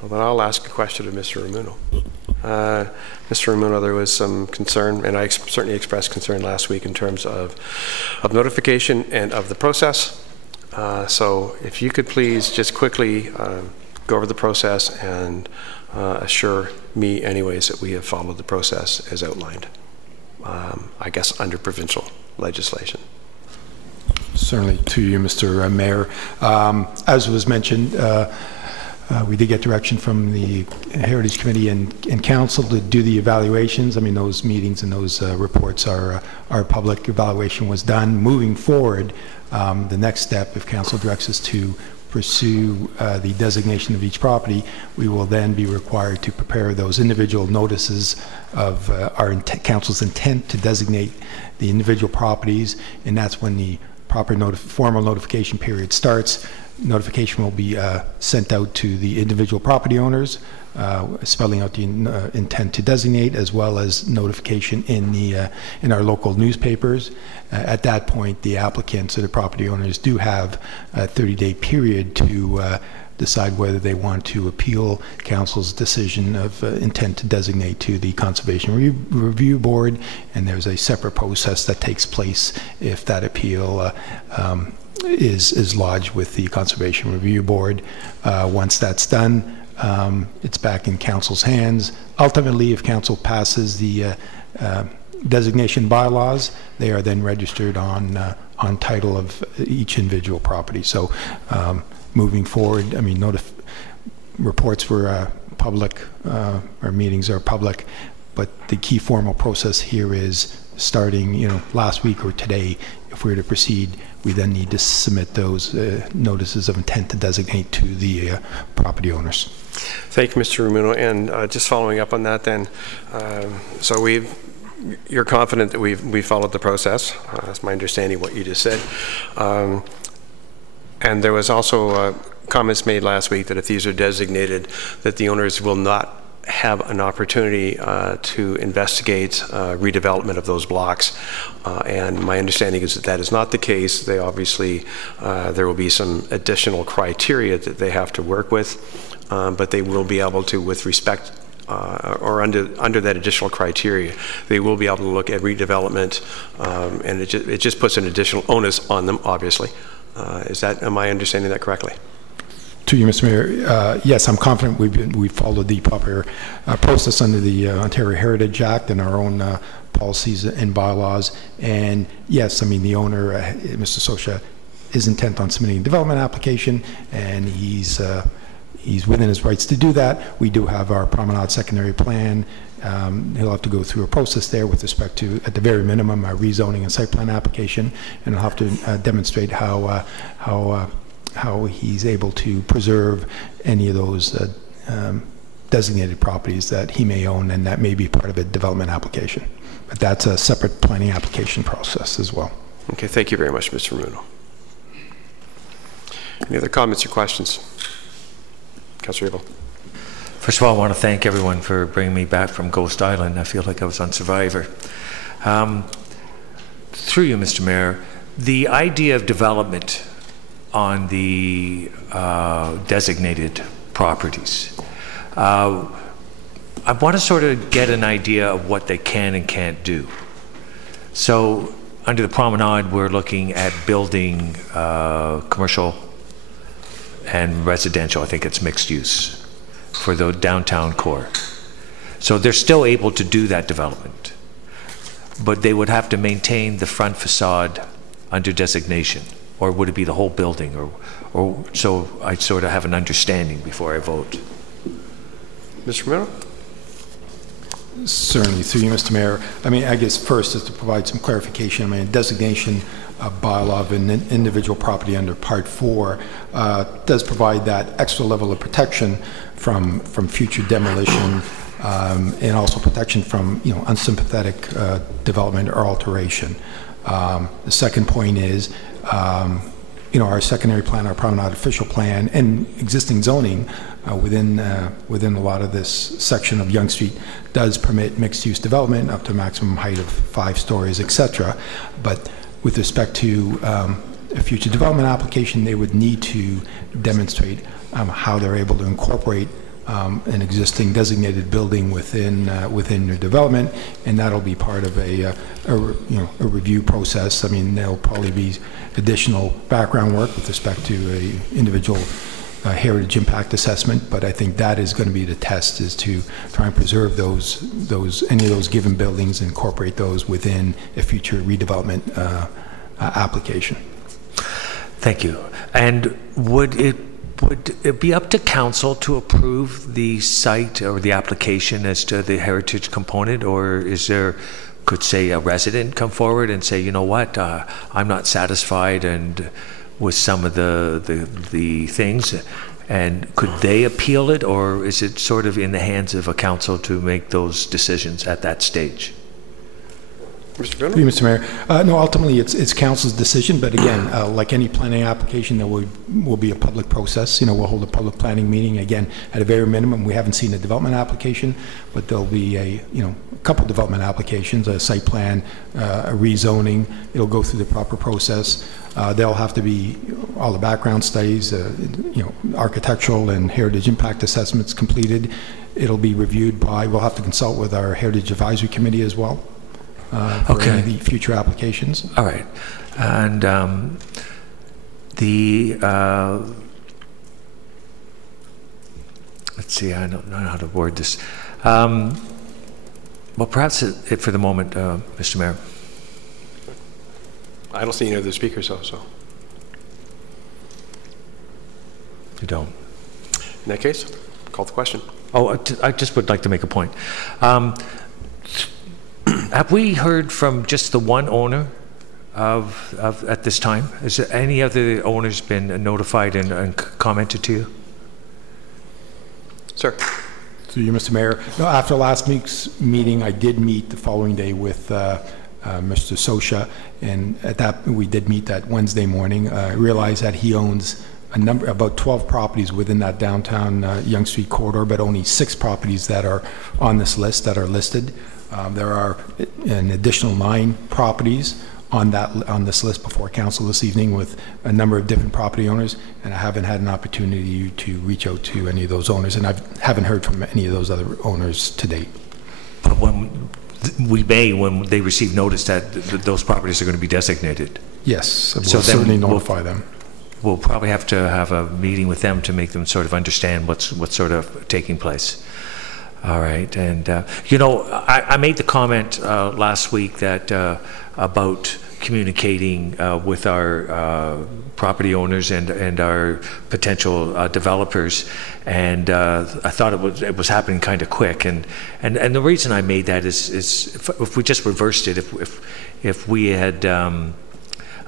Well, then I'll ask a question of Mr. Ramuno. Mr. Ramuno, there was some concern, and I certainly expressed concern last week in terms of notification and of the process. So if you could please just quickly go over the process and assure me anyways that we have followed the process as outlined, I guess under provincial legislation. Certainly to you, Mr. Mayor. As was mentioned, we did get direction from the Heritage Committee and Council to do the evaluations. I mean, those meetings and those reports are public. Evaluation was done. Moving forward, the next step, if Council directs us to pursue the designation of each property, we will then be required to prepare those individual notices of our Council's intent to designate the individual properties, and that's when the proper formal notification period starts. Notification will be sent out to the individual property owners, spelling out the intent to designate, as well as notification in our local newspapers. At that point, the applicants or the property owners do have a 30-day period to decide whether they want to appeal Council's decision of intent to designate to the Conservation Review Board, and there's a separate process that takes place if that appeal is lodged with the Conservation Review Board. Once that's done, it's back in Council's hands. Ultimately, if Council passes the designation bylaws, they are then registered on title of each individual property. So moving forward, I mean, reports were public, our meetings are public, but the key formal process here is starting, last week or today. If we were to proceed, we then need to submit those notices of intent to designate to the property owners. Thank you, Mr. Ramuno. And just following up on that then, so you're confident that we've followed the process. That's my understanding of what you just said. And there was also comments made last week that if these are designated, that the owners will not have an opportunity to investigate redevelopment of those blocks. And my understanding is that that is not the case. They obviously, there will be some additional criteria that they have to work with, but they will be able to, with respect or under that additional criteria, they will be able to look at redevelopment, and it just puts an additional onus on them, obviously. Am I understanding that correctly? To you, Mr. Mayor, yes, I'm confident we've followed the proper process under the Ontario Heritage Act and our own policies and bylaws. And yes, I mean, the owner, Mr. Sosha, is intent on submitting a development application, and he's within his rights to do that. We do have our Promenade Secondary Plan. He'll have to go through a process there with respect to, at the very minimum, a rezoning and site plan application, and he'll have to demonstrate how he's able to preserve any of those designated properties that he may own, and that may be part of a development application. But that's a separate planning application process as well. Okay, thank you very much, Mr. Ramuno. Any other comments or questions? Councillor Abel. First of all, I want to thank everyone for bringing me back from Ghost Island. I feel like I was on Survivor. Through you, Mr. Mayor, the idea of development on the designated properties. I want to sort of get an idea of what they can and can't do. So under the promenade, we're looking at building commercial and residential. I think it's mixed use for the downtown core. So they're still able to do that development, but they would have to maintain the front facade under designation, or would it be the whole building, or so I sort of have an understanding before I vote. Mr. Romero? Certainly, through you, Mr. Mayor. I mean, I guess first is to provide some clarification. I mean, designation bylaw of an individual property under Part 4 does provide that extra level of protection from future demolition and also protection from, you know, unsympathetic development or alteration. The second point is, you know, our secondary plan, our promenade official plan, and existing zoning within a lot of this section of Yonge Street does permit mixed-use development up to a maximum height of 5 stories, etc. But with respect to a future development application, they would need to demonstrate how they're able to incorporate an existing designated building within your development, and that'll be part of a review process. I mean, there'll probably be additional background work with respect to a individual heritage impact assessment, but I think that is going to be the test, is to try and preserve any of those given buildings, incorporate those within a future redevelopment application. Thank you. And would it be up to council to approve the site or the application as to the heritage component, or could say a resident come forward and say, you know what, I'm not satisfied and with some of the things, and could they appeal it, or is it sort of in the hands of a council to make those decisions at that stage? Mr. Gunner? Mr. Mayor, no, ultimately it's council's decision, but again, like any planning application, there will be a public process. You know, we'll hold a public planning meeting. Again, at a very minimum, we haven't seen a development application, but there'll be a couple development applications, a site plan, a rezoning. It'll go through the proper process. There'll have to be all the background studies, architectural and heritage impact assessments completed. It'll be reviewed we'll have to consult with our Heritage Advisory Committee as well. For any of the future applications. All right. And let's see, I don't know how to word this. Well, perhaps it for the moment, Mr. Mayor. I don't see any other speakers, so. You don't? In that case, call the question. Oh, I just would like to make a point. Have we heard from just the one owner at this time? Has any other owners been notified and commented to you? Sir. Through you, Mr. Mayor. No, after last week's meeting, I did meet the following day with Mr. Sosha, and at that we did meet that Wednesday morning. I realized that he owns about 12 properties within that downtown Yonge Street corridor, but only 6 properties that are on this list that are listed. There are an additional 9 properties on this list before council this evening with a number of different property owners, and I haven't had an opportunity to reach out to any of those owners, and I haven't heard from any of those other owners to date. But when they receive notice that those properties are going to be designated. Yes, we'll certainly notify them. We'll probably have to have a meeting with them to make them sort of understand what's sort of taking place. All right, and I made the comment last week that about communicating with our property owners and our potential developers, and I thought it was happening kind of quick, and the reason I made that is if we just reversed it, if we had done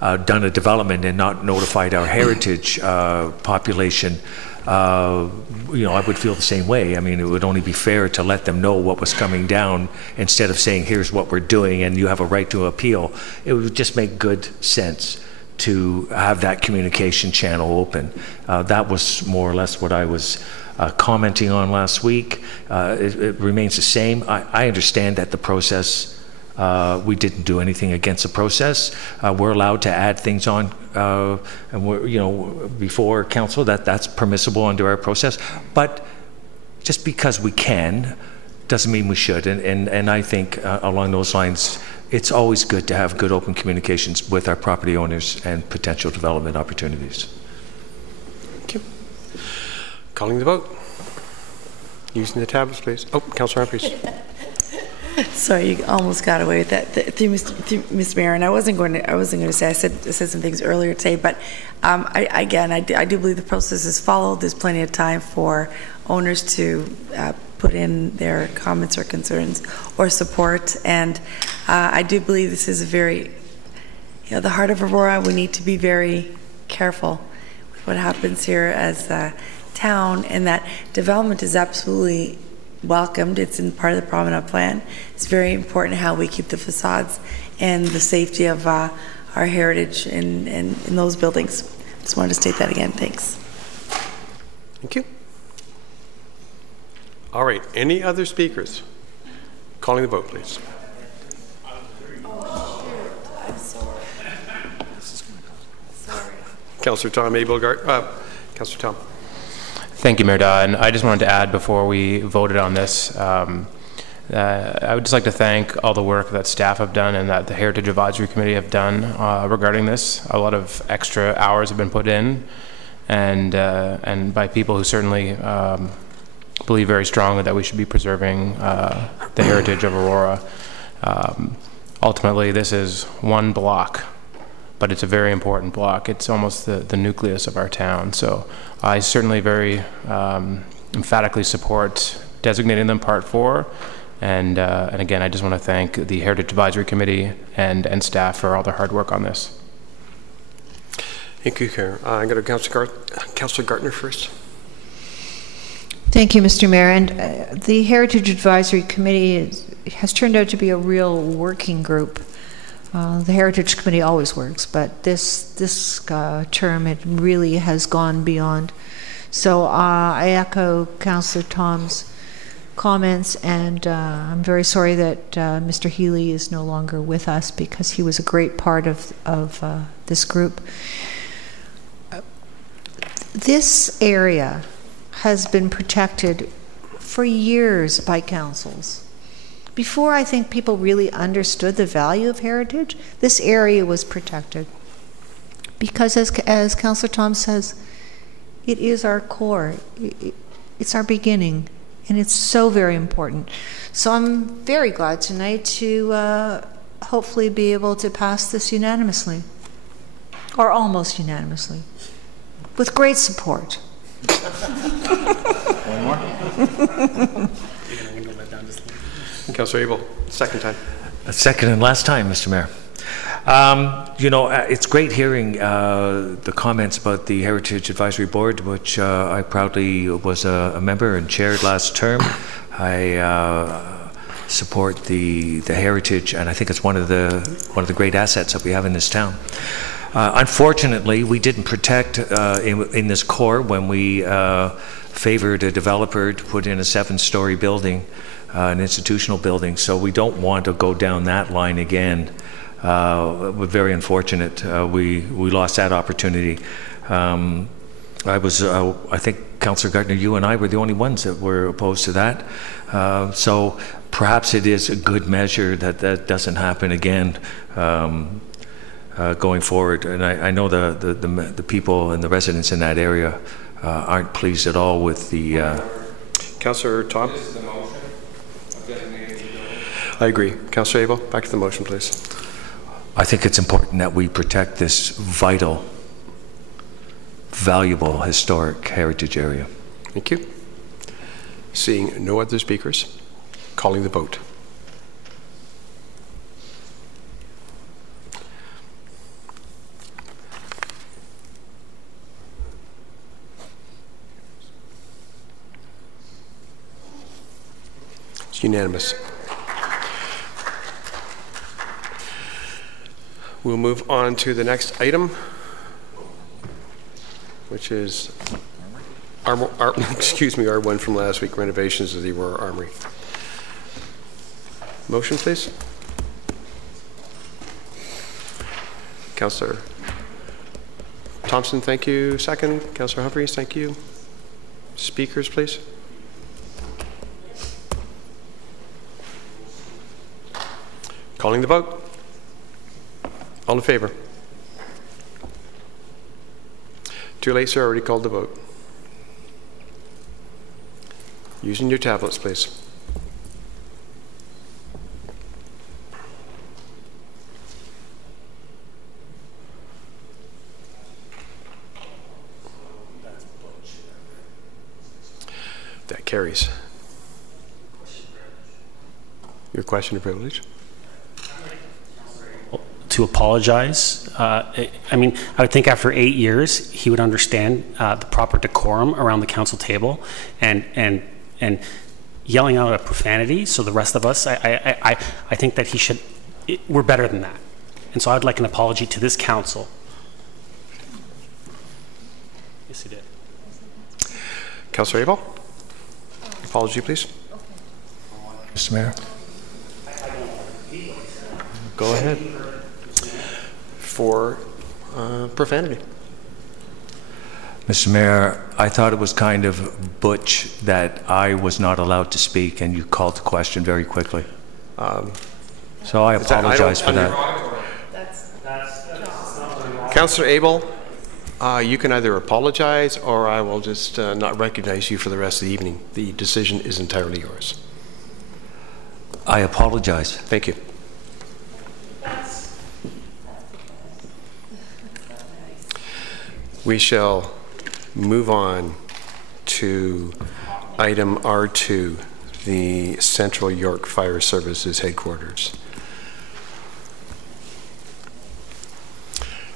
a development and not notified our heritage population. I would feel the same way. I mean, it would only be fair to let them know what was coming down instead of saying, here's what we're doing and you have a right to appeal. It would just make good sense to have that communication channel open. That was more or less what I was commenting on last week. It remains the same. I understand that the process We didn't do anything against the process. We're allowed to add things on, and we're, before council, that's permissible under our process. But just because we can doesn't mean we should. And I think along those lines, it's always good to have good open communications with our property owners and potential development opportunities. Thank you. Calling the vote. Using the tablets, please. Oh, Councillor Humphries. Sorry, you almost got away with that, Mr. Mayor. And I wasn't going to say. I said some things earlier today, but I do believe the process is followed. There's plenty of time for owners to put in their comments or concerns or support. And I do believe this is a very, the heart of Aurora. We need to be very careful with what happens here as a town, and that development is absolutely welcomed. It's in part of the Promenade Plan. It's very important how we keep the facades and the safety of our heritage in those buildings. Just wanted to state that again. Thanks. Thank you. All right. Any other speakers? Calling the vote, please. I'm sorry. Councillor Tom Abelgard. Councillor Tom. Thank you, Mayor Daw. And I just wanted to add before we voted on this, I would just like to thank all the work that staff have done and that the Heritage Advisory Committee have done regarding this. A lot of extra hours have been put in, and by people who certainly believe very strongly that we should be preserving the heritage of Aurora. Ultimately, this is one block, but it's a very important block. It's almost the nucleus of our town. So I certainly very emphatically support designating them Part 4. And again, I just want to thank the Heritage Advisory Committee and staff for all their hard work on this. Thank you, Karen. I'm going to Councillor Gartner first. Thank you, Mr. Mayor. And the Heritage Advisory Committee has turned out to be a real working group. The Heritage Committee always works, but this term, it really has gone beyond. So I echo Councillor Tom's comments, and I'm very sorry that Mr. Healy is no longer with us, because he was a great part of this group. This area has been protected for years by councils. Before I think people really understood the value of heritage, this area was protected. Because as Councillor Tom says, it is our core, it's our beginning, and it's so very important. So I'm very glad tonight to hopefully be able to pass this unanimously, or almost unanimously, with great support. One more? Councillor Abel, second time. Second and last time, Mr. Mayor. It's great hearing the comments about the Heritage Advisory Board, which I proudly was a member and chaired last term. I support the heritage, and I think it's one of the great assets that we have in this town. Unfortunately, we didn't protect in this core when we favored a developer to put in a 7-story building, an institutional building. So we don't want to go down that line again. We're very unfortunate. We lost that opportunity. I think, Councillor Gardner, you and I were the only ones that were opposed to that. So perhaps it is a good measure that that doesn't happen again going forward. And I know the people and the residents in that area aren't pleased at all with the... Councillor Tom? I agree. Councillor Abel, back to the motion, please. I think it's important that we protect this vital, valuable, historic heritage area. Thank you. Seeing no other speakers, calling the vote. It's unanimous. We'll move on to the next item, which is R1 from last week, renovations of the Aurora Armory. Motion, please. Councillor Thompson, thank you. Second. Councillor Humphreys, thank you. Speakers, please. Calling the vote. All in favor? Too late, sir. Already called the vote. Using your tablets, please. That carries. Your question of privilege? To apologize. I mean, I would think after 8 years, he would understand the proper decorum around the council table and yelling out a profanity. So the rest of us, I think that he should, we're better than that. And so I'd like an apology to this council. Yes, he did. Councillor Abel? Apology, please. Mr. Mayor. Go ahead. For profanity. Mr. Mayor, I thought it was kind of butch that I was not allowed to speak and you called the question very quickly. So I apologize for that. Councillor Abel, you can either apologize or I will just not recognize you for the rest of the evening. The decision is entirely yours. I apologize. Thank you. We shall move on to item R2, the Central York Fire Services headquarters.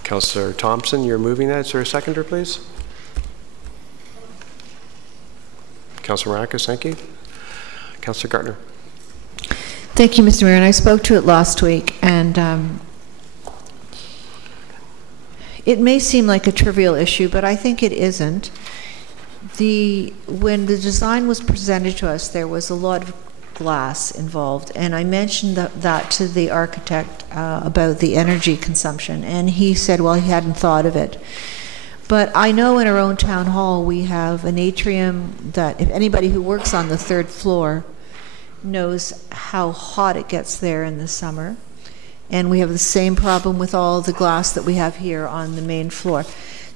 Councillor Thompson, you're moving that. Is there a seconder, please? Councillor Maracus, thank you. Councillor Gartner. Thank you, Mr. Mayor. And I spoke to it last week, and it may seem like a trivial issue, but I think it isn't. When the design was presented to us, there was a lot of glass involved, and I mentioned that to the architect about the energy consumption, and he said, well, he hadn't thought of it. But I know in our own town hall we have an atrium that if anybody who works on the 3rd floor knows how hot it gets there in the summer. And we have the same problem with all the glass that we have here on the main floor.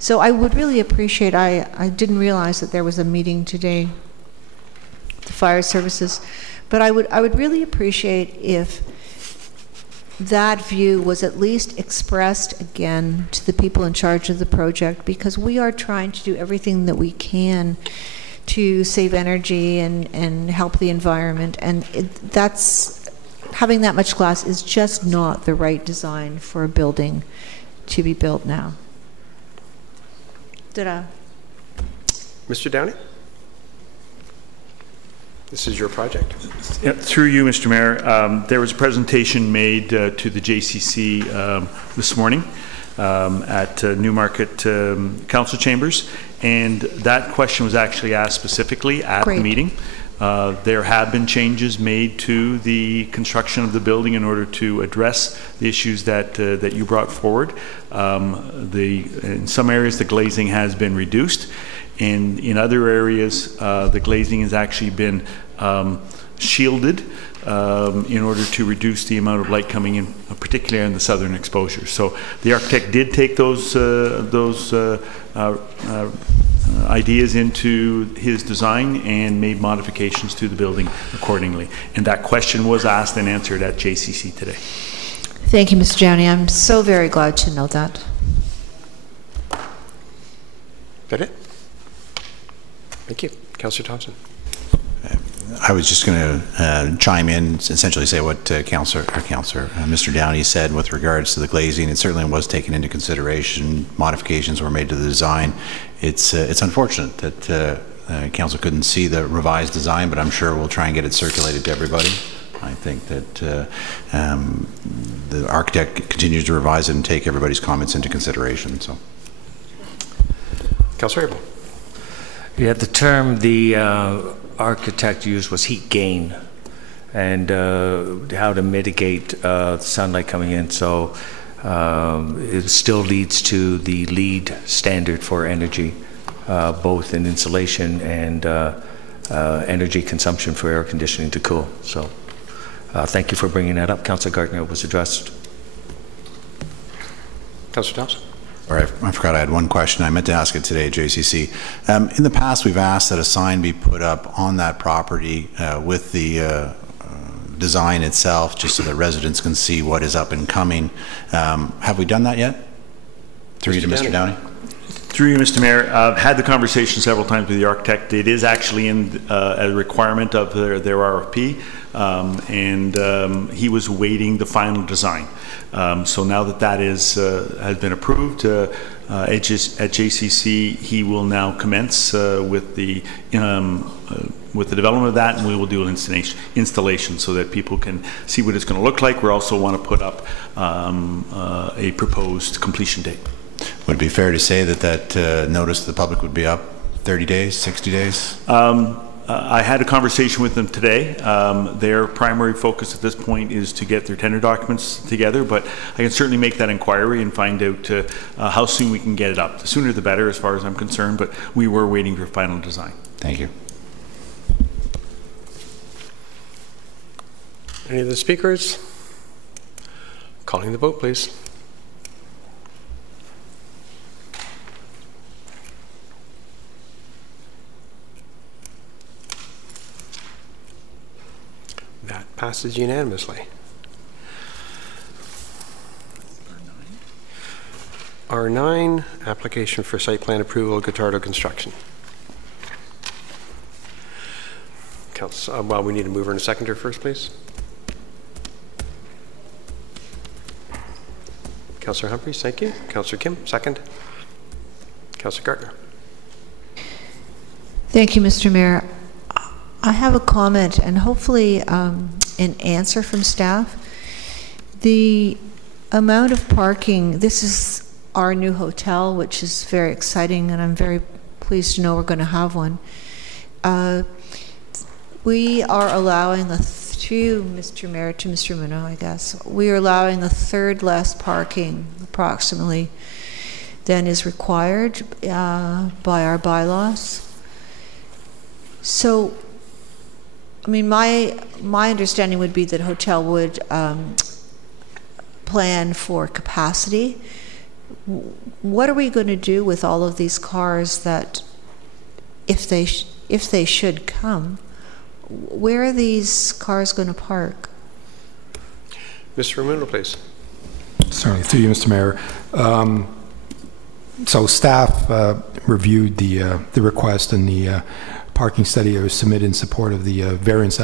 So I would really appreciate, I didn't realize that there was a meeting today, the fire services, but I would really appreciate if that view was at least expressed again to the people in charge of the project, because we are trying to do everything that we can to save energy and help the environment, and having that much glass is just not the right design for a building to be built now. Mr. Downey? This is your project. Yeah, through you, Mr. Mayor, there was a presentation made to the JCC this morning at Newmarket Council Chambers, and that question was actually asked specifically at the meeting. There have been changes made to the construction of the building in order to address the issues that you brought forward. In some areas, the glazing has been reduced. In other areas, the glazing has actually been shielded in order to reduce the amount of light coming in, particularly in the southern exposure. So the architect did take those ideas into his design and made modifications to the building accordingly. And that question was asked and answered at JCC today. Thank you, Mr. Downey. I'm so very glad to know that. Is that it? Thank you. Councillor Thompson. I was just going to chime in, essentially say what Mr. Downey said with regards to the glazing. It certainly was taken into consideration. Modifications were made to the design. It's unfortunate that council couldn't see the revised design, but I'm sure we'll try and get it circulated to everybody. I think that the architect continues to revise it and take everybody's comments into consideration. So, Councillor Abel. Yeah, the term the architect used was heat gain, and how to mitigate sunlight coming in. So it still leads to the LEED standard for energy, both in insulation and energy consumption for air conditioning to cool. So thank you for bringing that up. Councillor Gardner was addressed. Councillor Thompson. All right, I forgot I had one question. I meant to ask it today at JCC. In the past, we've asked that a sign be put up on that property with the design itself, just so that residents can see what is up and coming. Have we done that yet? Through you to Mr. Downey. Through you, Mr. Mayor, I've had the conversation several times with the architect. It is actually in a requirement of their RFP, and he was awaiting the final design. So now that that is has been approved at JCC, he will now commence with the development of that, and we will do an installation so that people can see what it's going to look like. We also want to put up a proposed completion date. Would it be fair to say that that notice to the public would be up 30 days, 60 days? I had a conversation with them today. Their primary focus at this point is to get their tender documents together, but I can certainly make that inquiry and find out how soon we can get it up. The sooner the better as far as I'm concerned, but we were waiting for final design. Thank you. Any of the speakers? Calling the vote, please. That passes unanimously. R9, application for site plan approval, Guitardo Construction. Well, we need a mover and a seconder first, please. Councillor Humphreys, thank you. Councillor Kim, second. Councillor Gardner. Thank you, Mr. Mayor. I have a comment and hopefully an answer from staff. The amount of parking, this is our new hotel, which is very exciting, and I'm very pleased to know we're going to have one. We are allowing through Mr. Mayor to Mr. Minot, I guess, we are allowing a third less parking approximately than is required by our bylaws. So, I mean, my understanding would be that a hotel would plan for capacity. What are we going to do with all of these cars that, if they should come, where are these cars going to park? Mr. Ramuno, please. Sorry, through you, Mr. Mayor. So staff reviewed the request and the parking study that was submitted in support of the variance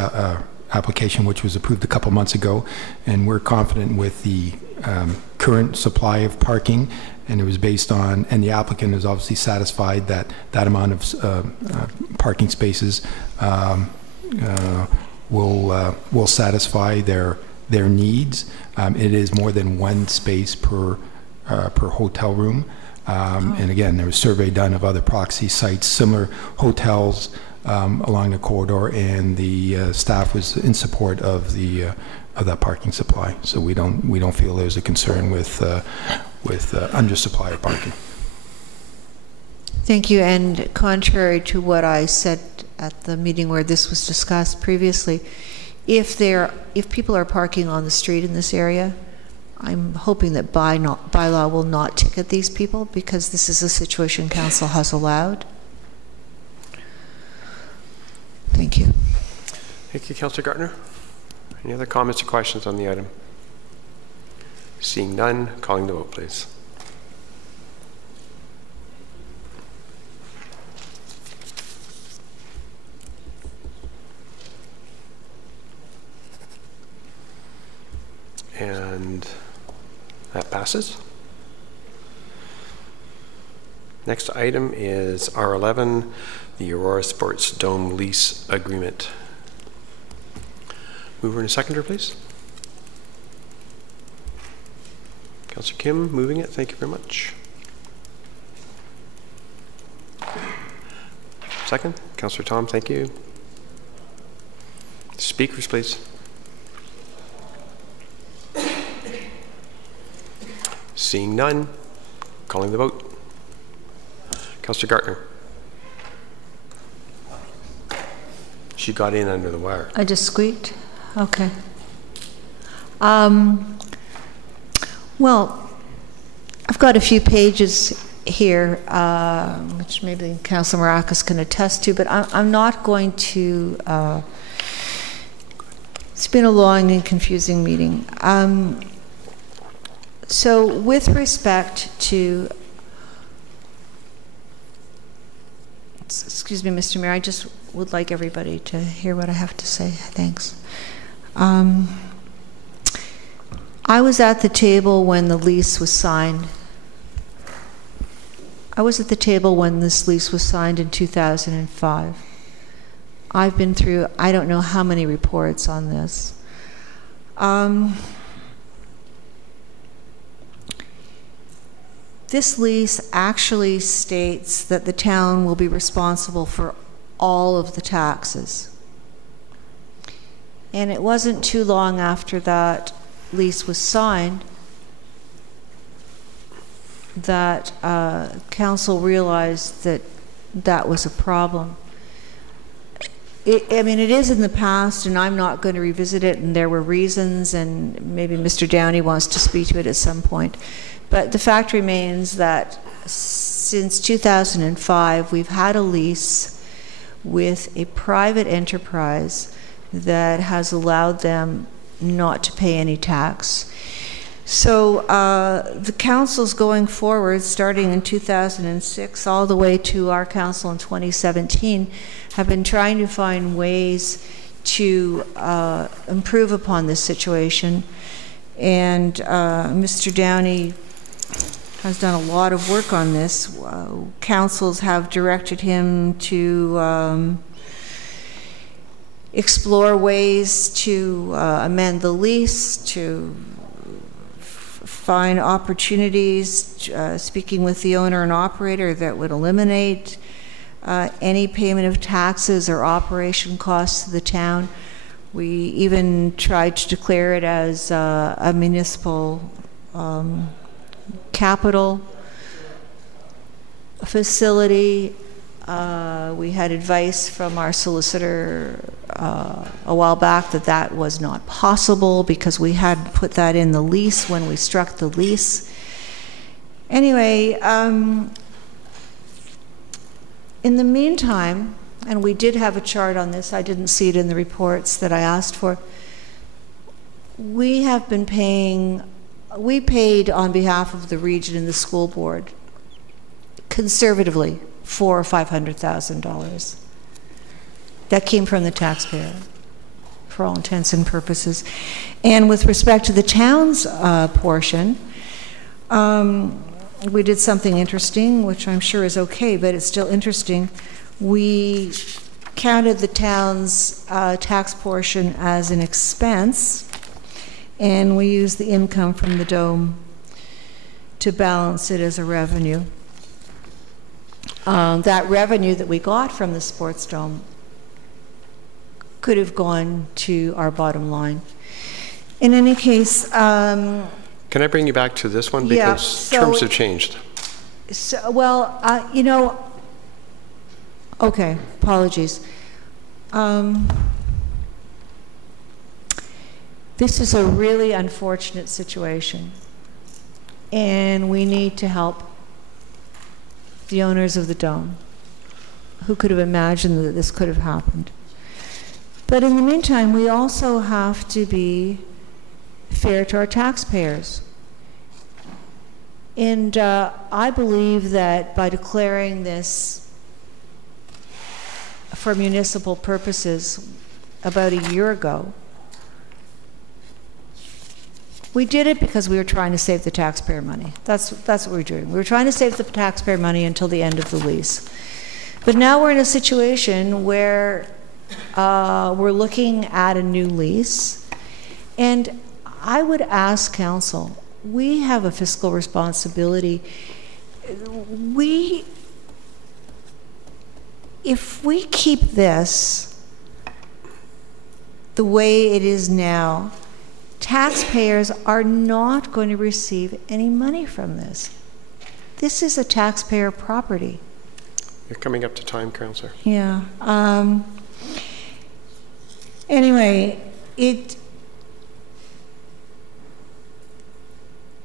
application, which was approved a couple months ago, and we're confident with the current supply of parking, and it was based on, and the applicant is obviously satisfied that that amount of parking spaces will satisfy their needs. It is more than one space per hotel room. And again, there was a survey done of other proxy sites, similar hotels along the corridor, and the staff was in support of that parking supply. So we don't feel there's a concern with undersupply of parking. Thank you. And contrary to what I said at the meeting where this was discussed previously, if people are parking on the street in this area, I'm hoping that bylaw will not ticket these people, because this is a situation council has allowed. Thank you. Thank you, Councillor Gardner. Any other comments or questions on the item? Seeing none, calling the vote, please. And that passes. Next item is R11, the Aurora Sports Dome lease agreement. Mover and a seconder, please. Councillor Kim, moving it. Thank you very much. Second, Councillor Tom, thank you. Speakers, please. Seeing none, calling the vote. Councillor Gartner. She got in under the wire. I just squeaked? Okay. Well, I've got a few pages here, which maybe Councillor Marakis can attest to, but I'm not going to... it's been a long and confusing meeting. So with respect to... Excuse me, Mr. Mayor, I just would like everybody to hear what I have to say. Thanks. I was at the table when the lease was signed. I was at the table when this lease was signed in 2005. I've been through, I don't know how many reports on this. This lease actually states that the town will be responsible for all of the taxes. And it wasn't too long after that lease was signed that council realized that that was a problem. I mean, it is in the past, and I'm not going to revisit it, and there were reasons, and maybe Mr. Downey wants to speak to it at some point. But the fact remains that since 2005, we've had a lease with a private enterprise that has allowed them not to pay any tax. So the councils going forward, starting in 2006 all the way to our council in 2017, have been trying to find ways to improve upon this situation. And Mr. Downey has done a lot of work on this. Councils have directed him to explore ways to amend the lease, to find opportunities, speaking with the owner and operator, that would eliminate any payment of taxes or operation costs to the town. We even tried to declare it as a municipal capital facility. We had advice from our solicitor a while back that that was not possible because we had put that in the lease when we struck the lease. Anyway, in the meantime, and we did have a chart on this, I didn't see it in the reports that I asked for, we have been paying, we paid on behalf of the region and the school board conservatively $400,000 or $500,000. That came from the taxpayer, for all intents and purposes. And with respect to the town's portion, we did something interesting, which I'm sure is okay, but it's still interesting. We counted the town's tax portion as an expense, and we used the income from the dome to balance it as a revenue. That revenue that we got from the sports dome could have gone to our bottom line. In any case, can I bring you back to this one? Because terms have changed. So, well, you know, okay, apologies. This is a really unfortunate situation, and we need to help the owners of the dome. Who could have imagined that this could have happened? But in the meantime, we also have to be fair to our taxpayers. And I believe that by declaring this for municipal purposes about a year ago, we did it because we were trying to save the taxpayer money. That's what we were doing. We were trying to save the taxpayer money until the end of the lease. But now we're in a situation where we're looking at a new lease. And I would ask council, we have a fiscal responsibility. If we keep this the way it is now, taxpayers are not going to receive any money from this. This is a taxpayer property. You're coming up to time, Councillor. Yeah. Anyway,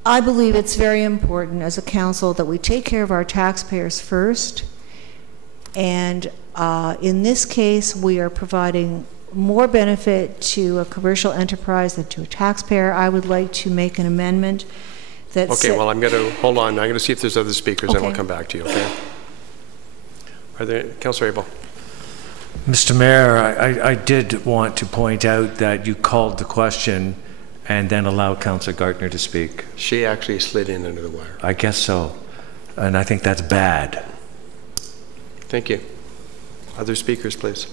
I believe it's very important as a council that we take care of our taxpayers first. And in this case, we are providing more benefit to a commercial enterprise than to a taxpayer. I would like to make an amendment that Okay, well, I'm going to, hold on. I'm going to see if there's other speakers, and we'll come back to you, okay? Are there, Councillor Abel? Mr. Mayor, I did want to point out that you called the question and then allowed Councillor Gartner to speak. She actually slid in under the wire. I guess so. And I think that's bad. Thank you. Other speakers, please.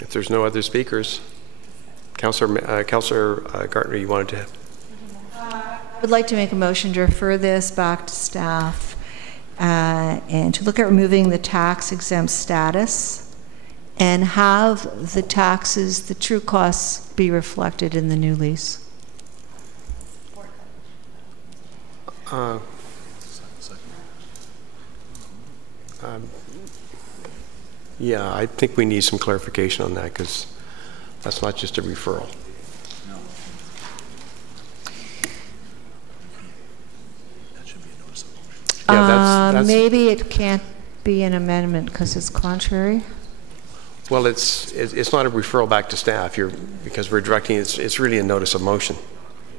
If there's no other speakers, Councillor Gartner, you wanted to? I would like to make a motion to refer this back to staff and to look at removing the tax exempt status and have the taxes, the true costs, be reflected in the new lease. Yeah, I think we need some clarification on that, because that's not just a referral. Yeah, that's maybe it can't be an amendment because it's contrary. Well, it's not a referral back to staff. Because we're directing. It's really a notice of motion.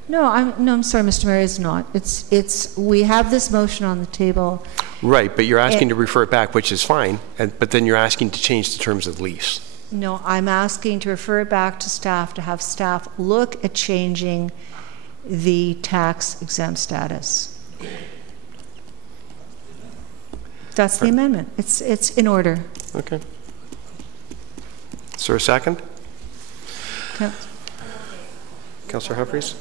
No, I'm sorry, Mr. Mayor, it's not. We have this motion on the table. Right, but you're asking to refer it back, which is fine. But then you're asking to change the terms of the lease. No, I'm asking to refer it back to staff to have staff look at changing the tax exempt status. That's the amendment. It's in order. Okay. Is there a second? Councillor Humphreys?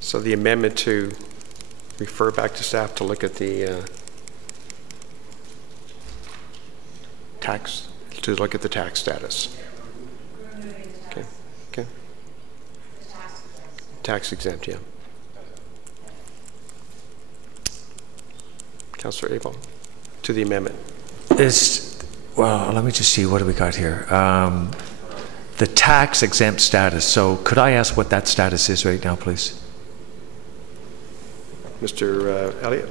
So the amendment to refer back to staff to look at the tax status. Okay. Okay. Tax exempt, yeah. Councillor Abel, to the amendment. Well, let me just see, what do we got here? The tax exempt status. So could I ask what that status is right now, please? Mr. Elliott.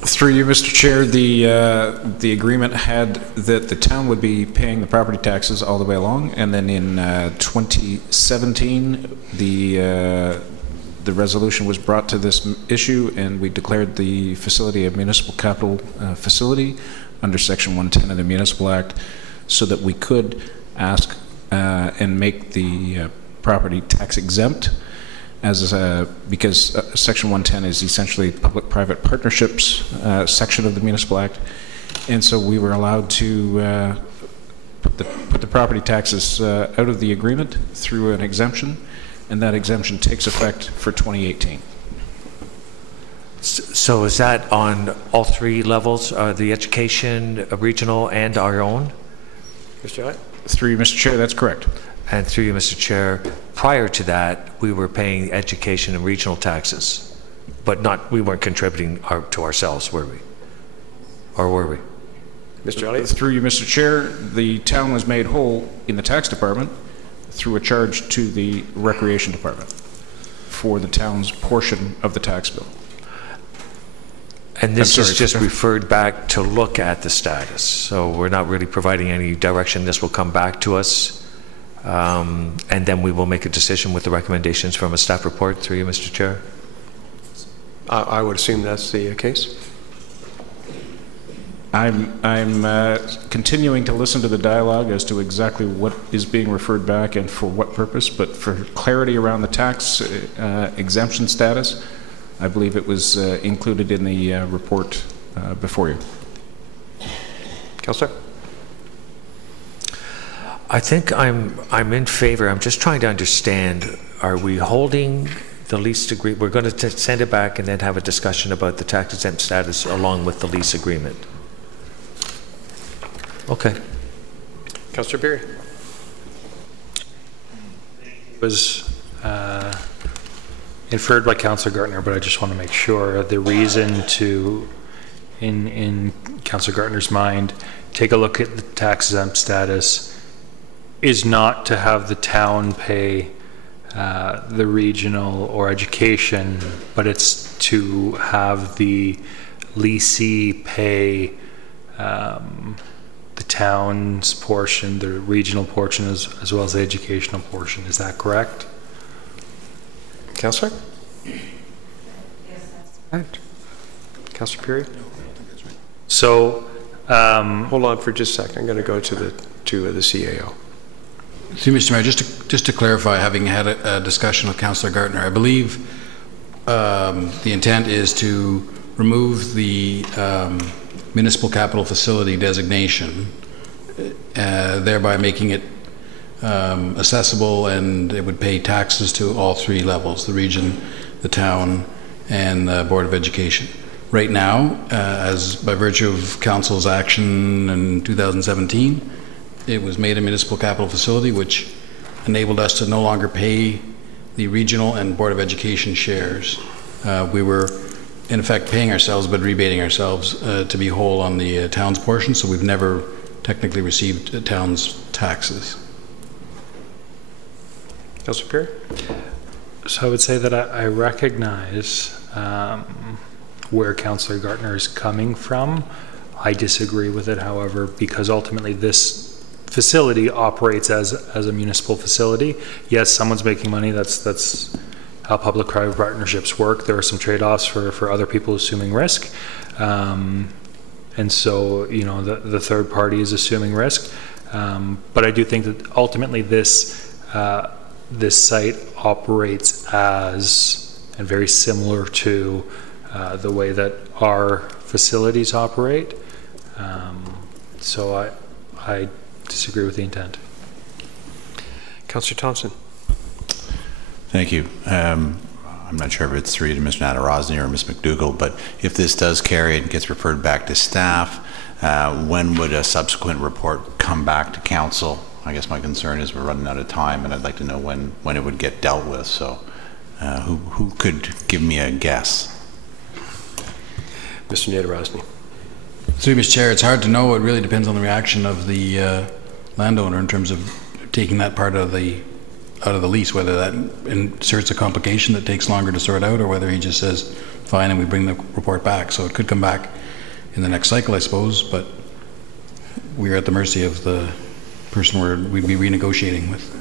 Through you, Mr. Chair, the agreement had that the town would be paying the property taxes all the way along, and then in 2017, the resolution was brought to this issue, and we declared the facility a municipal capital facility under Section 110 of the Municipal Act, so that we could ask and make the property tax exempt, because Section 110 is essentially public-private partnerships section of the Municipal Act, and so we were allowed to put the property taxes out of the agreement through an exemption, and that exemption takes effect for 2018. So is that on all three levels, the education, regional, and our own? Mr. Elliott? Through you, Mr. Chair, that's correct. And through you, Mr. Chair, prior to that, we were paying education and regional taxes, but we weren't contributing to ourselves, were we? Or were we? Mr. Elliott? Through you, Mr. Chair, the town was made whole in the tax department through a charge to the Recreation Department for the town's portion of the tax bill. And this is just referred back to look at the status. So we're not really providing any direction. This will come back to us. And then we will make a decision with the recommendations from a staff report through you, Mr. Chair. I would assume that's the case. I'm continuing to listen to the dialogue as to exactly what is being referred back and for what purpose, but for clarity around the tax exemption status, I believe it was included in the report before you. Councillor? I think I'm in favor. I'm just trying to understand, are we holding the lease agreement, we're going to send it back and then have a discussion about the tax exempt status along with the lease agreement. Okay. Councillor Berry. Was inferred by Councillor Gartner, but I just want to make sure the reason to, in Councillor Gartner's mind, take a look at the tax exempt status is not to have the town pay the regional or education, but it's to have the leasee pay the town's portion, the regional portion, as well as the educational portion. Is that correct? Councillor? Yes, that's correct. Councillor Perry? So, hold on for just a second. I'm going to go to the CAO. See, Mr. Mayor, just to clarify, having had a discussion with Councillor Gartner, I believe the intent is to remove the municipal capital facility designation, thereby making it accessible, and it would pay taxes to all three levels, the region, the town, and the Board of Education. Right now, as by virtue of Council's action in 2017, it was made a municipal capital facility, which enabled us to no longer pay the regional and Board of Education shares. We were, in effect, paying ourselves, but rebating ourselves to be whole on the town's portion, so we've never technically received town's taxes. Councillor Perry? So I would say that I recognize where Councillor Gartner is coming from. I disagree with it, however, because ultimately this facility operates as a municipal facility. Yes, someone's making money. That's how public-private partnerships work. There are some trade-offs for other people assuming risk, and so the third party is assuming risk. But I do think that ultimately this site operates as, and very similar to the way that our facilities operate. So I disagree with the intent. Councillor Thompson. Thank you. I'm not sure if it's through to Mr. Nadarozny or Ms. McDougall, but if this does carry and gets referred back to staff, when would a subsequent report come back to council? I guess my concern is we're running out of time, and I'd like to know when it would get dealt with. So who could give me a guess? Mr. Nadarozny. Through Mr. Chair, it's hard to know. It really depends on the reaction of the landowner in terms of taking that part of the lease, whether that inserts a complication that takes longer to sort out, or whether he just says fine and we bring the report back. So it could come back in the next cycle, I suppose, but we're at the mercy of the person we'd be renegotiating with.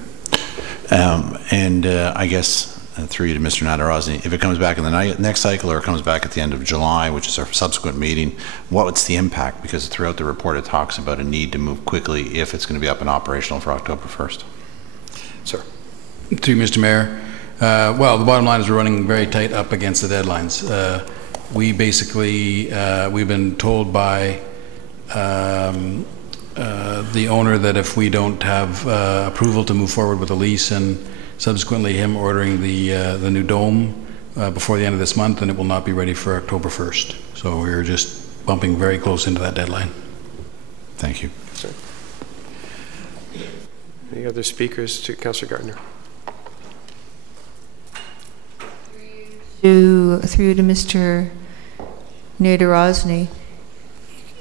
I guess through you to Mr. Nadarozny, if it comes back in the next cycle or it comes back at the end of July, which is our subsequent meeting, what's the impact? Because throughout the report it talks about a need to move quickly if it's going to be up and operational for October 1st. Sir. To you, Mr. Mayor. Well, the bottom line is we're running very tight up against the deadlines. We basically, we've been told by the owner that if we don't have approval to move forward with the lease, and subsequently him ordering the new dome before the end of this month, and it will not be ready for October 1st. So we're just bumping very close into that deadline. Thank you. Sir. Any other speakers to Councillor Gartner? Through to Mr. Nadarozny,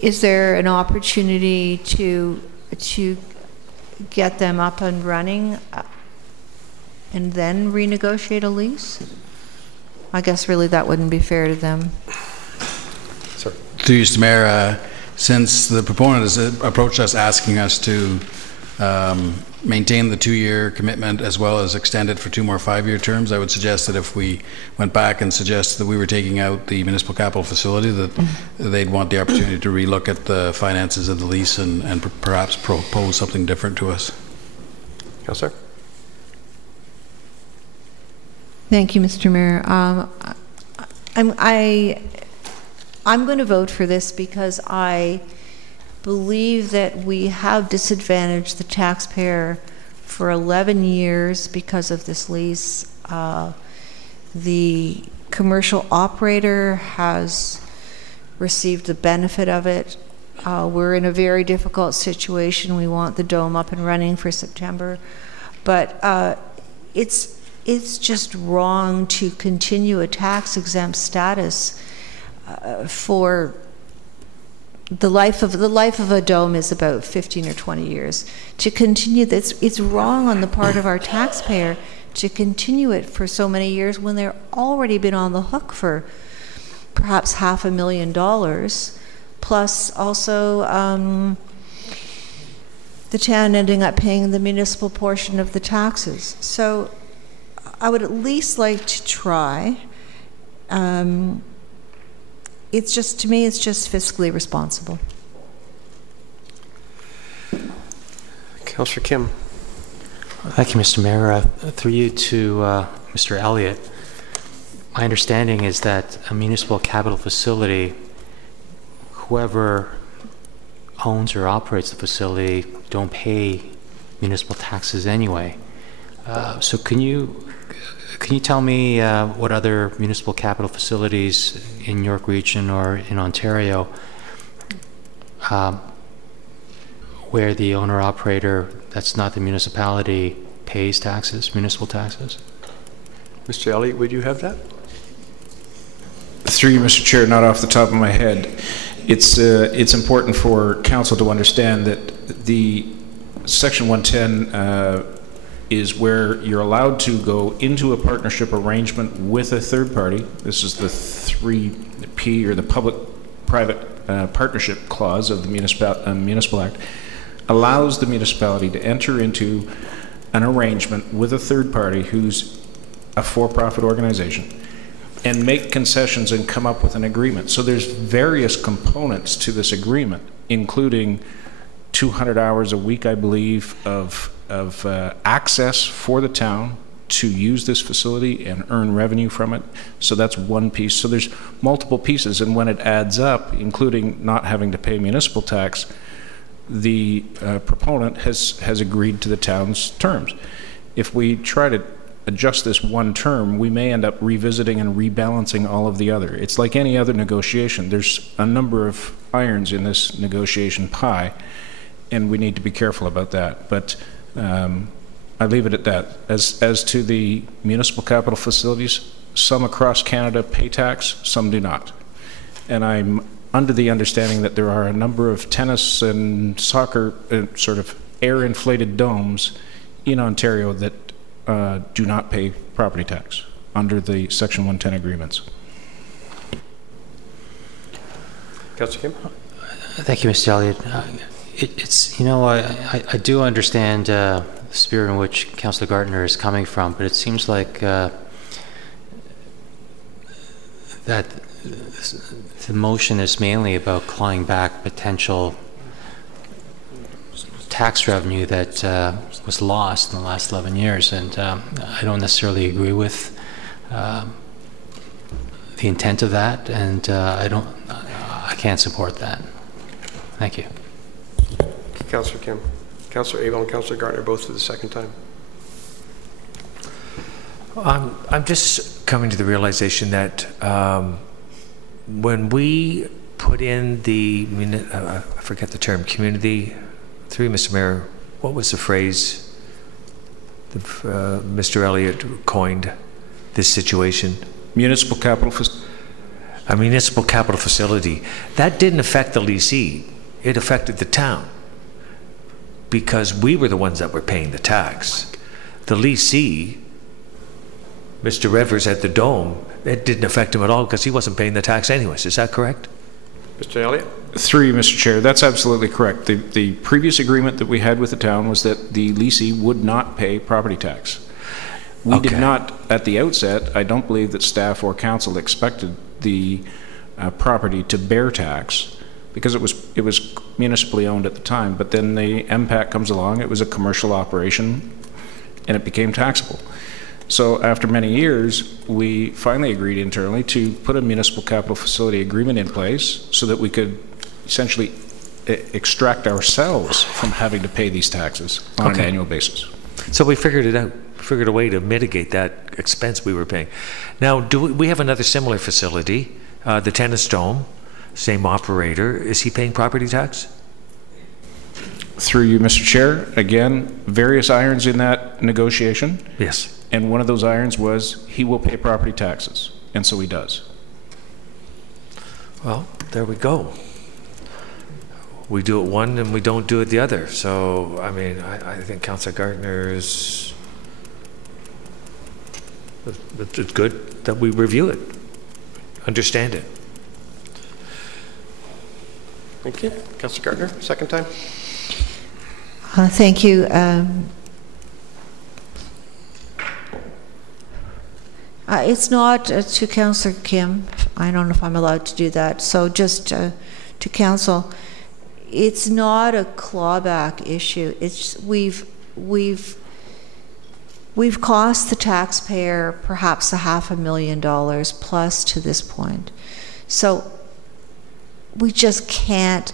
is there an opportunity to get them up and running and then renegotiate a lease? I guess really that wouldn't be fair to them. Sir. Through you, Mr. Mayor, since the proponent has approached us asking us to maintain the 2-year commitment as well as extend it for 2 more 5-year terms, I would suggest that if we went back and suggested that we were taking out the municipal capital facility, that they'd want the opportunity to relook at the finances of the lease and perhaps propose something different to us. Councillor. Thank you, Mr. Mayor. I'm going to vote for this because I believe that we have disadvantaged the taxpayer for 11 years because of this lease. The commercial operator has received the benefit of it. We're in a very difficult situation. We want the dome up and running for September, but it's just wrong to continue a tax-exempt status for the life of a dome is about 15 or 20 years. To continue this, it's wrong on the part of our taxpayer to continue it for so many years when they're already been on the hook for perhaps $500,000, plus also the town ending up paying the municipal portion of the taxes. So I would at least like to try. It's just, to me, it's just fiscally responsible. Councillor Kim. Thank you, Mr. Mayor. Through you to Mr. Elliott. My understanding is that a municipal capital facility, whoever owns or operates the facility don't pay municipal taxes anyway. So can you tell me what other municipal capital facilities in York Region or in Ontario where the owner-operator, that's not the municipality, pays taxes, municipal taxes? Mr. Elliott, would you have that? Through you, Mr. Chair, not off the top of my head. It's important for council to understand that the Section 110 is where you're allowed to go into a partnership arrangement with a third party. This is the 3P, or the public-private partnership clause of the Municipal Act. Allows the municipality to enter into an arrangement with a third party who's a for-profit organization and make concessions and come up with an agreement. So there's various components to this agreement, including 200 hours a week, I believe, of access for the town to use this facility and earn revenue from it. So that's one piece. So there's multiple pieces, and when it adds up, including not having to pay municipal tax, the proponent has agreed to the town's terms. If we try to adjust this one term, we may end up revisiting and rebalancing all of the other. It's like any other negotiation. There's a number of irons in this negotiation pie, and we need to be careful about that. But I leave it at that. As to the municipal capital facilities, some across Canada pay tax, some do not. And I'm under the understanding that there are a number of tennis and soccer sort of air-inflated domes in Ontario that do not pay property tax under the Section 110 agreements. Councillor Kim? Thank you, Mr. Elliott. It's, you know, I do understand the spirit in which Councillor Gardner is coming from, but it seems like that the motion is mainly about clawing back potential tax revenue that was lost in the last 11 years, and I don't necessarily agree with the intent of that, and I can't support that. Thank you. Councillor Kim. Councillor Abel and Councillor Gardner, both for the second time. I'm just coming to the realization that when we put in the, I forget the term, community, through Mr. Mayor, what was the phrase that Mr. Elliott coined this situation? Municipal capital facility. A municipal capital facility. That didn't affect the leasee. It affected the town, because we were the ones that were paying the tax. The leasee, Mr. Revers at the Dome, it didn't affect him at all because he wasn't paying the tax anyways. Is that correct? Mr. Elliott? Through you, Mr. Chair, that's absolutely correct. The previous agreement that we had with the town was that the leasee would not pay property tax. We did not, at the outset, I don't believe that staff or council expected the property to bear tax, because it was municipally owned at the time. But then the MPAC comes along, it was a commercial operation, and it became taxable. So after many years, we finally agreed internally to put a municipal capital facility agreement in place so that we could essentially extract ourselves from having to pay these taxes on an annual basis. So we figured it out. figured a way to mitigate that expense we were paying. Now, we have another similar facility, the Tennis Dome, same operator. Is he paying property tax? Through you, Mr. Chair, again, various irons in that negotiation. Yes. And one of those irons was he will pay property taxes, and so he does. Well, there we go. We do it one and we don't do it the other. So, I mean, I think Councillor Gardner is... It's good that we review it, understand it. Thank you. Councillor Gardner, second time. Thank you. It's not to Councillor Kim. I don't know if I'm allowed to do that. So just to Council, it's not a clawback issue. It's we've cost the taxpayer perhaps $500,000 plus to this point. So we just can't.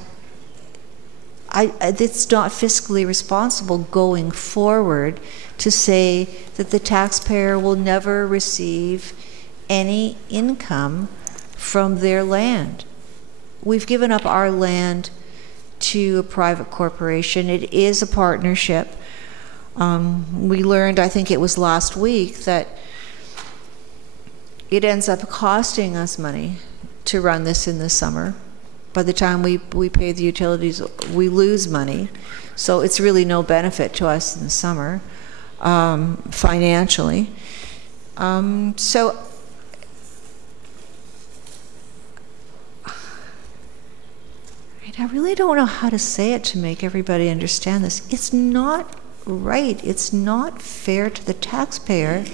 It's not fiscally responsible going forward to say that the taxpayer will never receive any income from their land. We've given up our land to a private corporation. It is a partnership. We learned, I think it was last week, that it ends up costing us money to run this in the summer. By the time we pay the utilities, we lose money. So it's really no benefit to us in the summer, financially. So I really don't know how to say it to make everybody understand this. It's not right. It's not fair to the taxpayer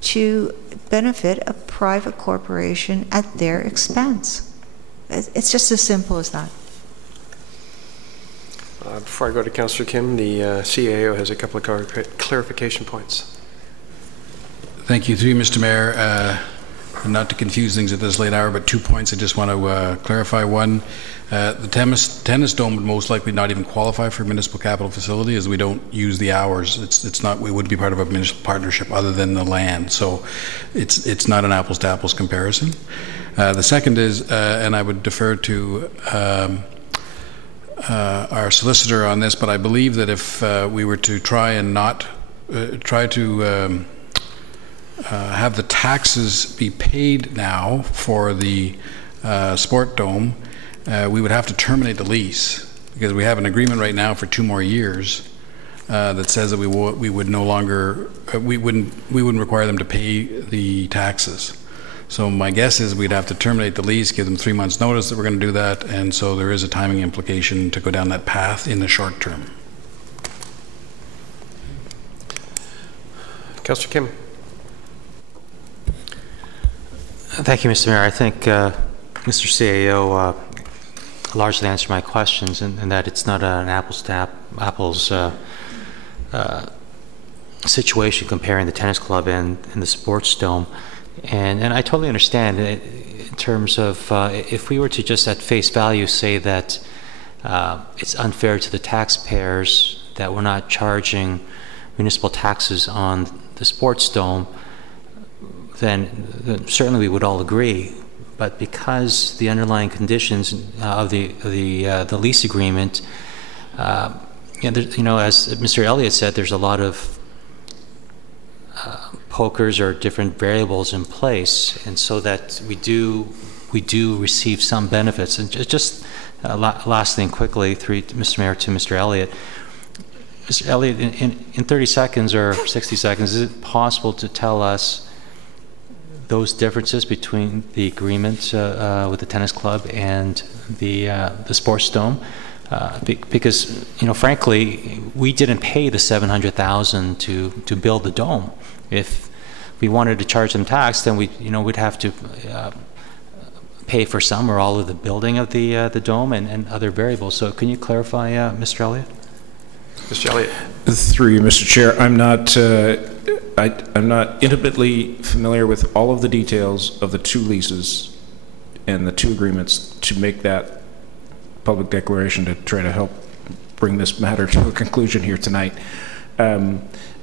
to benefit a private corporation at their expense. It's just as simple as that. Before I go to Councillor Kim, the CAO has a couple of clarification points. Thank you. Through you, Mr. Mayor. Not to confuse things at this late hour, but 2 points I just want to clarify. One, the tennis dome would most likely not even qualify for municipal capital facility, as we don't use the hours. It's not. We wouldn't be part of a municipal partnership other than the land. So it's not an apples to apples comparison. The second is, and I would defer to our solicitor on this, but I believe that if we were to try and not have the taxes be paid now for the sport dome, we would have to terminate the lease, because we have an agreement right now for 2 more years that says that we would no longer we wouldn't require them to pay the taxes. So my guess is we'd have to terminate the lease, give them 3 months notice that we're going to do that, and so there is a timing implication to go down that path in the short term. Councillor Kim. Thank you, Mr. Mayor. I think Mr. CAO largely answered my questions, and that it's not an apples to apples situation comparing the tennis club and the sports dome. And I totally understand it in terms of if we were to just at face value say that it's unfair to the taxpayers that we're not charging municipal taxes on the sports dome, then certainly we would all agree. But because the underlying conditions of the lease agreement, as Mr. Elliott said, there's a lot of pokers or different variables in place, and so that we do receive some benefits. And just last thing quickly, through Mr. Mayor to Mr. Elliott. Mr. Elliott, in 30 seconds or 60 seconds, is it possible to tell us those differences between the agreement with the tennis club and the sports dome? Because frankly, we didn't pay the $700,000 to build the dome. If we wanted to charge them tax, then we'd have to pay for some or all of the building of the dome and other variables. So can you clarify, Mr. Elliott? Mr. Elliott. Through you, Mr. Chair, I'm not intimately familiar with all of the details of the 2 leases and the 2 agreements to make that public declaration to try to help bring this matter to a conclusion here tonight.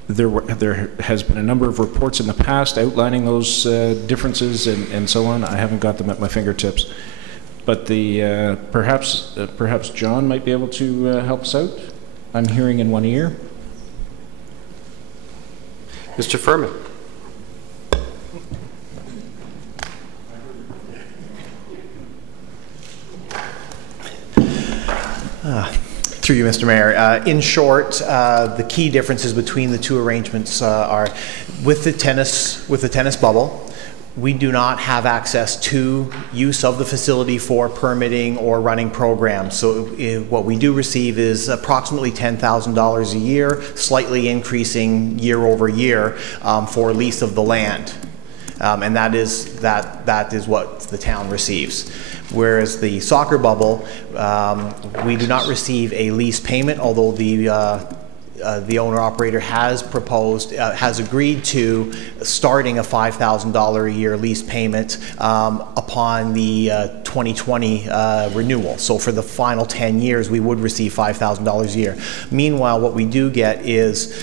there has been a number of reports in the past outlining those differences and so on. I haven't got them at my fingertips. But perhaps John might be able to help us out. I'm hearing in one ear. Mr. Furman. Through you, Mr. Mayor. In short, the key differences between the two arrangements are with the tennis bubble. We do not have access to use of the facility for permitting or running programs. So what we do receive is approximately $10,000 a year, slightly increasing year over year for lease of the land. And that is what the town receives. Whereas the soccer bubble, we do not receive a lease payment, although the owner-operator has agreed to starting a $5,000 a year lease payment upon the 2020 renewal. So for the final 10 years, we would receive $5,000 a year. Meanwhile, what we do get is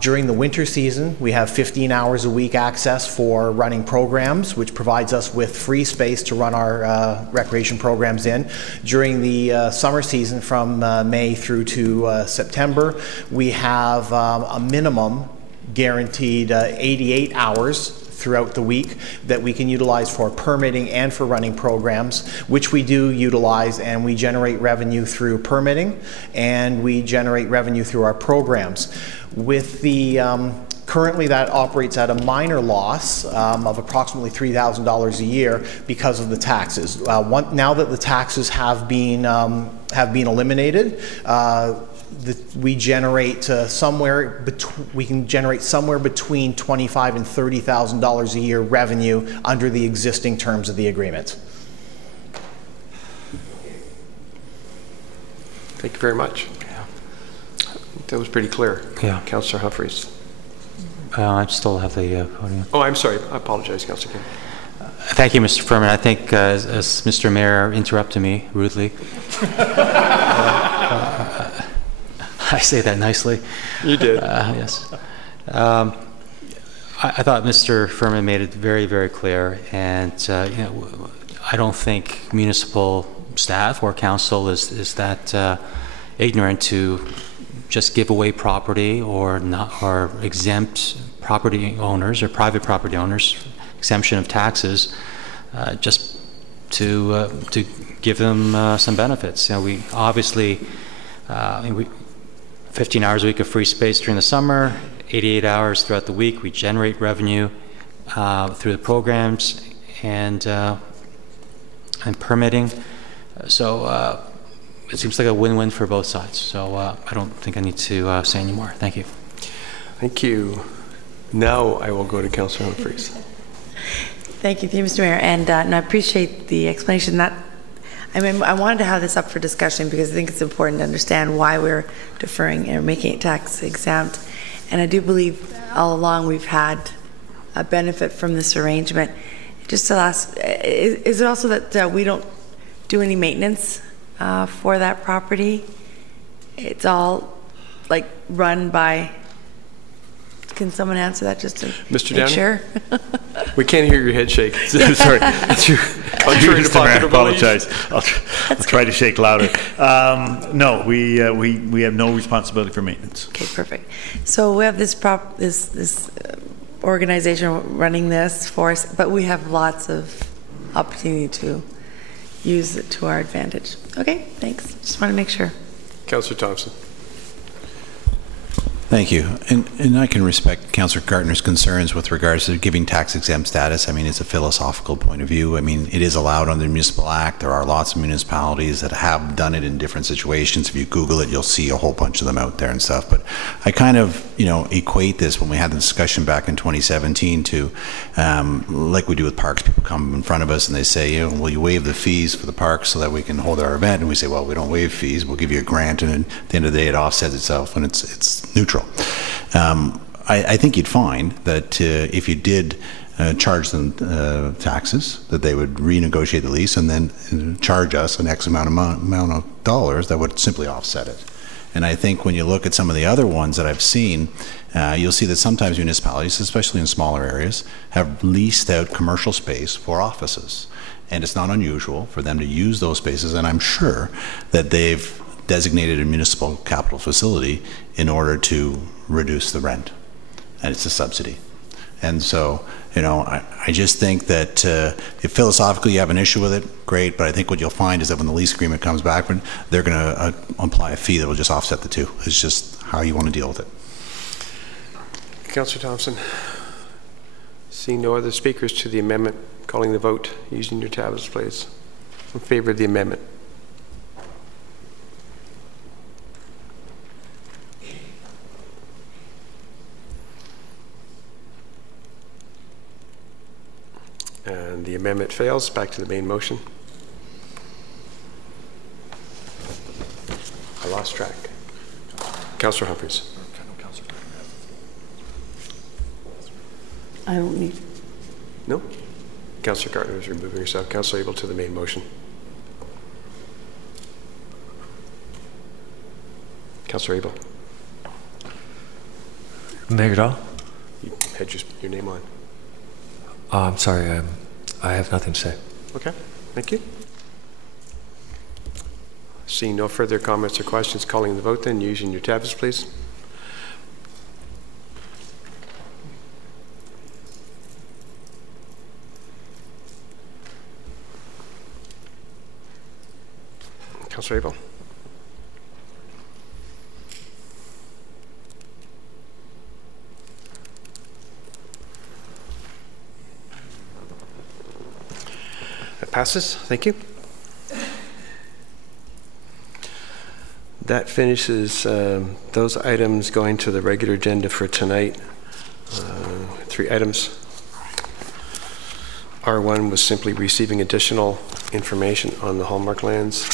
during the winter season, we have 15 hours a week access for running programs, which provides us with free space to run our recreation programs in. During the summer season, from May through to September, we have a minimum guaranteed 88 hours throughout the week that we can utilize for permitting and for running programs, which we do utilize, and we generate revenue through permitting and we generate revenue through our programs. With the currently that operates at a minor loss of approximately $3,000 a year because of the taxes. Now that the taxes have been eliminated, we generate we can generate somewhere between $25,000 and $30,000 a year revenue under the existing terms of the agreement. Thank you very much. Yeah. That was pretty clear. Yeah. Councillor Humphreys. I still have the podium. Oh, I'm sorry. I apologize, Councillor King. Thank you, Mr. Furman. I think as Mr. Mayor interrupted me rudely, I say that nicely. You did. Yes. I thought Mr. Furman made it very, very clear, and I don't think municipal staff or council is that ignorant to just give away property or exempt property owners or private property owners exemption of taxes, just to give them some benefits. We obviously 15 hours a week of free space during the summer, 88 hours throughout the week. We generate revenue through the programs and permitting. So it seems like a win-win for both sides. So I don't think I need to say any more. Thank you. Thank you. Now I will go to Councillor Humphreys. Thank you, Mr. Mayor, and I appreciate the explanation. I wanted to have this up for discussion because I think it's important to understand why we're deferring or making it tax exempt. And I do believe all along we've had a benefit from this arrangement. Just to ask, is it also that we don't do any maintenance for that property? It's all like run by. Can someone answer that just to Mr. make Downey? sure? We can't hear your head shake. Sorry. Mr. Mayor, I apologize. I'll try to shake louder. No, we have no responsibility for maintenance. Okay, perfect. So we have this organization running this for us, but we have lots of opportunity to use it to our advantage. Okay, thanks. Just want to make sure. Councillor Thompson. Thank you. And I can respect Councillor Gartner's concerns with regards to giving tax exempt status. I mean, it's a philosophical point of view. I mean, it is allowed under the Municipal Act. There are lots of municipalities that have done it in different situations. If you Google it, you'll see a whole bunch of them out there and stuff. But I kind of, equate this when we had the discussion back in 2017 to, like we do with parks, people come in front of us and they say, will you waive the fees for the parks so that we can hold our event? And we say, well, we don't waive fees. We'll give you a grant. And at the end of the day, it offsets itself when it's neutral. I think you'd find that if you did charge them taxes, that they would renegotiate the lease and then charge us an X amount of dollars that would simply offset it. And I think when you look at some of the other ones that I've seen, you'll see that sometimes municipalities, especially in smaller areas, have leased out commercial space for offices. And it's not unusual for them to use those spaces, and I'm sure that they've designated a municipal capital facility in order to reduce the rent. And it's a subsidy. And so, you know, I just think that if philosophically you have an issue with it, great, but I think what you'll find is that when the lease agreement comes back, they're going to apply a fee that will just offset the two. It's just how you want to deal with it. Councillor Thompson, seeing no other speakers to the amendment, calling the vote using your tablets, please. In favor of the amendment. And the amendment fails. Back to the main motion. I lost track. Councillor Humphreys. I don't need. No? Councillor Gardner is removing herself. Councillor Abel to the main motion. Councillor Abel. Mayor Dahl? You had your name on. I'm sorry, I have nothing to say. Okay, thank you. Seeing no further comments or questions, calling the vote then, using your tablets, please. Councillor Abel. That passes. Thank you. That finishes those items going to the regular agenda for tonight. 3 items. R1 was simply receiving additional information on the Hallmark lands.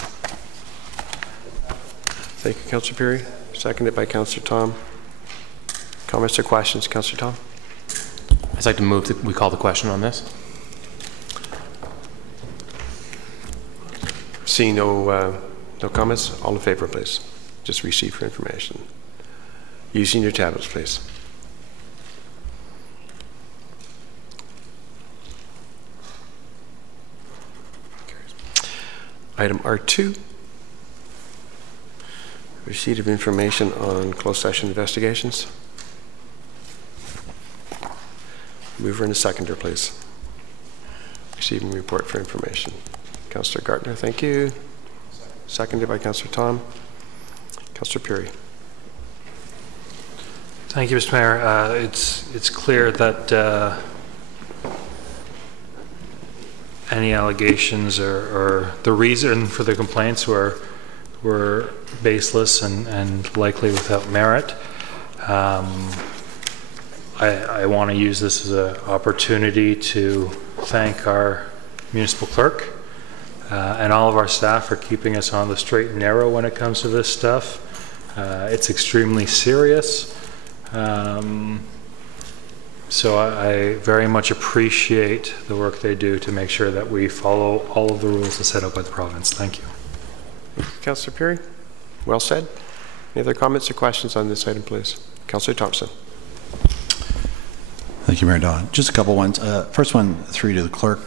Thank you, Councillor Perry. Seconded by Councillor Tom. Comments or questions, Councillor Tom? I'd like to move that we call the question on this. Seeing no comments, all in favor, please. Just receive for information. Using your tablets, please. Item R2. Receipt of information on closed session investigations. Mover and a seconder, please. Receiving report for information. Councillor Gardner, thank you. Seconded by Councillor Tom. Councillor Perry. Thank you, Mr. Mayor. It's clear that any allegations or the reason for the complaints were baseless and likely without merit. I want to use this as an opportunity to thank our municipal clerk and all of our staff for keeping us on the straight and narrow when it comes to this stuff. It's extremely serious. So I very much appreciate the work they do to make sure that we follow all of the rules as set out by the province. Thank you. Councillor Perry, well said. Any other comments or questions on this item, please? Councillor Thompson. Thank you, Mayor Dawn. Just a couple ones. First one, through to the clerk.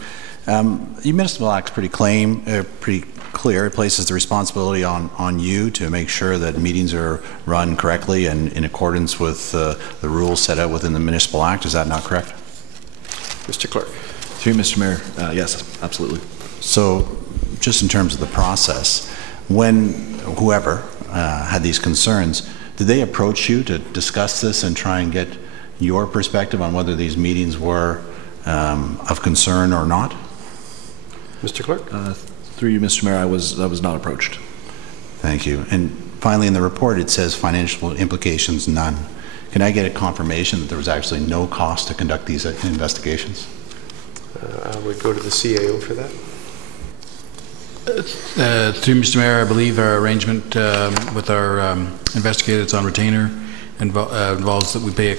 The Municipal Act's pretty clear. It places the responsibility on you to make sure that meetings are run correctly and in accordance with the rules set out within the Municipal Act. Is that not correct? Mr. Clerk. Through Mr. Mayor, yes, absolutely. So just in terms of the process, when whoever had these concerns, did they approach you to discuss this and try and get your perspective on whether these meetings were of concern or not? Mr. Clerk. Through you, Mr. Mayor, I was not approached. Thank you. And finally, in the report, it says financial implications, none. Can I get a confirmation that there was actually no cost to conduct these investigations? I would go to the CAO for that. Through Mr. Mayor, I believe our arrangement with our investigators on retainer involves that we pay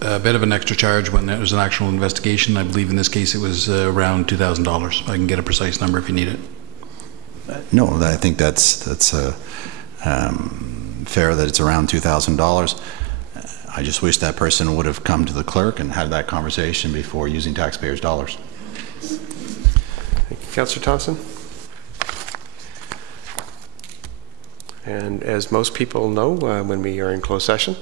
a bit of an extra charge when there's an actual investigation. I believe in this case it was around $2,000. I can get a precise number if you need it. No, I think that's fair that it's around $2,000. I just wish that person would have come to the clerk and had that conversation before using taxpayers' dollars. Thank you, Councillor Thompson. And as most people know, when we are in closed session,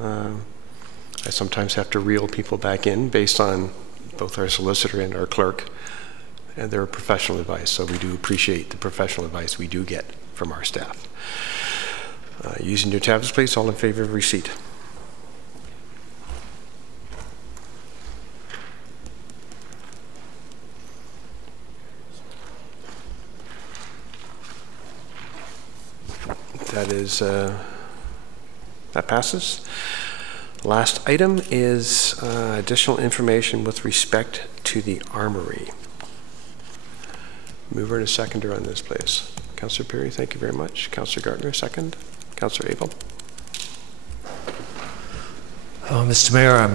I sometimes have to reel people back in based on both our solicitor and our clerk and their professional advice. So we do appreciate the professional advice we do get from our staff. Using your tablets, please. All in favor of receipt? That passes. Last item is additional information with respect to the armory. Mover and a seconder on this, please. Councillor Perry, thank you very much. Councillor Gardner, second. Councillor Abel. Mr. Mayor,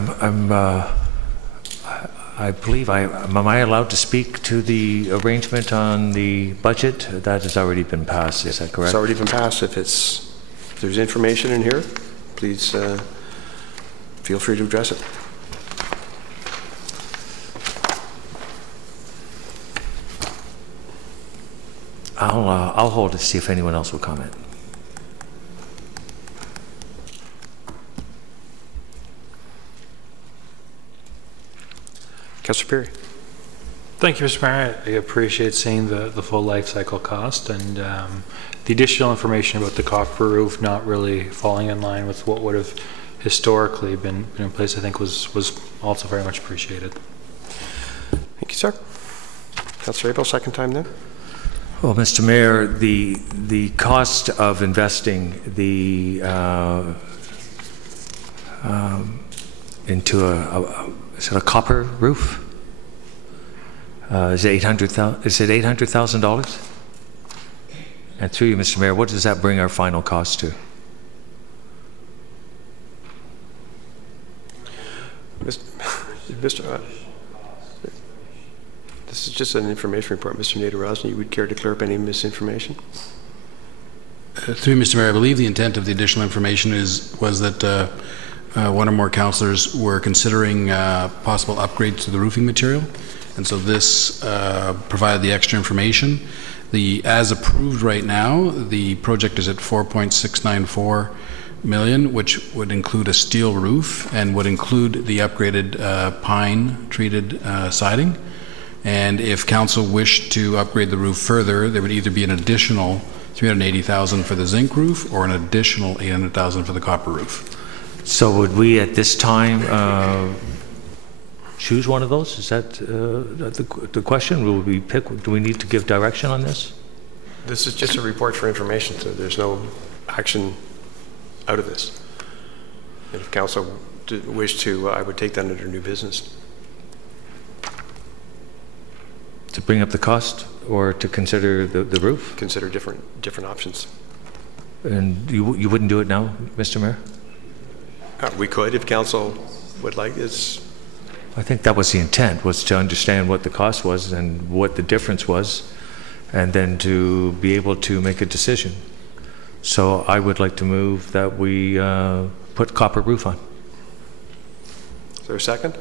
I believe am I allowed to speak to the arrangement on the budget? That has already been passed, is that correct? It's already been passed. If there's information in here, please feel free to address it. I'll hold to see if anyone else will comment. Councillor Perry. Thank you, Mr. Mayor. I appreciate seeing the full life cycle cost and the additional information about the copper roof not really falling in line with what would have historically been in place, I think was also very much appreciated. Thank you, sir. Councillor Abel, second time then. Well, Mr. Mayor, the cost of investing into is it a copper roof? Is it $800,000? And through you, Mr. Mayor, what does that bring our final cost to? Mr. This is just an information report. Mr. Nader Rosny, you would care to clear up any misinformation? Through Mr. Mayor, I believe the intent of the additional information was that one or more councillors were considering possible upgrades to the roofing material, and so this provided the extra information. As approved right now, the project is at $4.694 million, which would include a steel roof and would include the upgraded pine treated siding. And if council wished to upgrade the roof further, there would either be an additional $380,000 for the zinc roof or an additional $800,000 for the copper roof. So would we at this time choose one of those? Is that the question? Will we pick? Do we need to give direction on this? This is just a report for information, so there's no action out of this. And if council wished to, I would take that under new business. To bring up the cost or to consider the roof? Consider different options. And you wouldn't do it now, Mr. Mayor? We could if council would like this. I think that was the intent, was to understand what the cost was and what the difference was, and then to be able to make a decision. So I would like to move that we put copper roof on. Is there a second?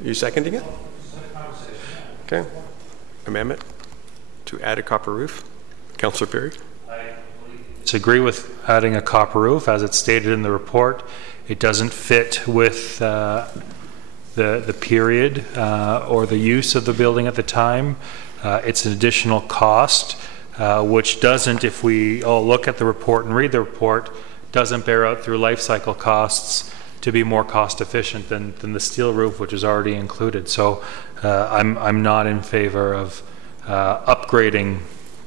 Are you seconding it? Okay. Amendment to add a copper roof. Councillor Perry? I disagree with adding a copper roof. As it's stated in the report, it doesn't fit with the period or the use of the building at the time. It's an additional cost, which doesn't, if we all look at the report and read the report, doesn't bear out through life cycle costs to be more cost efficient than the steel roof, which is already included. So I'm not in favor of upgrading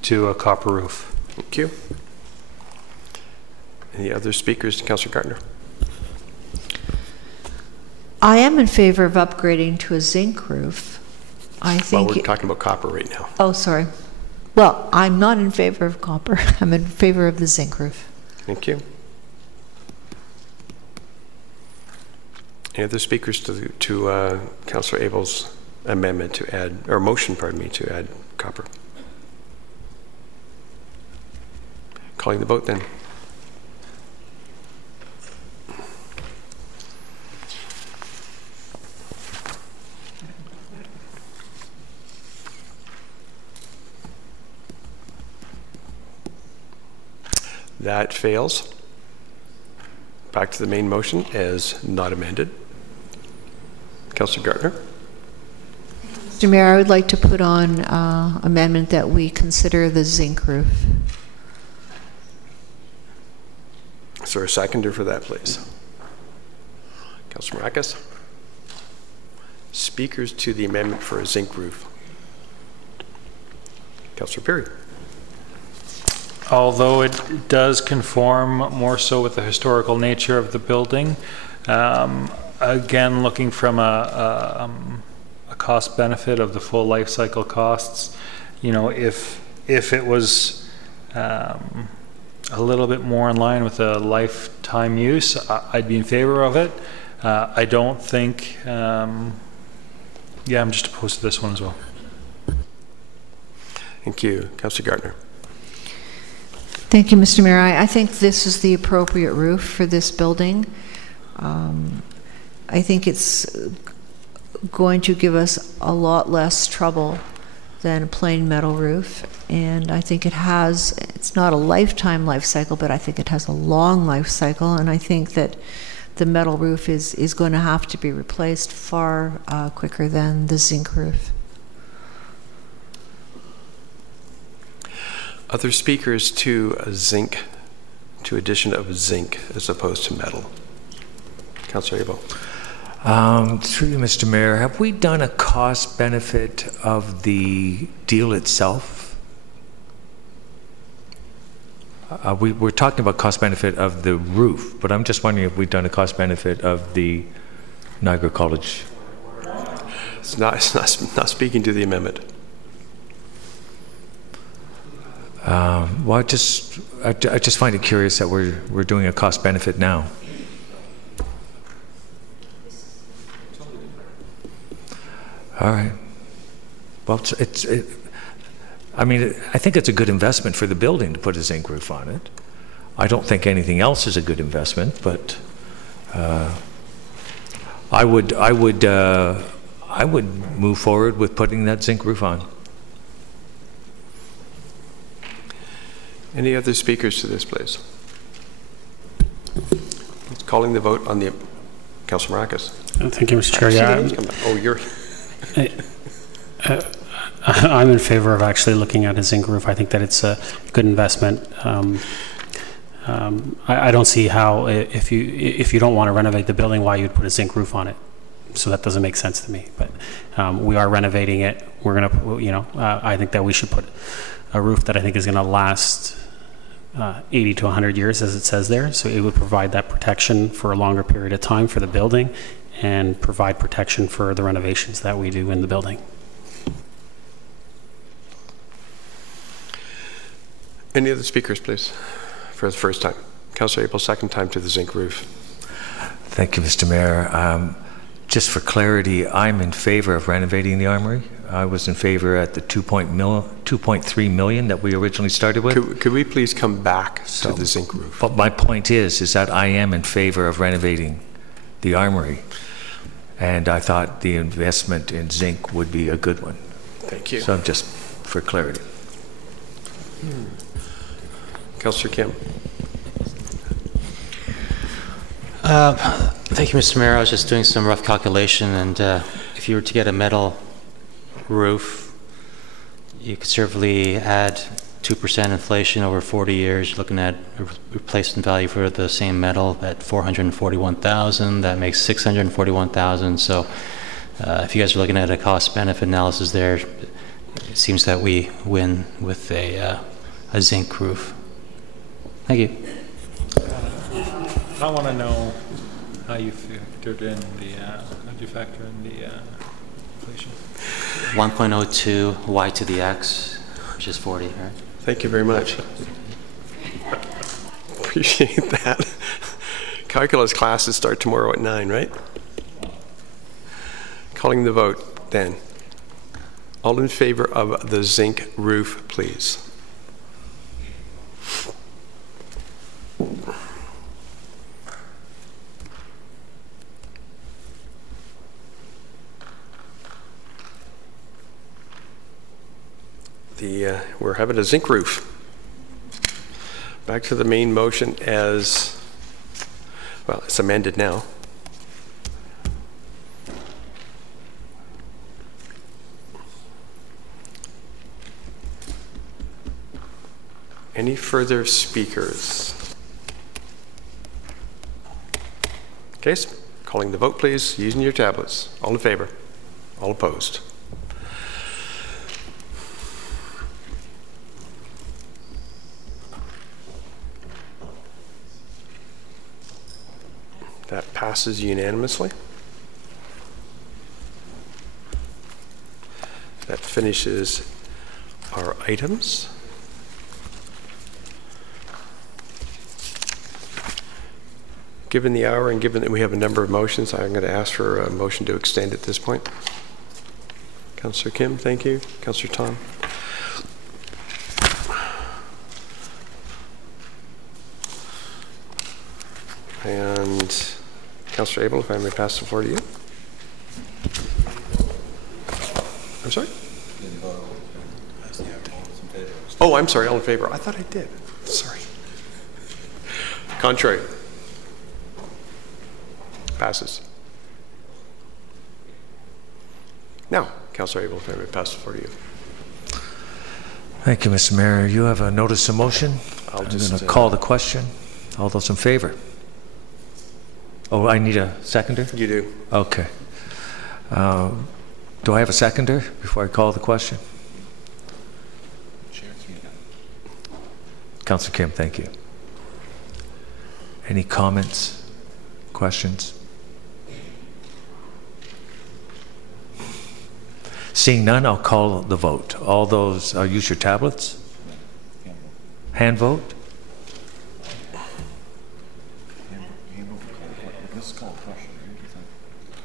to a copper roof. Thank you. Any other speakers? Councillor Gardner. I am in favor of upgrading to a zinc roof. I think. Well, we're talking about copper right now. Oh, sorry. Well, I'm not in favor of copper. I'm in favor of the zinc roof. Thank you. Any other speakers to Councillor Abel's amendment to add, or motion, pardon me, to add copper? Calling the vote then. That fails. Back to the main motion as not amended. Councillor Gardner. Mr. Mayor, I would like to put on amendment that we consider the zinc roof. Is there a seconder for that, please? Councillor Maracas. Speakers to the amendment for a zinc roof. Councillor Perry. Although it does conform more so with the historical nature of the building, again, looking from a cost benefit of the full life cycle costs, you know, if it was a little bit more in line with a lifetime use, I'd be in favor of it. I don't think, yeah, I'm just opposed to this one as well. Thank you. Councillor Gardner. Thank you, Mr. Mayor. I think this is the appropriate roof for this building. I think it's going to give us a lot less trouble than a plain metal roof. And I think it's not a lifetime life cycle, but I think it has a long life cycle. And I think that the metal roof is going to have to be replaced far quicker than the zinc roof. Other speakers to zinc, to addition of zinc as opposed to metal. Councillor Abel. Through you, Mr. Mayor, have we done a cost benefit of the deal itself? We're talking about cost benefit of the roof, but I'm just wondering if we've done a cost benefit of the Niagara College. It's not speaking to the amendment. Well, I just find it curious that we're doing a cost benefit now. All right. Well, I mean, I think it's a good investment for the building to put a zinc roof on it. I don't think anything else is a good investment, but I would move forward with putting that zinc roof on. Any other speakers to this, please? Calling the vote on the Councillor Maracas. Thank you, Mr. Chair. You're. I'm in favor of actually looking at a zinc roof. I think that it's a good investment. I don't see how, if you don't want to renovate the building, why you'd put a zinc roof on it. So that doesn't make sense to me. But we are renovating it. We're gonna, you know, I think that we should put a roof that I think is going to last 80 to 100 years, as it says there. So it would provide that protection for a longer period of time for the building and provide protection for the renovations that we do in the building. Any other speakers, please, for the first time? Councillor Abel, second time to the zinc roof. Thank you, Mr. Mayor. Just for clarity, I'm in favor of renovating the Armory. I was in favor at the 2.3 million that we originally started with. Could we please come back to the zinc roof? But my point is that I am in favor of renovating the Armory, and I thought the investment in zinc would be a good one. Thank you. So just for clarity. Councillor Kim. Thank you, Mr. Mayor. I was just doing some rough calculation, and if you were to get a metal roof, you could certainly add 2% inflation over 40 years. You're looking at a replacement value for the same metal at 441,000. That makes 641,000. So if you guys are looking at a cost-benefit analysis there, it seems that we win with a zinc roof. Thank you. I want to know how you factored in the inflation. 1.02 y to the x, which is 40, right? Thank you very much. Appreciate that. Calculus classes start tomorrow at 9, right? Calling the vote then. All in favor of the zinc roof, please. we're having a zinc roof. Back to the main motion as, well, it's amended now. Any further speakers? Okay, so calling the vote, please, using your tablets. All in favor? All opposed? That passes unanimously. That finishes our items. Given the hour and given that we have a number of motions, I'm going to ask for a motion to extend at this point. Councillor Kim, thank you. Councillor Tom. And Councillor Abel, if I may pass the floor to you. I'm sorry? Oh, I'm sorry, all in favor. I thought I did. Sorry. Contrary. Passes. Now, Councillor Abel, if I may pass the floor to you. Thank you, Mr. Mayor. You have a notice of motion. I'm going to call the question. All those in favor? Oh, I need a seconder? You do. Okay. Do I have a seconder before I call the question? Councillor Kim, thank you. Any comments, questions? Seeing none, I'll call the vote. All those, use your tablets. Hand vote.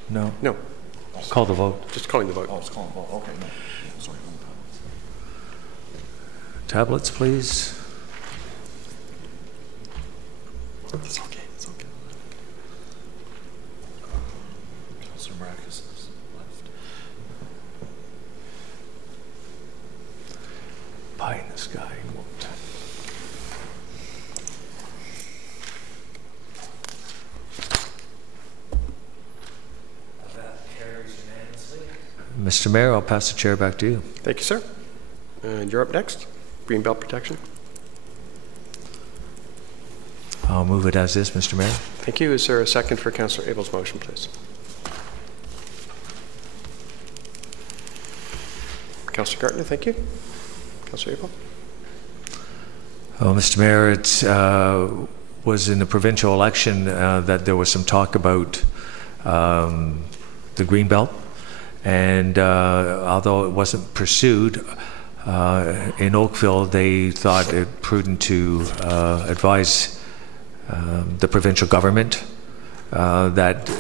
No. No. Call the vote. Just calling the vote. Oh, it's calling the vote. Okay, no. Sorry. Tablets, please. It's okay. It's okay. Councillor Marcus is left. Pie in the sky won't. Mr. Mayor, I'll pass the chair back to you. Thank you, sir. And you're up next. Greenbelt protection. I'll move it as is, Mr. Mayor. Thank you. Is there a second for Councillor Abel's motion, please? Councillor Gartner, thank you. Councillor Abel. Oh, Mr. Mayor, it was in the provincial election that there was some talk about the Greenbelt. And although it wasn't pursued, in Oakville, they thought it prudent to advise the provincial government that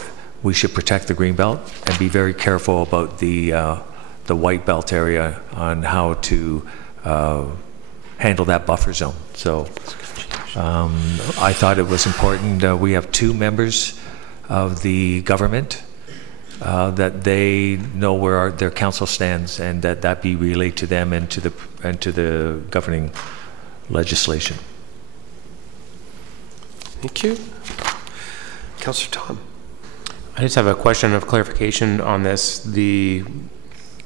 we should protect the Greenbelt and be very careful about the White Belt area on how to handle that buffer zone. So I thought it was important. We have 2 members of the government that they know where their council stands, and that be relayed to them and to the governing legislation. Thank you. Councillor Tom. I just have a question of clarification on this. The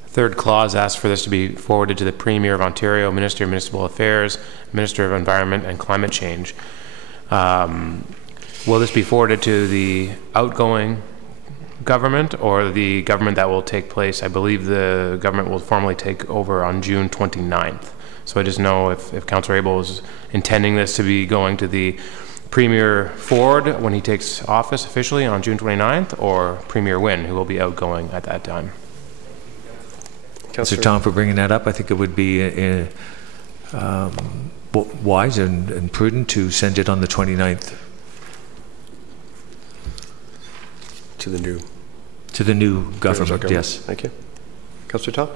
third clause asks for this to be forwarded to the Premier of Ontario, Minister of Municipal Affairs, Minister of Environment and Climate Change. Will this be forwarded to the outgoing government or the government that will take place? I believe the government will formally take over on June 29th. So I just know if Councillor Abel is intending this to be going to the Premier Ford when he takes office officially on June 29th, or Premier Wynne, who will be outgoing at that time. Councillor Tom, for bringing that up, I think it would be wise and prudent to send it on the 29th. To the new government, yes. Thank you. Councillor Tom?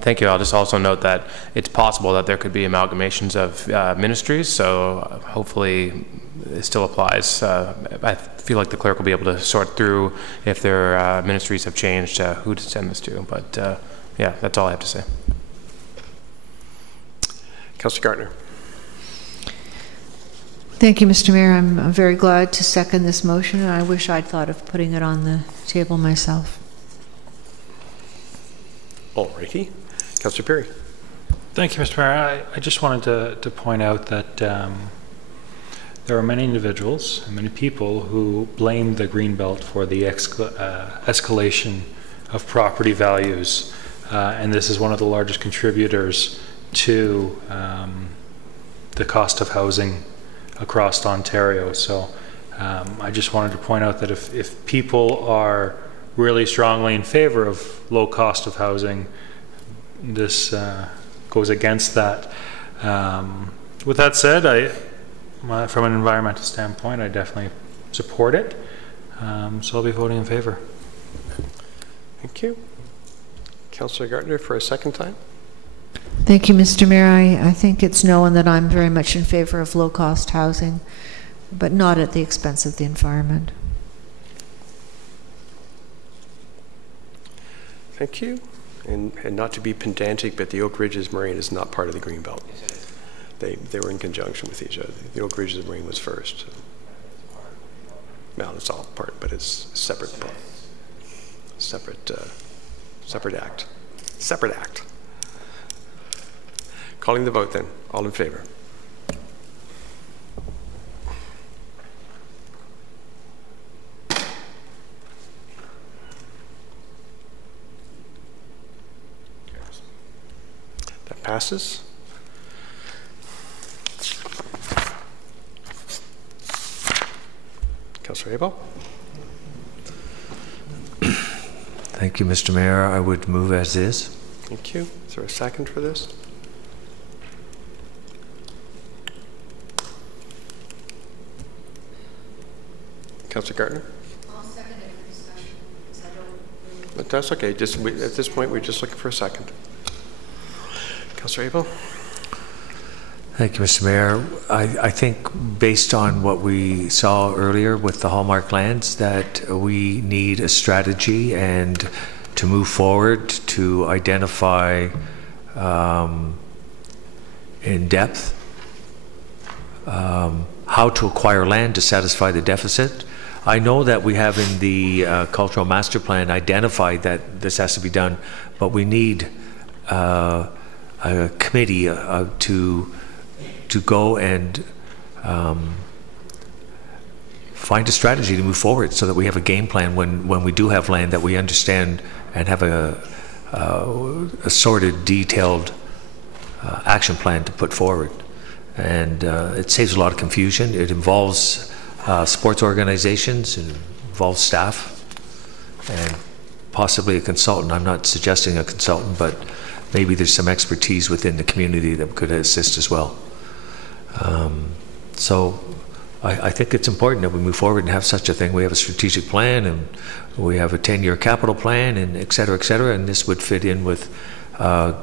Thank you. I'll just also note that it's possible that there could be amalgamations of ministries, so hopefully it still applies. I feel like the clerk will be able to sort through if their ministries have changed who to send this to, but yeah, that's all I have to say. Councillor Gardner. Thank you, Mr. Mayor. I'm very glad to second this motion. I wish I'd thought of putting it on the table myself. All righty. Councillor Perry. Thank you, Mr. Mayor. I just wanted to point out that there are many individuals and many people who blame the Greenbelt for the escalation of property values, and this is one of the largest contributors to the cost of housing across Ontario. So I just wanted to point out that if people are really strongly in favor of low cost of housing, this goes against that. With that said, from an environmental standpoint, I definitely support it. So I'll be voting in favor. Thank you. Councillor Gardner for a second time. Thank you, Mr. Mayor. I think it's known that I'm very much in favor of low-cost housing, but not at the expense of the environment. Thank you. And not to be pedantic, but the Oak Ridges Marine is not part of the Greenbelt. They were in conjunction with each other. The Oak Ridges Marine was first. Well, it's all part, but it's separate. Separate act. Separate act. Calling the vote then. All in favor? That passes. Councillor Abel. Thank you, Mr. Mayor. I would move as is. Thank you. Is there a second for this? Councillor Gardner? I'll second it for discussion, because I don't agree. But that's okay. At this point, we're just looking for a second. Councillor Abel? Thank you, Mr. Mayor. I think based on what we saw earlier with the Hallmark lands, that we need a strategy and to move forward to identify in depth how to acquire land to satisfy the deficit. I know that we have in the cultural master plan identified that this has to be done, but we need a committee to go and find a strategy to move forward so that we have a game plan when we do have land that we understand and have a sorted, detailed action plan to put forward. And it saves a lot of confusion. It involves sports organizations, it involves staff, and possibly a consultant. I'm not suggesting a consultant, but maybe there's some expertise within the community that could assist as well. So I think it's important that we move forward and have such a thing. We have a strategic plan and we have a 10-year capital plan and et cetera, and this would fit in with a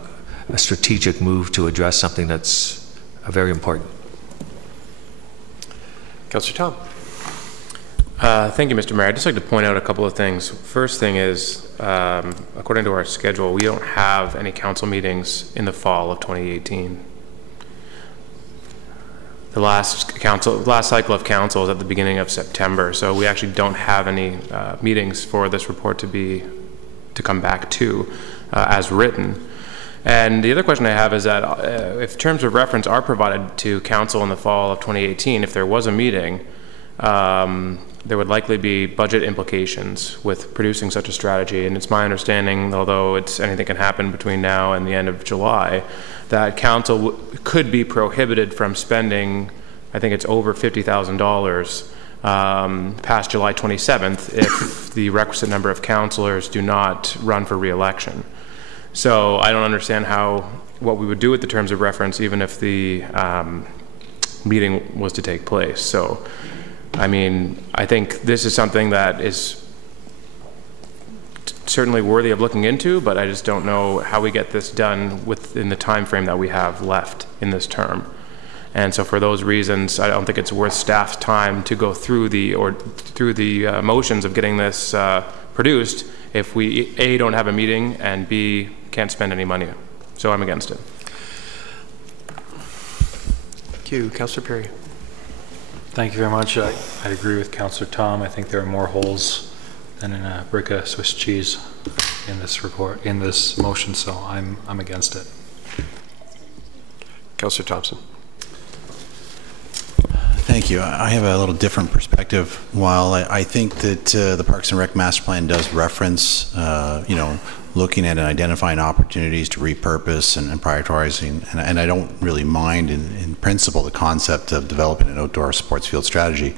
strategic move to address something that's very important. Councillor Tom. Thank you, Mr. Mayor. I'd just like to point out a couple of things. First thing is, according to our schedule, we don't have any council meetings in the fall of 2018. The last cycle of council is at the beginning of September, so we actually don't have any meetings for this report to come back to as written. And the other question I have is that if terms of reference are provided to council in the fall of 2018, if there was a meeting, there would likely be budget implications with producing such a strategy. And it's my understanding, although anything can happen between now and the end of July, that council could be prohibited from spending, I think it's over $50,000 past July 27th if the requisite number of councillors do not run for re-election. So I don't understand what we would do with the terms of reference even if the meeting was to take place. So, I mean, I think this is something that is certainly worthy of looking into, but I just don't know how we get this done within the time frame that we have left in this term. And so for those reasons, I don't think it's worth staff's time to go through the motions of getting this produced if we A, don't have a meeting, and B, can't spend any money. So I'm against it. Thank you. Councillor Perry. Thank you very much. I agree with Councillor Tom. I think there are more holes than in a brick of Swiss cheese in this motion, so I'm against it. Councillor Thompson. Thank you. I have a little different perspective. While I think that the Parks and Rec Master Plan does reference, looking at and identifying opportunities to repurpose and prioritizing, and I don't really mind in principle the concept of developing an outdoor sports field strategy.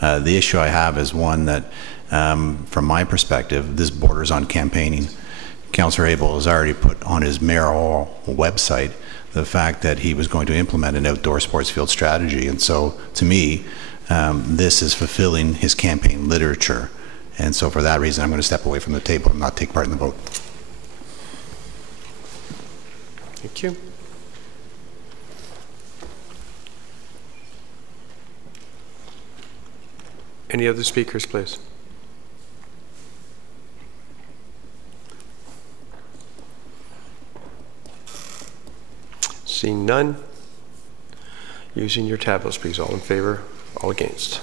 The issue I have is one that, from my perspective, this borders on campaigning. Councillor Abel has already put on his mayoral website the fact that he was going to implement an outdoor sports field strategy. And so, to me, this is fulfilling his campaign literature. And so for that reason, I'm going to step away from the table and not take part in the vote. Thank you. Any other speakers, please? Seeing none, using your tablets, please. All in favor, all against.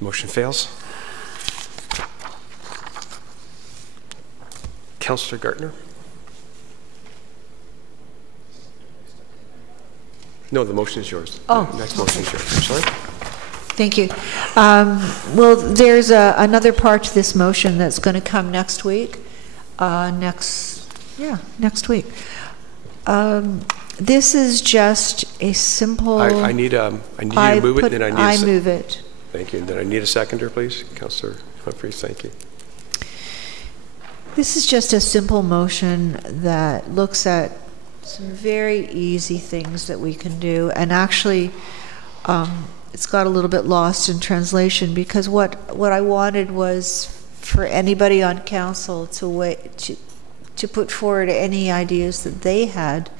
Motion fails. Councillor Gartner? No, the motion is yours. Oh. The next motion is yours. I'm sorry. Thank you. Well, there's another part to this motion that's going to come next week. Next week. This is just a simple. I need you to move it, and then I need. I move it. Thank you. And then I need a seconder, please, Councillor Humphries. Thank you. This is just a simple motion that looks at some very easy things that we can do, and actually. It's got a little bit lost in translation because what I wanted was for anybody on council to put forward any ideas that they had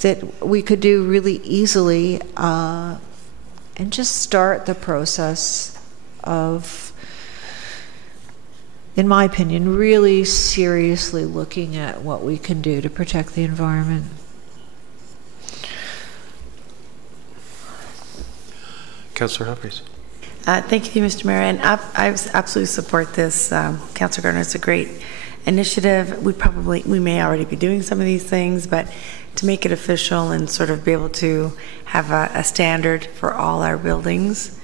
that we could do really easily and just start the process of, in my opinion, really seriously looking at what we can do to protect the environment. Councillor Humphries. Thank you, Mr. Mayor, and I absolutely support this. Councillor Gardner, it's a great initiative. We may already be doing some of these things, but to make it official and sort of be able to have a standard for all our buildings,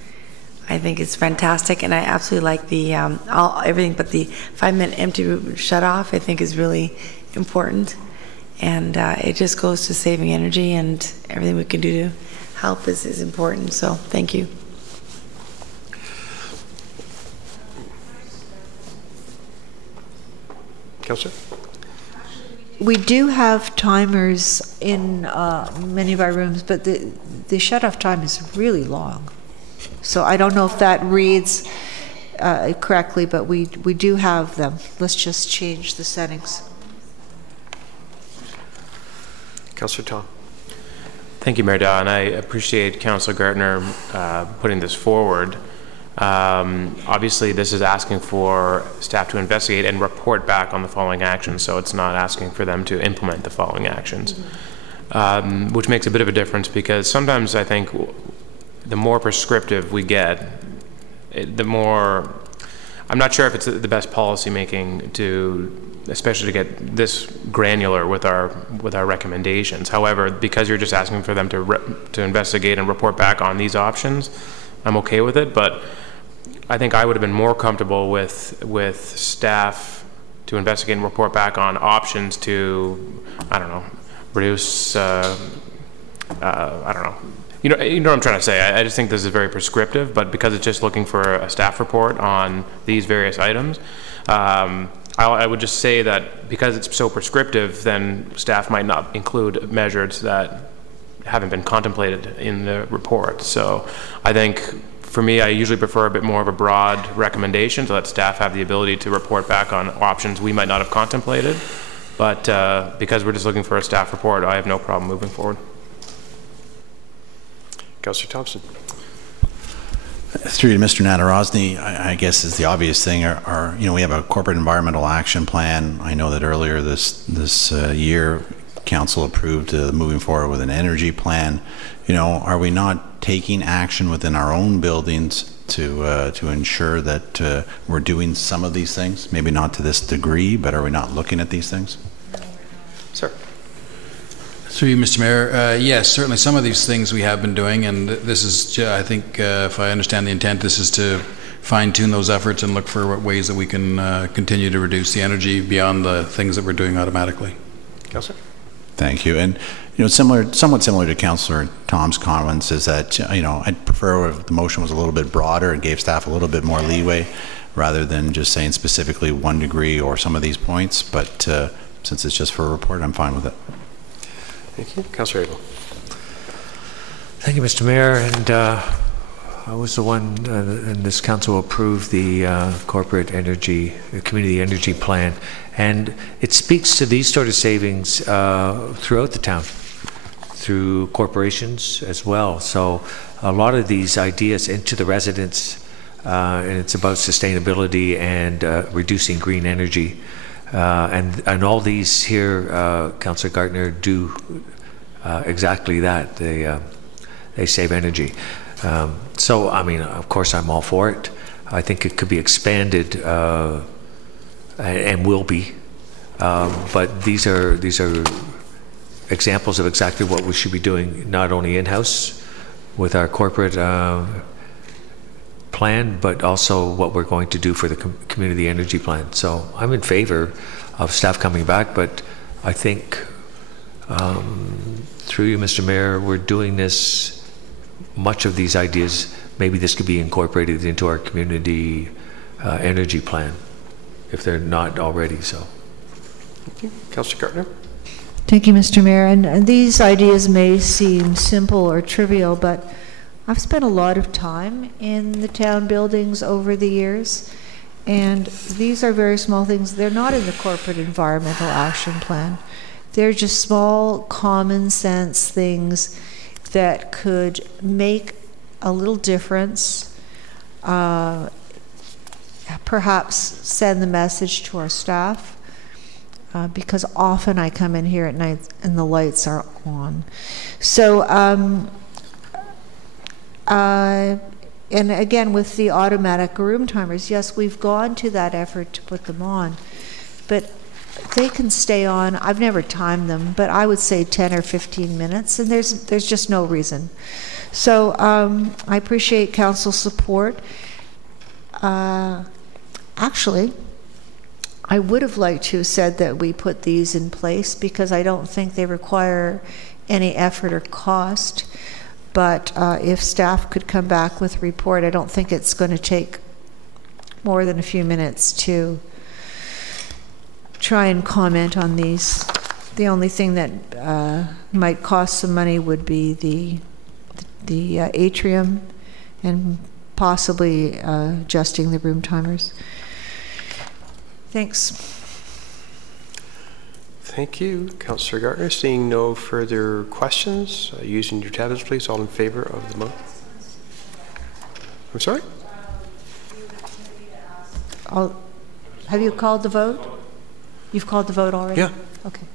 I think it's fantastic, and I absolutely like the everything but the 5-minute empty shut off. I think is really important, and it just goes to saving energy, and everything we can do to help is important. So thank you. Councillor? We do have timers in many of our rooms, but the shut-off time is really long. So I don't know if that reads correctly, but we do have them. Let's just change the settings. Councillor Tom. Thank you, Mayor Dow, and I appreciate Councillor Gartner putting this forward. Obviously, this is asking for staff to investigate and report back on the following actions, so it's not asking for them to implement the following actions, which makes a bit of a difference because sometimes I think the more prescriptive we get, the more, I'm not sure if it's the best policy making especially to get this granular with our recommendations. However, because you're just asking for them to investigate and report back on these options, I'm okay with it. But I think I would have been more comfortable with staff to investigate and report back on options to, I don't know, reduce. I don't know. You know what I'm trying to say. I just think this is very prescriptive. But because it's just looking for a staff report on these various items. I would just say that because it's so prescriptive, then staff might not include measures that haven't been contemplated in the report. So I think for me, I usually prefer a bit more of a broad recommendation to let staff have the ability to report back on options we might not have contemplated. But because we're just looking for a staff report, I have no problem moving forward. Councillor Thompson. Through to Mr. Nadarozny, I guess is the obvious thing. We have a corporate environmental action plan. I know that earlier this year, Council approved moving forward with an energy plan. Are we not taking action within our own buildings to ensure that we're doing some of these things? Maybe not to this degree, but are we not looking at these things? Sir. Through you, Mr. Mayor, yes, certainly some of these things we have been doing, and this is, I think, if I understand the intent, this is to fine-tune those efforts and look for ways that we can continue to reduce the energy beyond the things that we're doing automatically. Councillor. Thank you. And somewhat similar to Councillor Tom's comments is that I'd prefer if the motion was a little bit broader and gave staff a little bit more leeway, rather than just saying specifically 1 degree or some of these points. But since it's just for a report, I'm fine with it. Thank you. Councillor Abel. Thank you, Mr. Mayor. And I was the one, and this council approved the corporate energy, community energy plan. And it speaks to these sort of savings throughout the town, through corporations as well. So a lot of these ideas into the residents, and it's about sustainability and reducing green energy. And all these here, Councillor Gartner, do exactly that. They save energy. So, I mean, of course, I'm all for it. I think it could be expanded and will be. But these are examples of exactly what we should be doing, not only in-house with our corporate plan, but also what we're going to do for the community energy plan. So I'm in favor of staff coming back, but I think through you, Mr. Mayor, we're doing this, much of these ideas, maybe this could be incorporated into our community energy plan, if they're not already so. Thank you. Councillor Gartner. Thank you, Mr. Mayor. And these ideas may seem simple or trivial, but I've spent a lot of time in the town buildings over the years, and these are very small things. They're not in the corporate environmental action plan. They're just small, common sense things that could make a little difference, perhaps send the message to our staff, because often I come in here at night and the lights are on. So, and again, with the automatic room timers, yes, we've gone to that effort to put them on, but they can stay on. I've never timed them, but I would say 10 or 15 minutes, and there's just no reason. So I appreciate council support. Actually, I would have liked to have said that we put these in place, because I don't think they require any effort or cost. But if staff could come back with a report, I don't think it's going to take more than a few minutes to try and comment on these. The only thing that might cost some money would be the atrium and possibly adjusting the room timers. Thanks. Thank you, Councillor Gartner. Seeing no further questions, using your tablets, please. All in favor of the motion? I'm sorry? Have you called the vote? You've called the vote already? Yeah. Okay.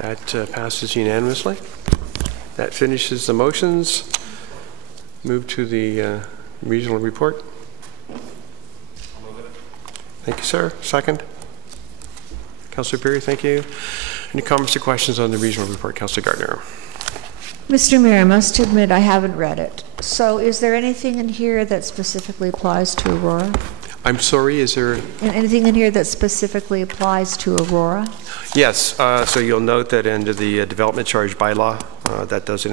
That passes unanimously. That finishes the motions. Move to the regional report. Thank you, sir. Second. Councillor Perry, thank you. Any comments or questions on the regional report? Councillor Gartner. Mr. Mayor, I must admit I haven't read it. So is there anything in here that specifically applies to Aurora? I'm sorry, is there... Anything in here that specifically applies to Aurora? Yes, so you'll note that under the development charge bylaw, that does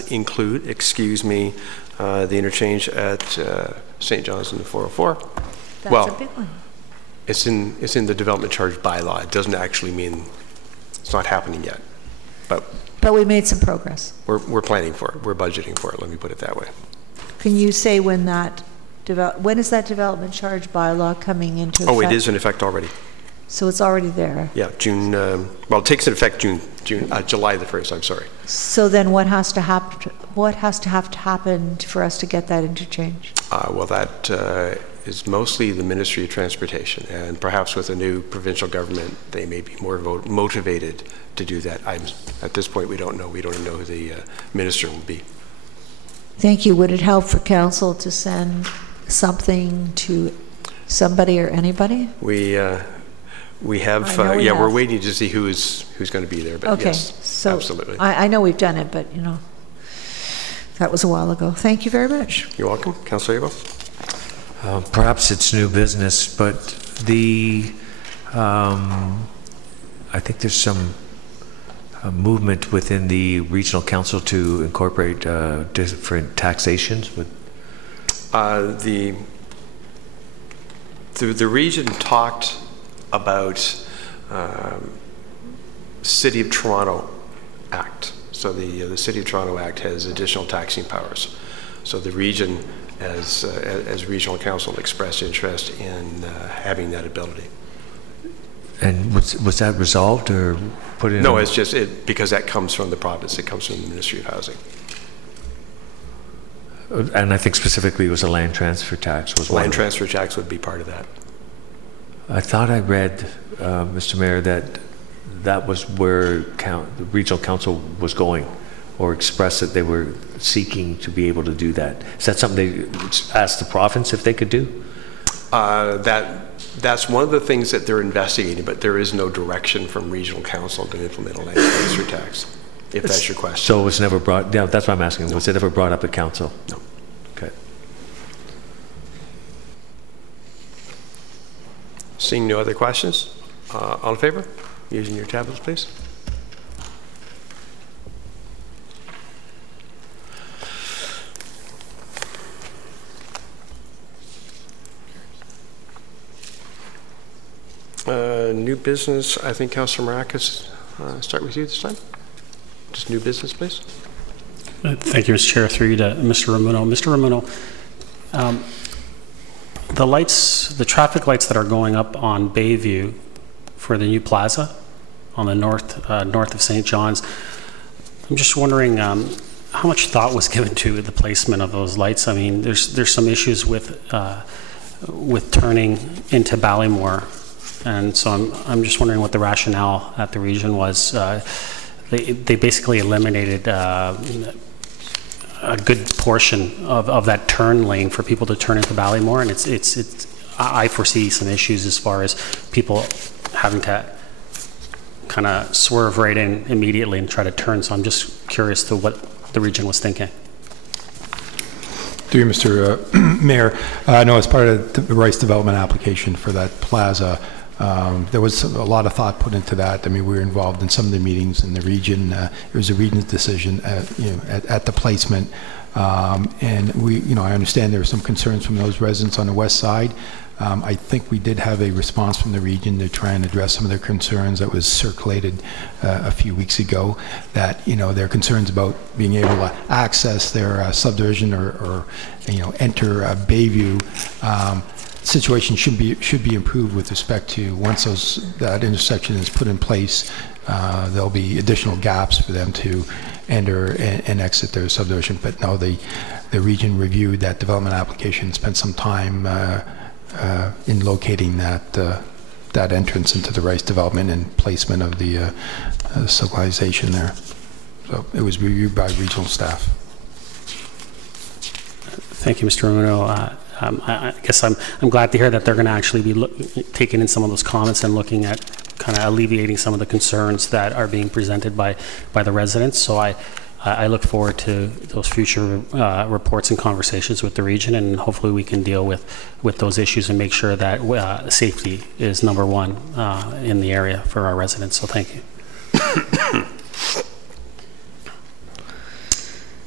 include, excuse me, the interchange at St. John's and the 404. That's a big one. It's in the development charge bylaw. It doesn't actually mean it's not happening yet. But we made some progress. we're planning for it. We're budgeting for it. Let me put it that way. Can you say when that when is that development charge bylaw coming into effect? Oh, it is in effect already. So it's already there. Yeah, June. Well, it takes in effect July the 1st. I'm sorry. So then, what has to happen? What has to happen for us to get that interchange? Well, that is mostly the Ministry of Transportation, and perhaps with a new provincial government, they may be more motivated to do that. At this point, we don't know. We don't even know who the minister will be. Thank you. Would it help for council to send something to somebody or anybody? We have. We're waiting to see who's going to be there. But okay, yes, so absolutely. I know we've done it, but that was a while ago. Thank you very much. You're welcome, Councillor Abel. Perhaps it's new business, but I think there's some movement within the regional council to incorporate different taxations. The region talked about City of Toronto Act. So the City of Toronto Act has additional taxing powers. So the region, as regional council, expressed interest in having that ability. And was that resolved or put in? No, it's just because that comes from the province. It comes from the Ministry of Housing. And I think specifically it was a land transfer tax. Land transfer tax would be part of that. I thought I read, Mr. Mayor, that was where the regional council was going, or expressed that they were seeking to be able to do that. Is that something they asked the province if they could do? That's one of the things that they're investigating, but there is no direction from regional council to implement a land transfer tax, if that's your question. So it was never brought, yeah, that's what I'm asking. Was it ever brought up at council? No. Okay. Seeing no other questions, all in favor? Using your tablets, please. New business, I think Councillor Maracas, start with you this time. Just new business, please. Thank you, Mr. Chair. Through you to Mr. Ramuno. Mr. Ramuno, the traffic lights that are going up on Bayview for the new plaza on the north of St. John's, I'm just wondering how much thought was given to the placement of those lights. I mean, there's some issues with turning into Ballymore. And so I'm just wondering what the rationale at the region was. They basically eliminated a good portion of that turn lane for people to turn into Ballymore, and it's I foresee some issues as far as people having to kind of swerve right in immediately and try to turn. So I'm just curious to what the region was thinking. Through you, Mr. Mayor, I know as part of the Rice development application for that plaza, there was a lot of thought put into that. I mean, we were involved in some of the meetings in the region. It was a region's decision at the placement. And I understand there were some concerns from those residents on the west side. I think we did have a response from the region to try and address some of their concerns that was circulated a few weeks ago, that their concerns about being able to access their subdivision or enter Bayview. Situation should be improved with respect to once that intersection is put in place. There'll be additional gaps for them to enter and exit their subdivision. But no, the region reviewed that development application, spent some time in locating that entrance into the Rice development and placement of the civilization there. So it was reviewed by regional staff. Thank you, Mr. Ramuno. I guess I'm glad to hear that they're going to actually be taking in some of those comments and looking at kind of alleviating some of the concerns that are being presented by the residents. So I look forward to those future reports and conversations with the region, and hopefully we can deal with those issues and make sure that safety is number one in the area for our residents. So thank you.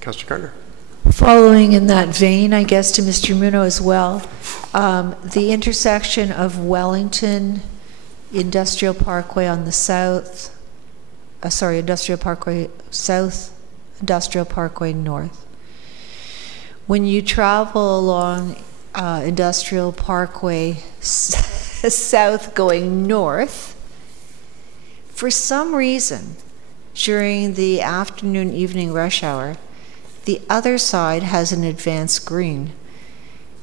Councillor Gardner. Following in that vein, I guess, to Mr. Muno as well, the intersection of Wellington Industrial Parkway on the south, Industrial Parkway South, Industrial Parkway North. When you travel along Industrial Parkway South going north, for some reason, during the afternoon, evening rush hour, the other side has an advanced green.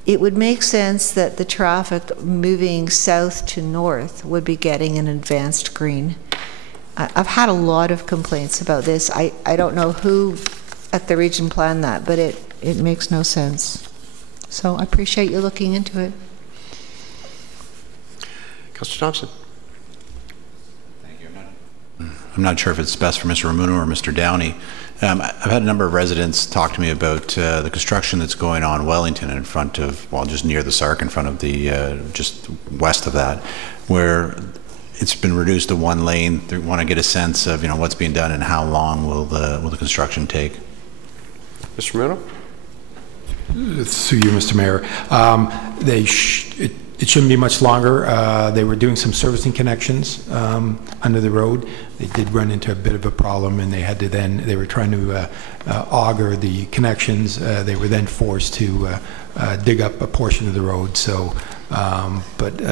It would make sense that the traffic moving south to north would be getting an advanced green. I've had a lot of complaints about this. I don't know who at the region planned that, but it makes no sense. So I appreciate you looking into it. Councillor Thompson. Thank you. I'm not sure if it's best for Mr. Ramuno or Mr. Downey. I've had a number of residents talk to me about the construction that's going on in Wellington in front of, well, just near the SARC, in front of the, just west of that, where it's been reduced to one lane. They want to get a sense of, what's being done and how long will the construction take. Mr. Ramuno? Through you, Mr. Mayor. It shouldn't be much longer. They were doing some servicing connections under the road. They did run into a bit of a problem, and they had to they were trying to auger the connections. They were then forced to dig up a portion of the road. So, but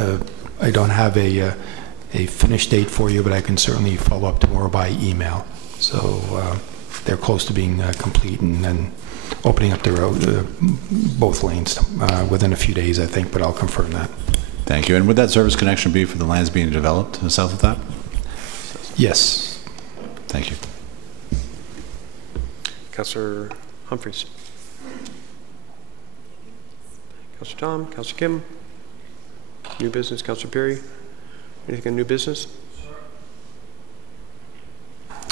I don't have a finished date for you, but I can certainly follow up tomorrow by email. So they're close to being complete, and then opening up the road, both lanes, within a few days, I think, but I'll confirm that. Thank you. And would that service connection be for the lands being developed south of that? Yes. Thank you. Councillor Humphreys. Councillor Tom, Councillor Kim. New business, Councillor Perry. Anything on new business?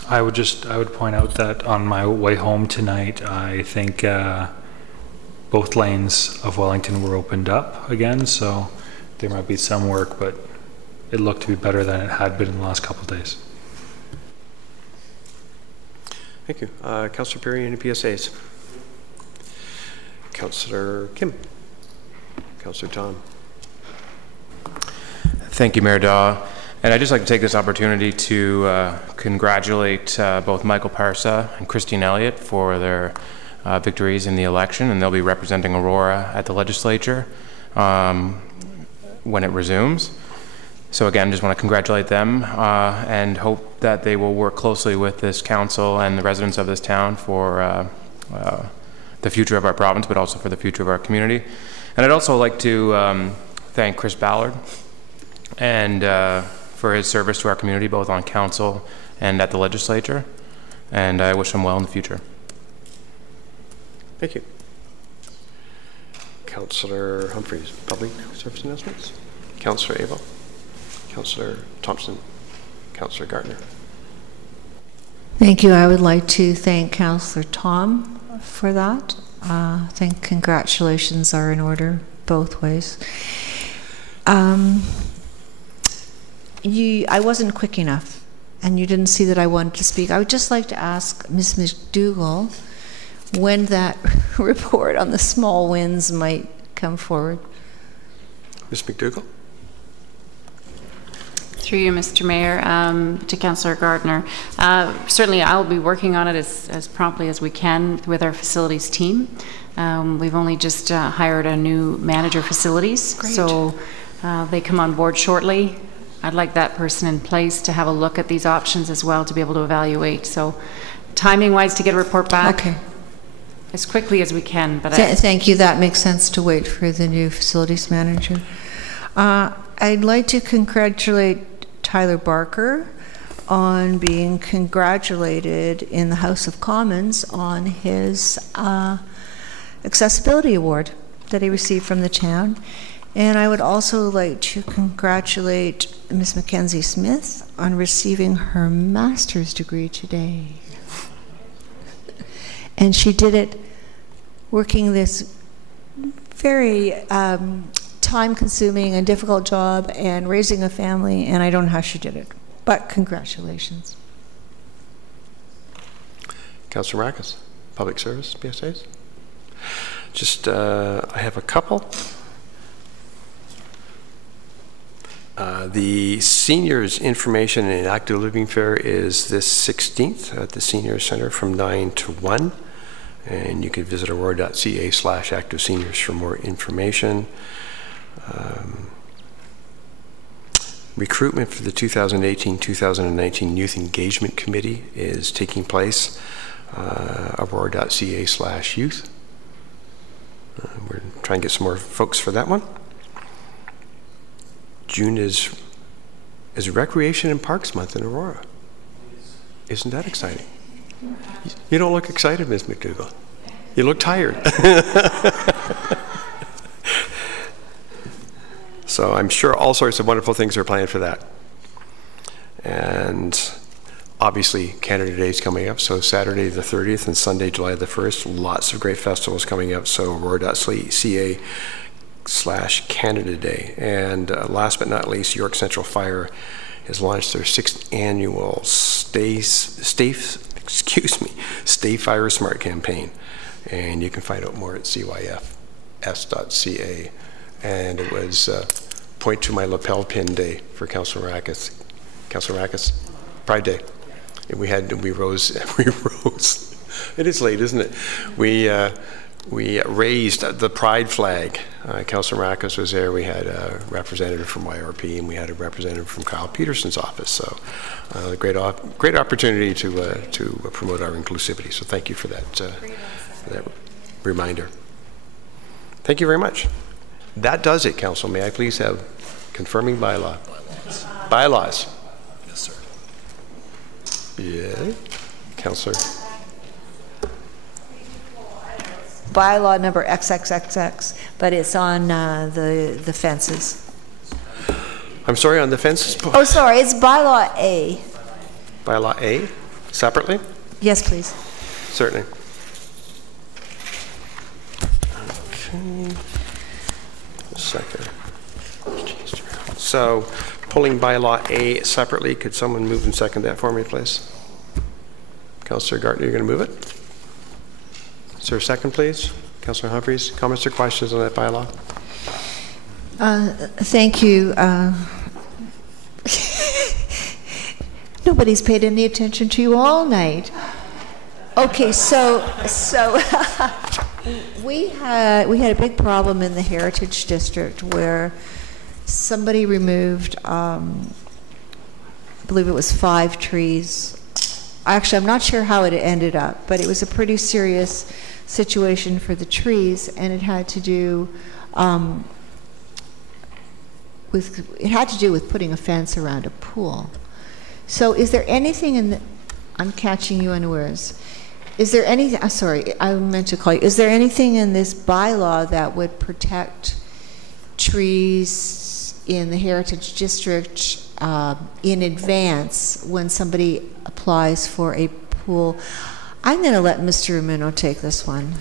I would point out that on my way home tonight, I think both lanes of Wellington were opened up again, so there might be some work, but it looked to be better than it had been in the last couple of days. Thank you. Councillor Perry, any PSAs? Councillor Kim. Councillor Tom. Thank you, Mayor Daw. And I'd just like to take this opportunity to congratulate both Michael Parsa and Christine Elliott for their victories in the election, and they'll be representing Aurora at the legislature when it resumes. So again, just want to congratulate them and hope that they will work closely with this council and the residents of this town for the future of our province, but also for the future of our community. And I'd also like to thank Chris Ballard and for his service to our community, both on council and at the legislature. And I wish him well in the future. Thank you. Councillor Humphreys, public service announcements. Councillor Abel. Councillor Thompson. Councillor Gardner. Thank you. I would like to thank Councillor Tom for that. I think congratulations are in order both ways. I wasn't quick enough, and you didn't see that I wanted to speak. I would just like to ask Ms. McDougall when that report on the small wins might come forward. Ms. McDougall. Through you, Mr. Mayor, to Councillor Gardner. Certainly, I'll be working on it as promptly as we can with our facilities team. We've only just hired a new manager facilities, Great. So they come on board shortly. I'd like that person in place to have a look at these options as well to be able to evaluate. So timing-wise, to get a report back as quickly as we can. But thank you. That makes sense to wait for the new facilities manager. I'd like to congratulate Tyler Barker on being congratulated in the House of Commons on his accessibility award that he received from the town. And I would also like to congratulate Ms. Mackenzie Smith on receiving her master's degree today. And she did it working this very time-consuming and difficult job and raising a family, and I don't know how she did it, but congratulations. Councillor Marcus, public service, PSAs. Just, I have a couple. The Seniors Information and Active Living Fair is this 16th at the Senior Center from 9 to 1. And you can visit aurora.ca/active seniors for more information. Recruitment for the 2018-2019 Youth Engagement Committee is taking place. Aurora.ca/youth. We're trying to get some more folks for that one. June is Recreation and Parks Month in Aurora. Isn't that exciting? You don't look excited, Ms. McDougall. You look tired. So I'm sure all sorts of wonderful things are planned for that. And obviously Canada Day is coming up, so Saturday the 30th and Sunday, July the 1st, lots of great festivals coming up, so aurora.ca/Canada Day. And last but not least, York Central Fire has launched their 6th annual Stay Fire Smart campaign. And you can find out more at cyfs.ca. And it was Point to My Lapel Pin Day for Councillor Rackus. Councillor Rackus, Pride Day. And we rose. It is late, isn't it? We raised the Pride flag. Councillor Rackus was there. We had a representative from YRP, and we had a representative from Kyle Peterson's office. So, a great opportunity to promote our inclusivity. So, thank you for that reminder. Thank you very much. That does it, Council. May I please have confirming bylaw? Bylaws. Yes, sir. Yeah. Councillor. Bylaw number XXXX, but it's on the fences. I'm sorry, on the fences? Oh, sorry, it's bylaw A. Bylaw A, separately? Yes, please. Certainly. Okay. A second. So, pulling bylaw A separately, could someone move and second that for me, please? Councillor Gartner, you're going to move it? Is there a second, please? Councillor Humphreys, comments or questions on that bylaw? Thank you. Nobody's paid any attention to you all night. Okay, so we had a big problem in the Heritage District where somebody removed, I believe it was 5 trees. Actually, I'm not sure how it ended up, but it was a pretty serious situation for the trees, and it had to do with putting a fence around a pool. So, is there anything in the? I'm catching you unawares. Is there anything? Sorry, I meant to call you. Is there anything in this bylaw that would protect trees in the Heritage District in advance when somebody applies for a pool? I'm going to let Mr. Rumino take this one.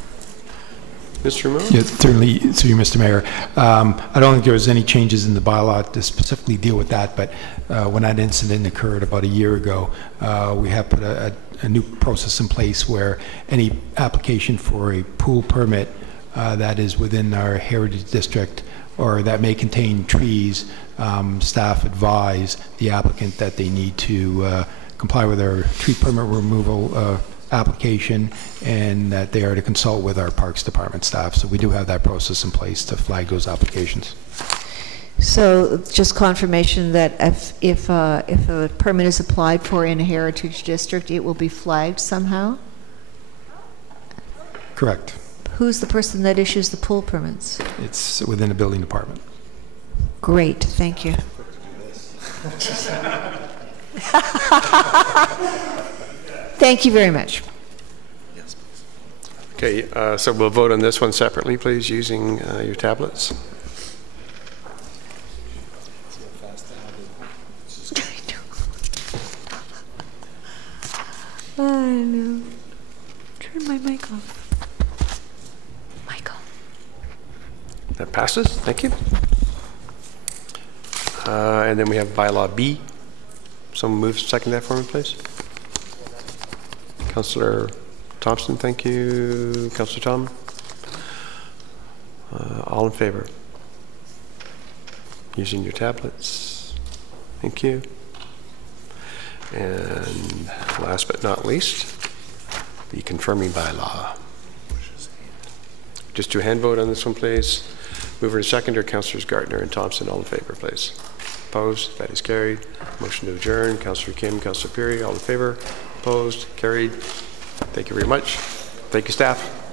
Mr. Rumino? Yeah, certainly, through you, Mr. Mayor. I don't think there was any changes in the bylaw to specifically deal with that, but when that incident occurred about a year ago, we have put a new process in place where any application for a pool permit that is within our Heritage District or that may contain trees, staff advise the applicant that they need to comply with our tree permit removal application and that they are to consult with our Parks Department staff. So we do have that process in place to flag those applications. So just confirmation that if a permit is applied for in a Heritage District, it will be flagged somehow? Correct. Who's the person that issues the pool permits? It's within the building department. Great, thank you. Thank you very much. Yes, please. Okay, so we'll vote on this one separately, please, using your tablets. I know. Turn my mic off. Michael. That passes. Thank you. And then we have bylaw B. Someone move second that for me, please. Councillor Thompson, thank you. Councillor Tom. All in favor? Using your tablets. Thank you. And last but not least, the confirming bylaw. Just do a hand vote on this one, please. Mover and seconder, Councillors Gardner and Thompson. All in favor, please. Opposed? That is carried. Motion to adjourn. Councillor Kim, Councillor Peary. All in favor? Opposed? Carried. Thank you very much. Thank you, staff.